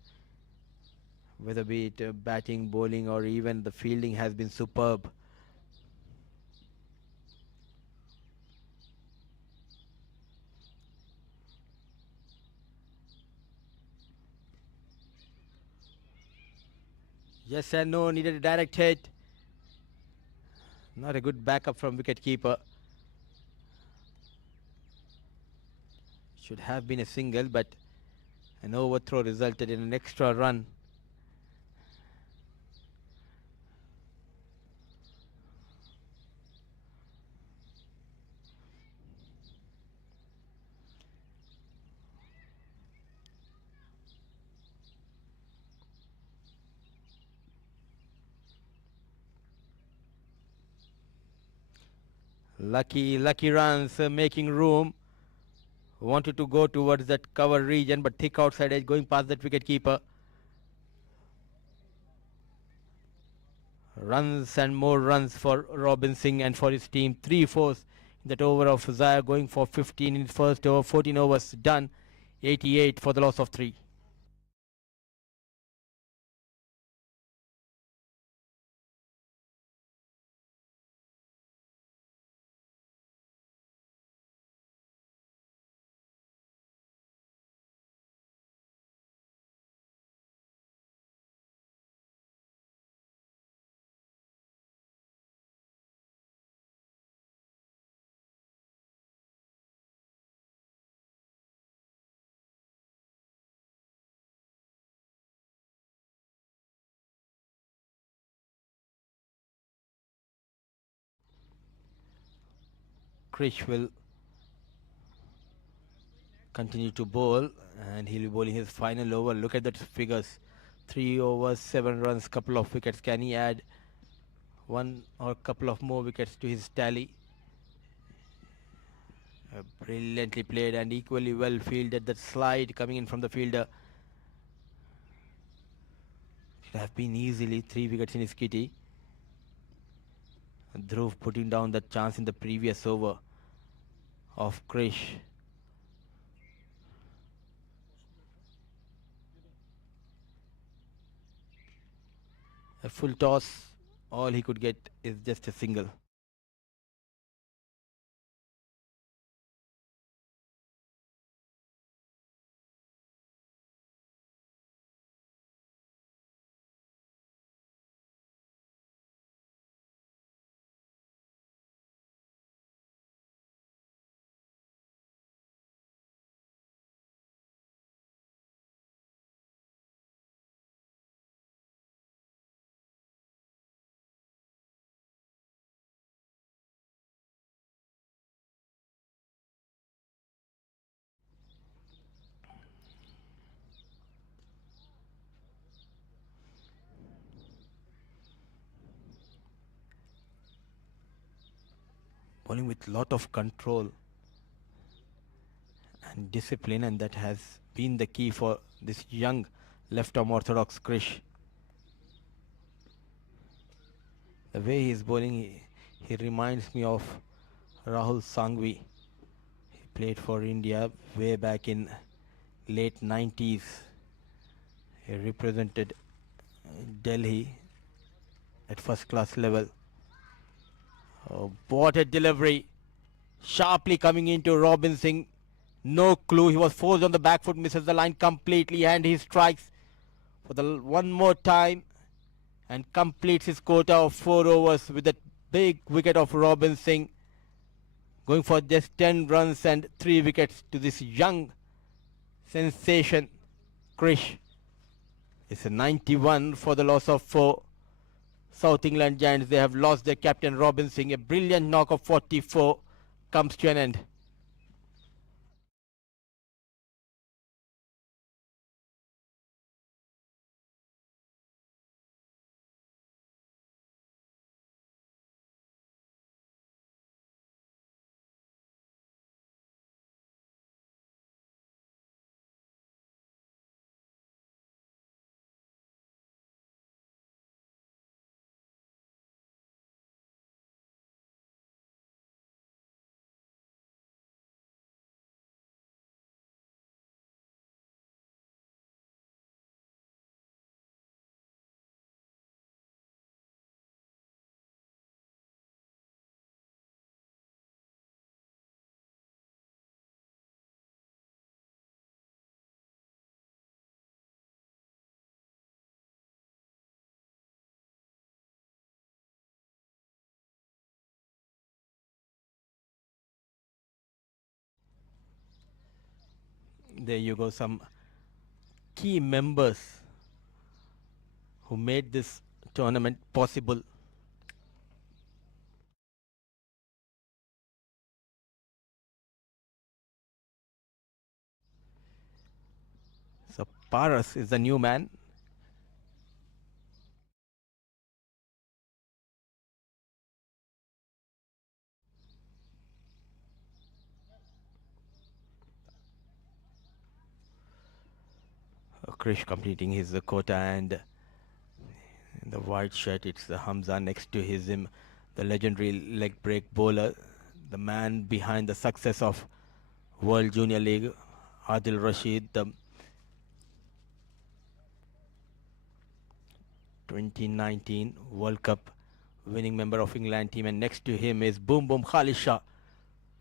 Whether be it batting, bowling, or even the fielding has been superb. Yes and no, needed a direct hit. Not a good backup from wicketkeeper. Should have been a single, but an overthrow resulted in an extra run. Lucky runs, making room. Wanted to go towards that cover region, but thick outside edge going past that wicketkeeper. Runs and more runs for Robin Singh and for his team. 3 fours in that over of Zaire, going for 15 in his first over. 14 overs done. 88 for the loss of 3. Krish will continue to bowl, and he'll be bowling his final over. Look at the figures. 3 overs, 7 runs, couple of wickets. Can he add one or couple of more wickets to his tally? Brilliantly played and equally well fielded. That slide coming in from the fielder. Should have been easily 3 wickets in his kitty. Dhruv putting down that chance in the previous over of Krish. A full toss, all he could get is just a single. Bowling with lot of control and discipline, and that has been the key for this young left-arm orthodox Krish. The way he is bowling, he reminds me of Rahul Sangvi. He played for India way back in late 90s. He represented Delhi at first class level. Oh, what a delivery. Sharply coming into Robin Singh. No clue. He was forced on the back foot, misses the line completely, and he strikes for the one more time. and completes his quota of 4 overs with a big wicket of Robin Singh, going for just 10 runs and 3 wickets to this young sensation. Krish. It's a 91 for the loss of 4. South England Giants, they have lost their captain Robin Singh. A brilliant knock of 44 comes to an end. There you go, some key members who made this tournament possible. So Paras is the new man. Krish completing his quota, and in the white shirt it's the Hamza next to him, the legendary leg break bowler, the man behind the success of World Junior League, Adil Rashid, the 2019 World Cup winning member of England team, and next to him is Boom Boom Khalid Shah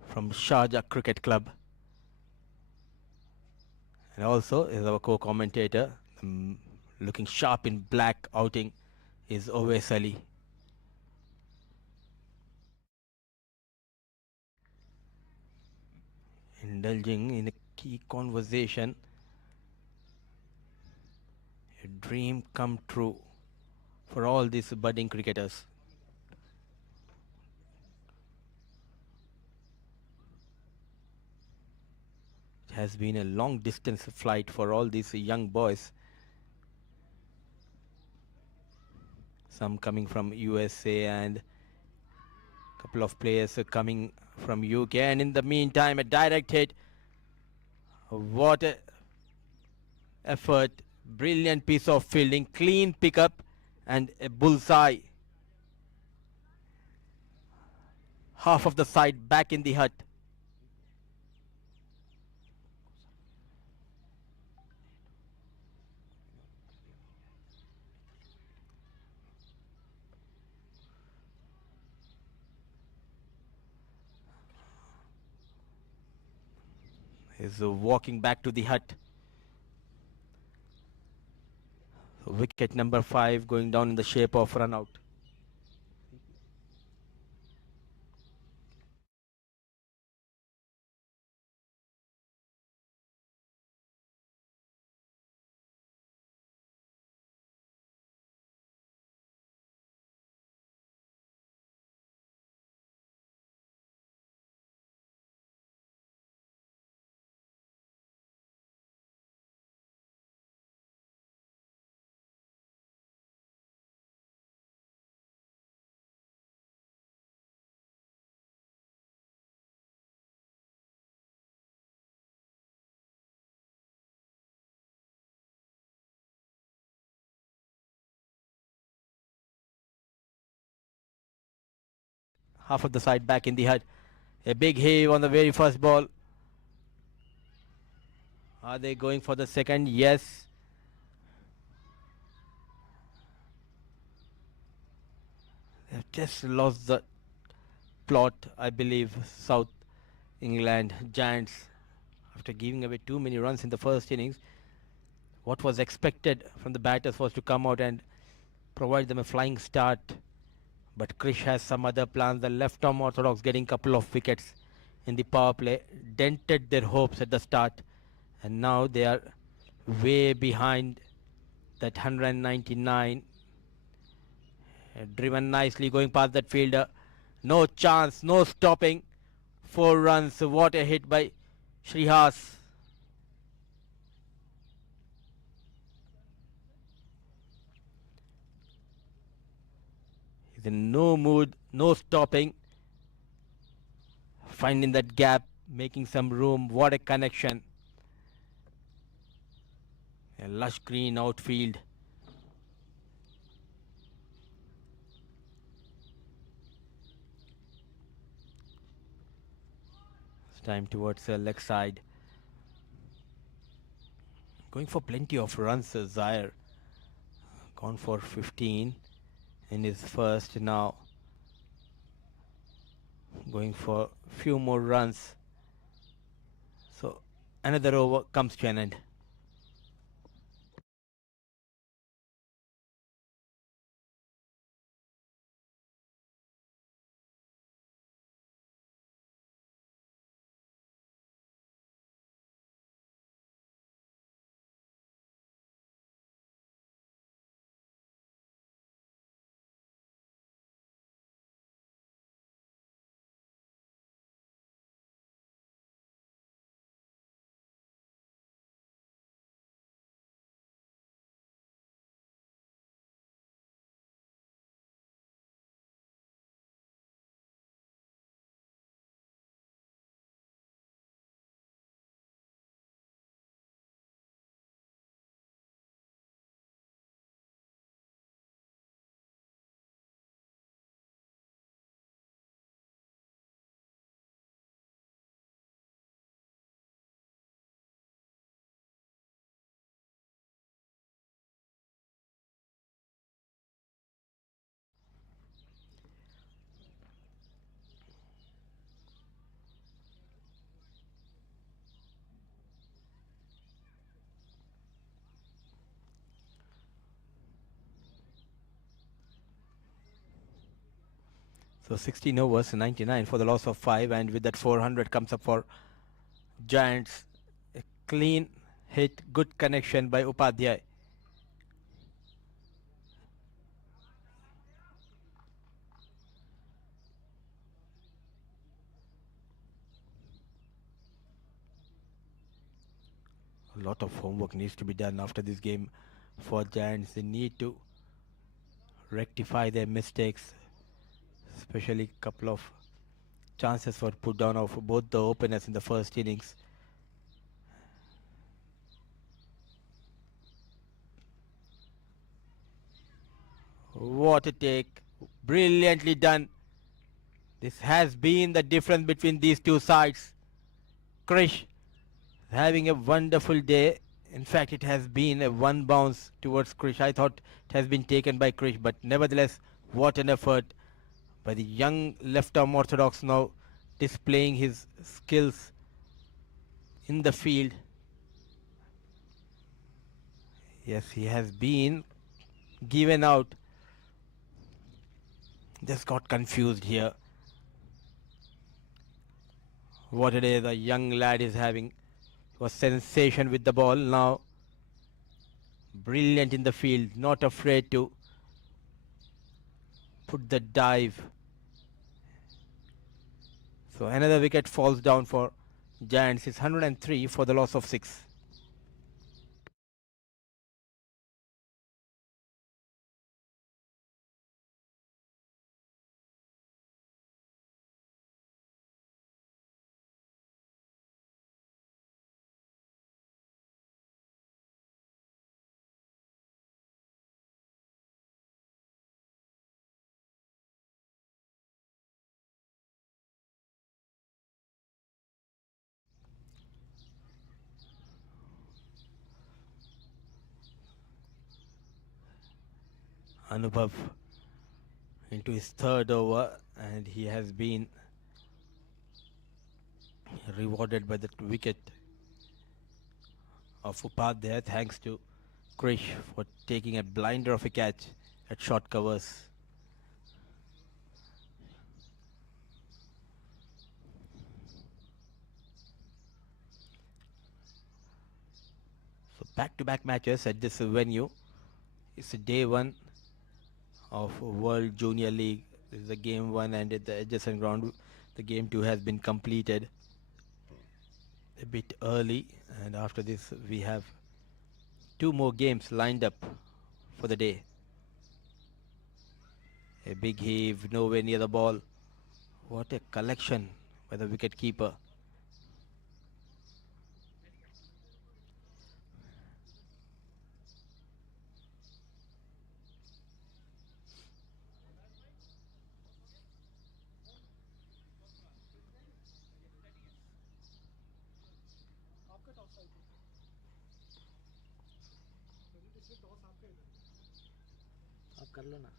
from Sharjah Cricket Club. And also is our co-commentator, looking sharp in black outing, is Owais Ali. Indulging in a key conversation, a dream come true for all these budding cricketers. It has been a long distance flight for all these young boys. Some coming from USA and a couple of players coming from UK. And in the meantime, a direct hit. What a effort. Brilliant piece of fielding. Clean pickup and a bullseye. Half of the side back in the hut. Is walking back to the hut. Wicket number 5 going down in the shape of run out. Half of the side back in the hut. A big heave on the very first ball. Are they going for the second? Yes. They've just lost the plot, I believe, South England Giants, after giving away too many runs in the first innings. What was expected from the batters was to come out and provide them a flying start. But Krish has some other plans. The left arm Orthodox getting couple of wickets in the power play dented their hopes at the start, and now they are way behind that 199. Driven nicely going past that fielder. No chance, no stopping. 4 runs. What a hit by Shrihas. He's in no mood, no stopping. Finding that gap, making some room. What a connection. A lush green outfield. It's time towards the leg side. Going for plenty of runs, Zaire. Gone for 15 in his first now. Going for few more runs. So another over comes to an end. So 16 overs, 99 for the loss of 5, and with that 400 comes up for Giants. A clean hit, good connection by Upadhyay. A lot of homework needs to be done after this game for Giants. They need to rectify their mistakes, especially a couple of chances for put down of both the openers in the first innings. What a take. Brilliantly done. This has been the difference between these two sides. Krish having a wonderful day. In fact, it has been a one bounce towards Krish. I thought it has been taken by Krish, but nevertheless, what an effort by the young left arm Orthodox, now displaying his skills in the field. Yes, he has been given out. Just got confused here. What a day the young lad is having. Was sensation with the ball. Now brilliant in the field, not afraid to put the dive. So another wicket falls down for Giants. It's 103 for the loss of 6. Anubhav into his third over, and he has been rewarded by the wicket of Upadhyay, thanks to Krish for taking a blinder of a catch. at short covers. So back-to-back matches at this venue. It's a day one of World Junior League. This is the game one, and at the adjacent ground, the game two has been completed a bit early. And after this, we have two more games lined up for the day. A big heave, nowhere near the ball. What a collection by the wicket keeper. आप कर लो ना.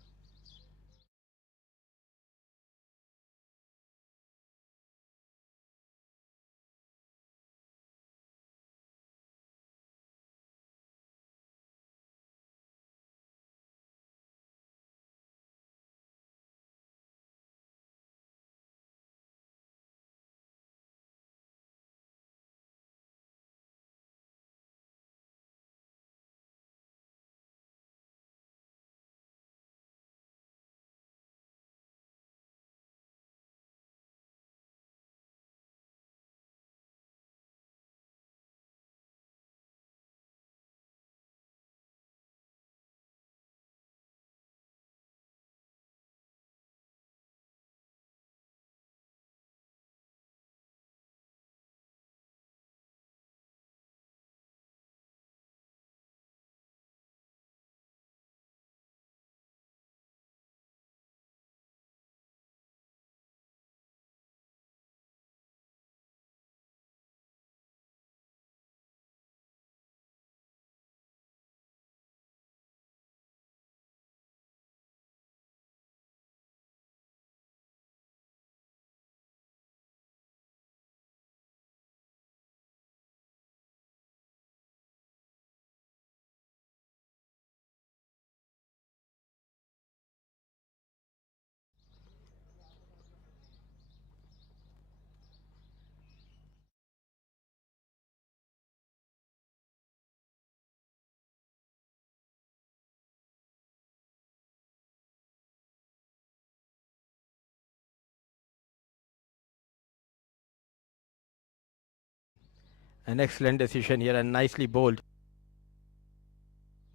An excellent decision here and nicely bowled,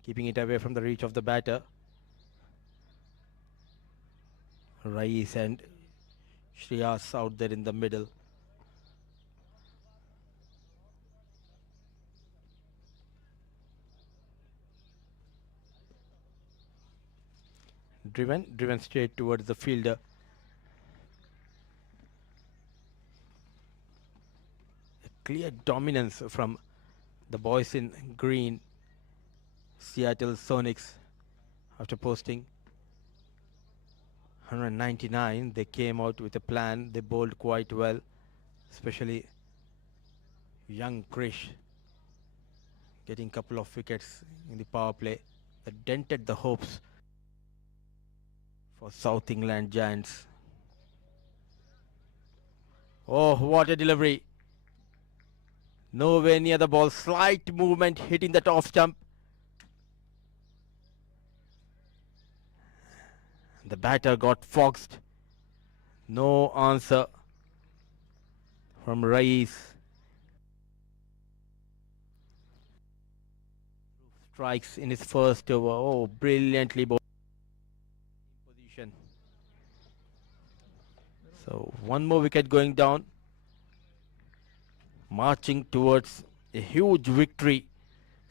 keeping it away from the reach of the batter. Rais and Shreyas out there in the middle. Driven straight towards the fielder. A clear dominance from the boys in green, Seattle Sonics. After posting 199, they came out with a plan. They bowled quite well, especially young Krish getting a couple of wickets in the power play that dented the hopes for South England Giants. Oh, what a delivery! Nowhere near the ball. Slight movement hitting the top stump. The batter got foxed. No answer from Rais. Strikes in his first over. Oh, brilliantly bowled position. So one more wicket going down. Marching towards a huge victory.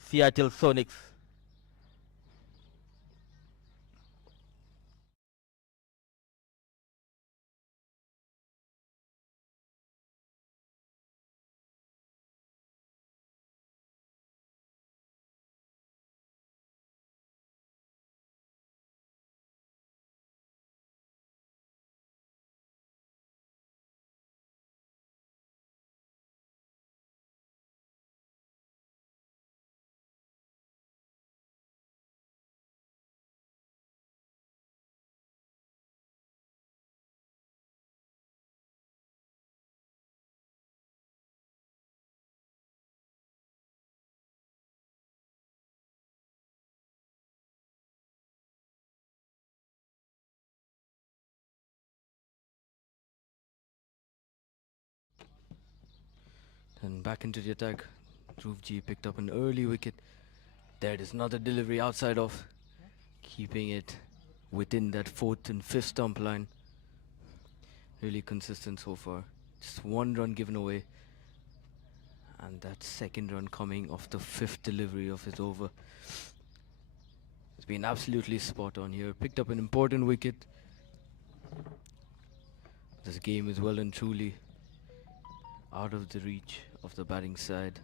Seattle Sonics. And back into the attack. Dhruv G picked up an early wicket. There it is, another delivery outside off, keeping it within that fourth and fifth stump line. Really consistent so far. Just one run given away. And that second run coming off the fifth delivery of his over. It's been absolutely spot on here. Picked up an important wicket. This game is well and truly out of the reach of the batting side.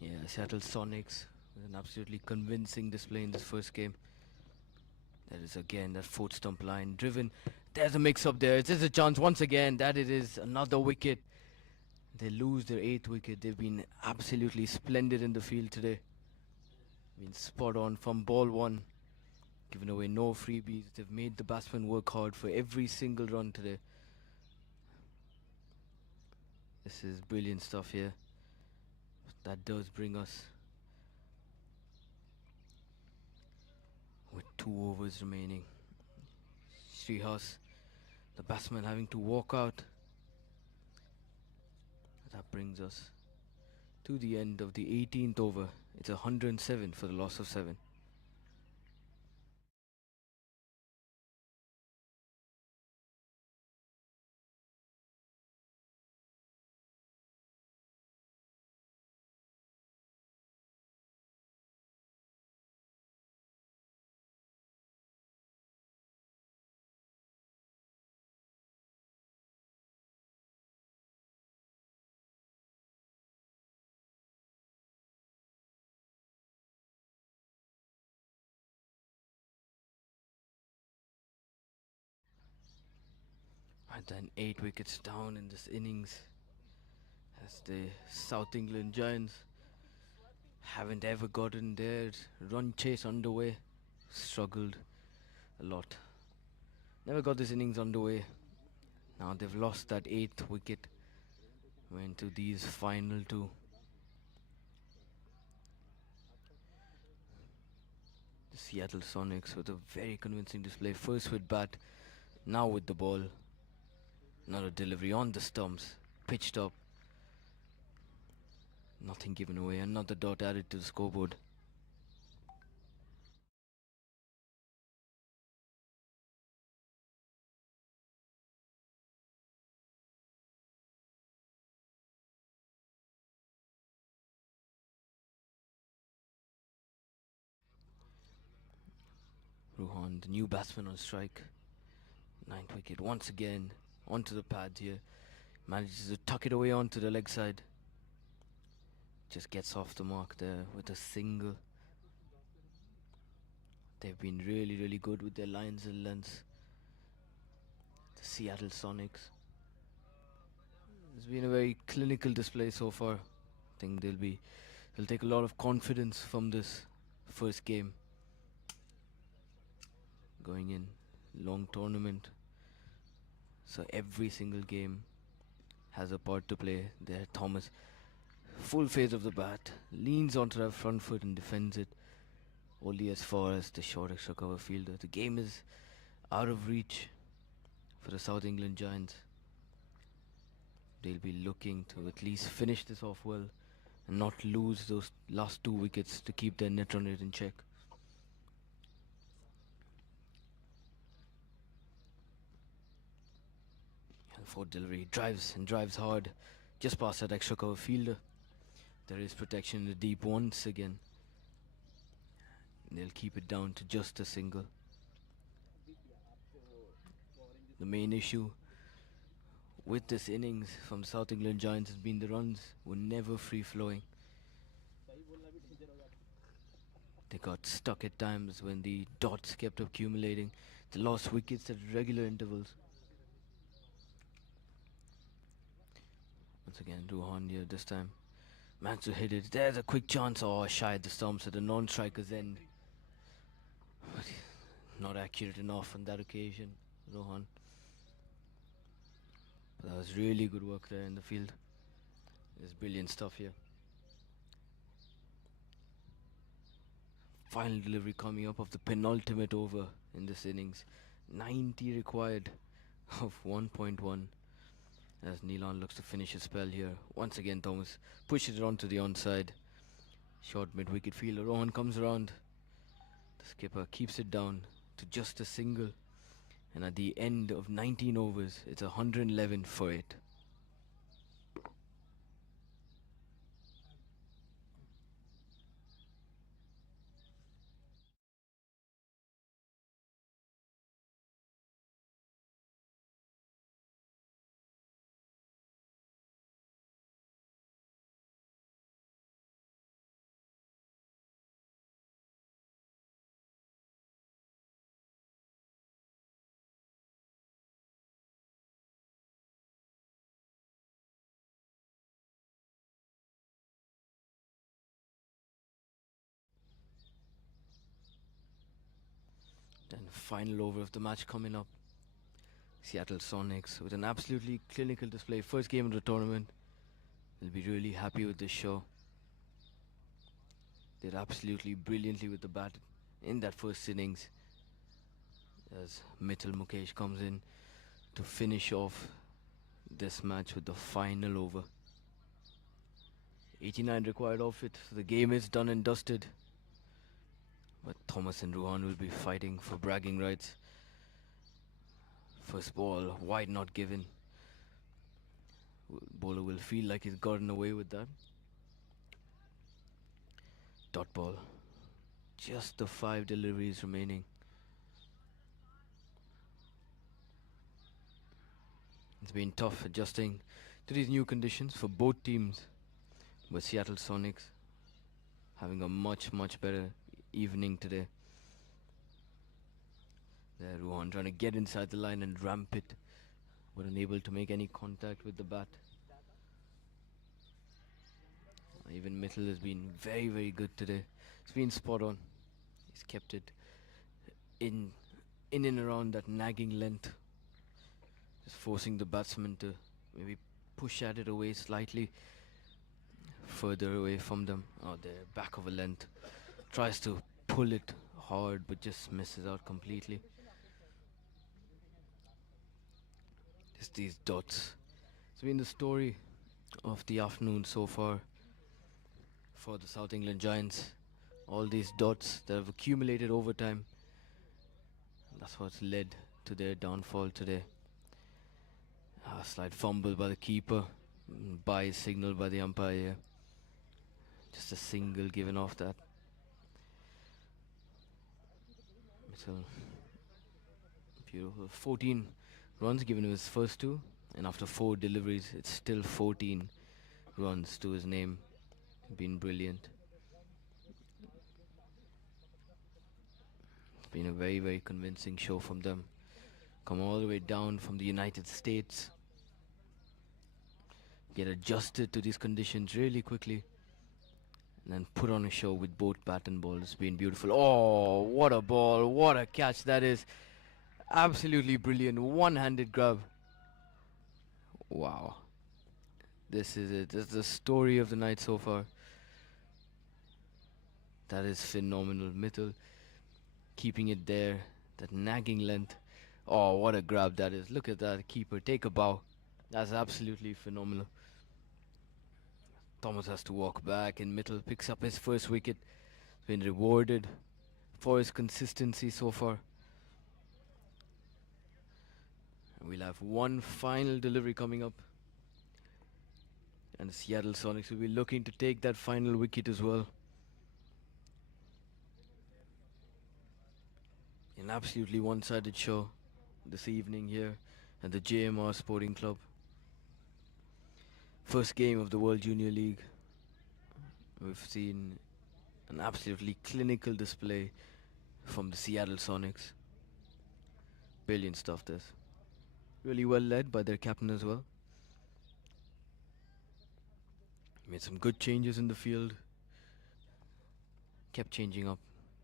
Yeah, Seattle Sonics with an absolutely convincing display in this first game. That is again that fourth stump line driven. There's a mix up there. There's a chance once again that it is another wicket. They lose their eighth wicket. They've been absolutely splendid in the field today. Been spot on from ball one. Giving away no freebies. They've made the batsmen work hard for every single run today. This is brilliant stuff here. That does bring us with 2 overs remaining. Srihas, the batsman, having to walk out. That brings us to the end of the 18th over. It's 107 for the loss of 7. And then 8 wickets down in this innings as the South England Giants haven't ever gotten their run chase underway. Struggled a lot. Never got this innings underway. Now they've lost that 8th wicket. Went to these final 2. The Seattle Sonics with a very convincing display. First with bat, now with the ball. Another delivery on the stumps. Pitched up. Nothing given away. Another dot added to the scoreboard. Ruhan, the new batsman on strike. 9th wicket once again. Onto the pad here. Manages to tuck it away onto the leg side. Just gets off the mark there with a single. They've been really good with their lines and lengths. The Seattle Sonics. It's been a very clinical display so far. I think they'll take a lot of confidence from this first game. Going in, long tournament. So every single game has a part to play. There, Thomas, full phase of the bat, leans onto that front foot and defends it only as far as the short extra cover fielder. The game is out of reach for the South England Giants. They'll be looking to at least finish this off well and not lose those last 2 wickets to keep their net run rate in check. And fourth delivery, drives hard, just past that extra cover fielder. There is protection in the deep once again. They'll keep it down to just a single. The main issue with this innings from South England Giants has been the runs were never free flowing. They got stuck at times when the dots kept accumulating. They lost wickets at regular intervals. Once again, Ruhan here this time. Managed to hit it. There's a quick chance. Oh, shy at the stumps at the non-striker's end. But not accurate enough on that occasion, Rohan. But that was really good work there in the field. There's brilliant stuff here. Final delivery coming up of the penultimate over in this innings. 90 required of 1.1 as Neelan looks to finish his spell here. Once again, Thomas pushes it onto the onside. Short mid-wicket fielder Rohan comes around. The skipper keeps it down to just a single. And at the end of 19 overs, it's 111 for 8. Then final over of the match coming up. Seattle Sonics with an absolutely clinical display. First game of the tournament. They'll be really happy with this show. Did absolutely brilliantly with the bat in that first innings. As Mittal Mukesh comes in to finish off this match with the final over. 89 required of it. So the game is done and dusted. But Thomas and Ruhan will be fighting for bragging rights. First ball, wide not given. Bowler will feel like he's gotten away with that. Dot ball. Just the 5 deliveries remaining. It's been tough adjusting to these new conditions for both teams. But Seattle Sonics having a much better evening today. There, Ruhan trying to get inside the line and ramp it, but unable to make any contact with the bat. Even Mittal has been very good today. It's been spot on. He's kept it in and around that nagging length, just forcing the batsman to maybe push at it away slightly further away from them. Oh, the back of a length. Tries to pull it hard but just misses out completely. Just these dots. It's been the story of the afternoon so far for the South England Giants. All these dots that have accumulated over time. That's what's led to their downfall today. A slight fumble by the keeper. Bye signal by the umpire. Just a single given off that. So beautiful. 14 runs given to his first 2. And after 4 deliveries, it's still 14 runs to his name. Been brilliant. It's been a very convincing show from them. Come all the way down from the United States. Get adjusted to these conditions really quickly. And then put on a show with both bat and ball. It's been beautiful. Oh, what a ball. What a catch that is. Absolutely brilliant. One-handed grab. Wow. This is it. This is the story of the night so far. That is phenomenal. Mittal keeping it there. That nagging length. Oh, what a grab that is. Look at that. Keeper, take a bow. That's absolutely phenomenal. Thomas has to walk back and Mittal picks up his first wicket. Been rewarded for his consistency so far. And we'll have one final delivery coming up. And the Seattle Sonics will be looking to take that final wicket as well. An absolutely one-sided show this evening here at the JMR Sporting Club. First game of the World Junior League. We've seen an absolutely clinical display from the Seattle Sonics. Brilliant stuff this. Really well led by their captain as well. Made some good changes in the field. Kept changing up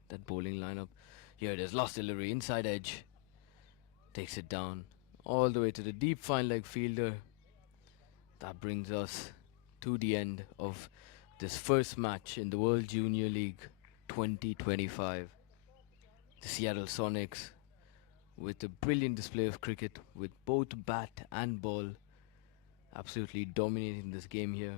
that bowling lineup. Here it is, last delivery, inside edge. Takes it down. all the way to the deep fine leg fielder. That brings us to the end of this first match in the World Junior League 2025. The Seattle Sonics with a brilliant display of cricket with both bat and ball absolutely dominating this game here.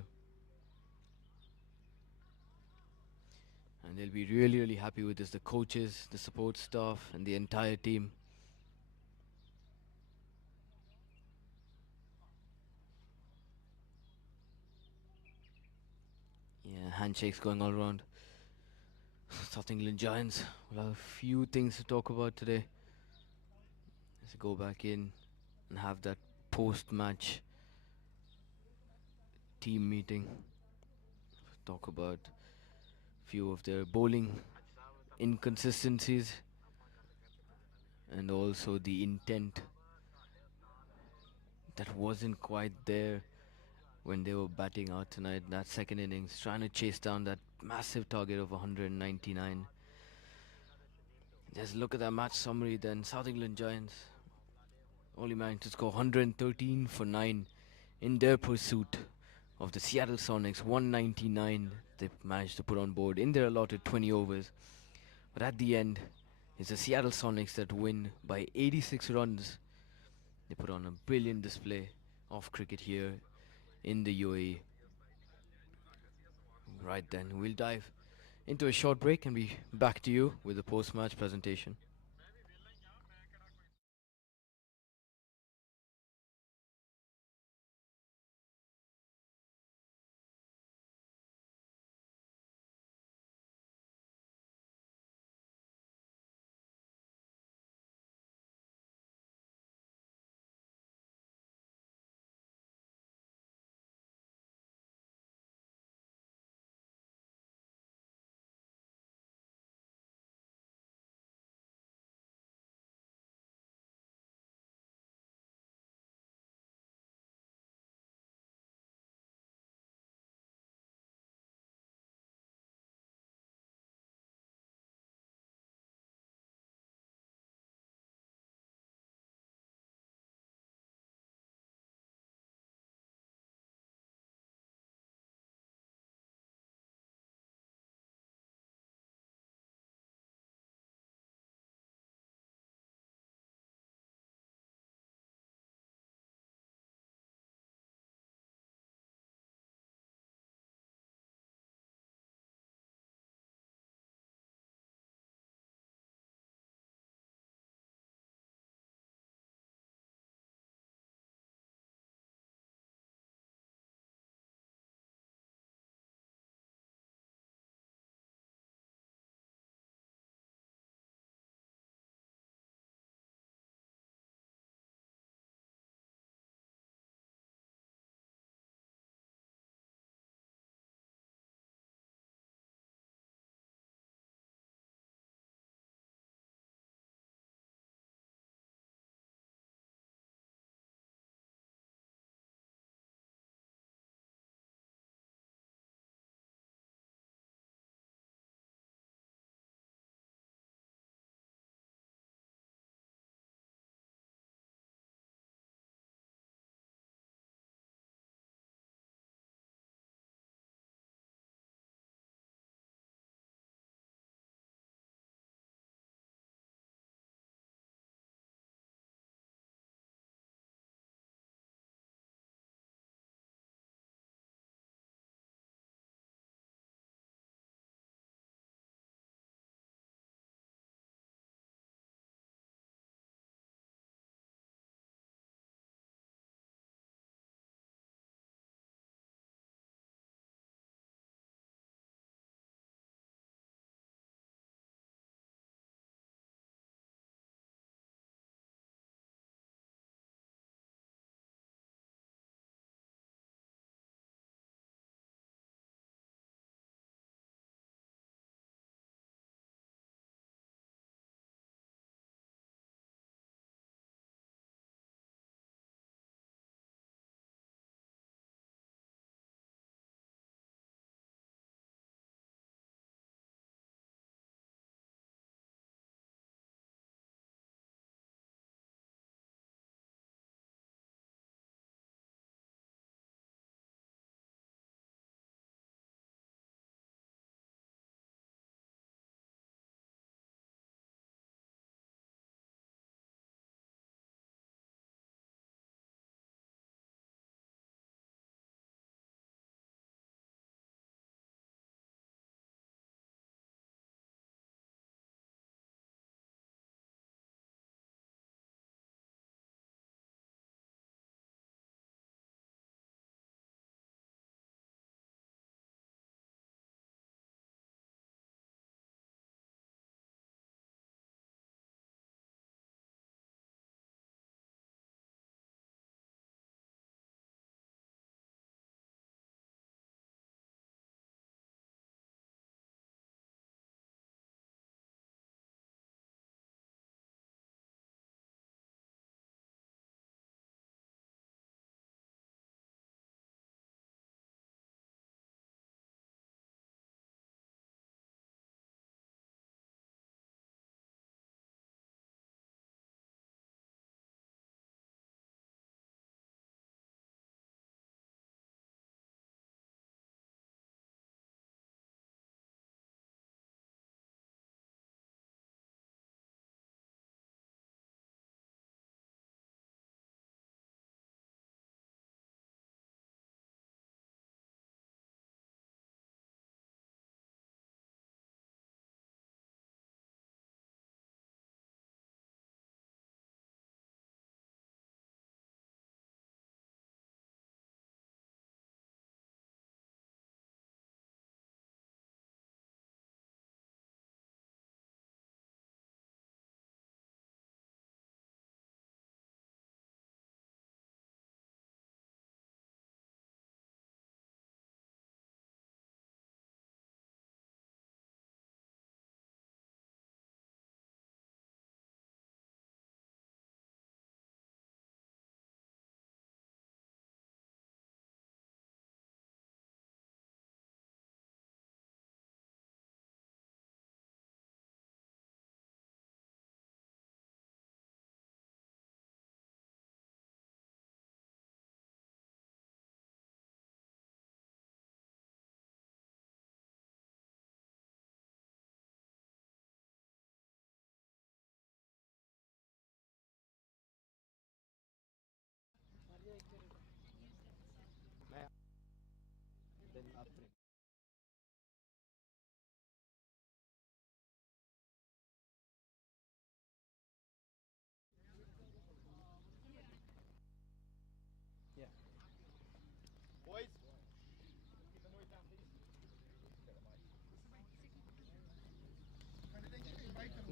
And they'll be really, really happy with this. The coaches, the support staff, and the entire team. Yeah, handshakes going all around. South England Giants will have a few things to talk about today. Let's go back in and have that post-match team meeting. Talk about a few of their bowling inconsistencies and also the intent that wasn't quite there when they were batting out tonight in that second innings, trying to chase down that massive target of 199. Just look at that match summary then. South England Giants only managed to score 113 for 9 in their pursuit of the Seattle Sonics. 199 they managed to put on board in their allotted 20 overs. But at the end, it's the Seattle Sonics that win by 86 runs. They put on a brilliant display of cricket here in the UAE. Right then, we'll dive into a short break and be back to you with the post-match presentation.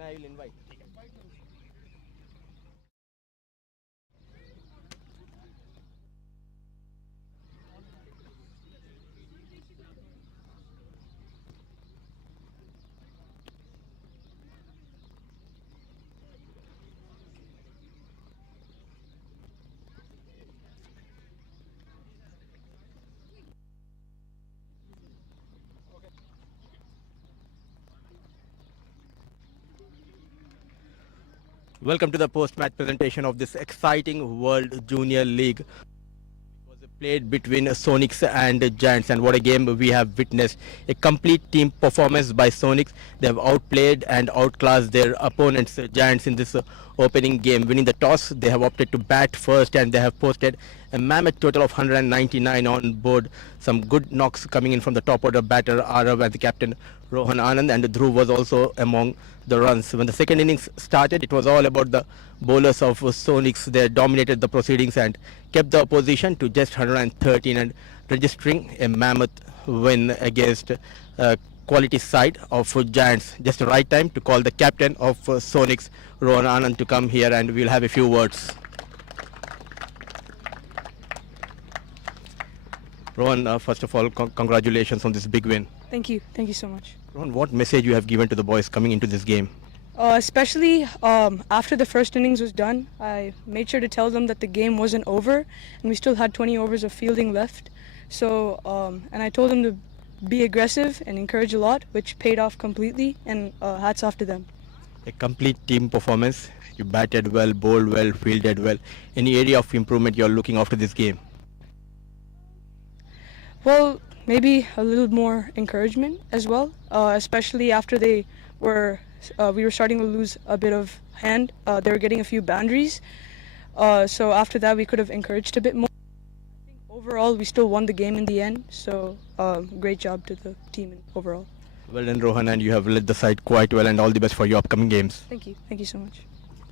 I will invite. Welcome to the post-match presentation of this exciting World Junior League. Was played between Sonics and Giants, and what a game we have witnessed. A complete team performance by Sonics. They have outplayed and outclassed their opponents, Giants, in this opening game. Winning the toss, they have opted to bat first, and they have posted a mammoth total of 199 on board. Some good knocks coming in from the top order batter Arav and the captain Rohan Anand, and Dhruv was also among the runs. When the second innings started, it was all about the bowlers of Sonics. They dominated the proceedings and kept the opposition to just 113 and registering a mammoth win against quality side of Giants. Just the right time to call the captain of Sonics, Rohan Anand, to come here, and we'll have a few words. Rohan, first of all, congratulations on this big win. Thank you. Thank you so much. Rohan, what message you have given to the boys coming into this game? Especially after the first innings was done, I made sure to tell them that the game wasn't over and we still had 20 overs of fielding left. So, and I told them to be aggressive and encourage a lot, which paid off completely, and hats off to them. A complete team performance. You batted well, bowled well, fielded well. Any area of improvement you're looking after this game? Well, maybe a little more encouragement as well, especially after we were starting to lose a bit of hand. They were getting a few boundaries. So after that, we could have encouraged a bit more. I think overall, we still won the game in the end. So great job to the team overall. Well done, Rohan, and you have led the side quite well, and all the best for your upcoming games. Thank you. Thank you so much.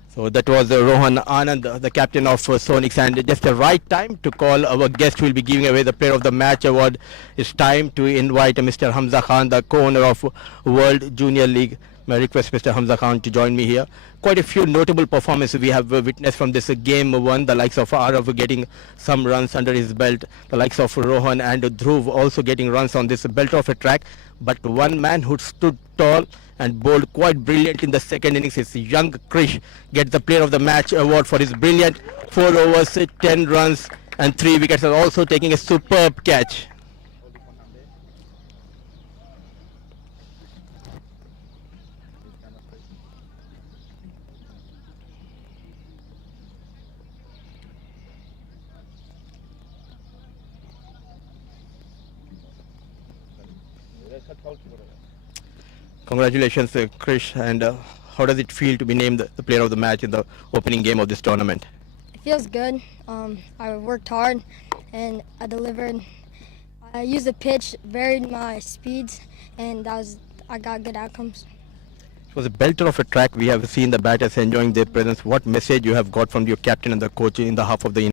So that was Rohan Anand, the captain of Sonics, and just the right time to call our guest who will be giving away the Player of the Match award. It's time to invite Mr. Hamza Khan, the co-owner of World Junior League. May I request Mr. Hamza Khan to join me here. Quite a few notable performances we have witnessed from this game one. The likes of Arav getting some runs under his belt. The likes of Rohan and Dhruv also getting runs on this belt of a track. But one man who stood tall and bowled quite brilliant in the second innings is young Krish. Gets the Player of the Match award for his brilliant 4 overs, 10 runs and 3 wickets, and also taking a superb catch. Congratulations, Krish, and how does it feel to be named the Player of the Match in the opening game of this tournament? It feels good. I worked hard and I delivered. I used the pitch, varied my speeds, and I got good outcomes. It was a belter of a track. We have seen the batters enjoying their presence. What message you have got from your captain and the coach in the half of the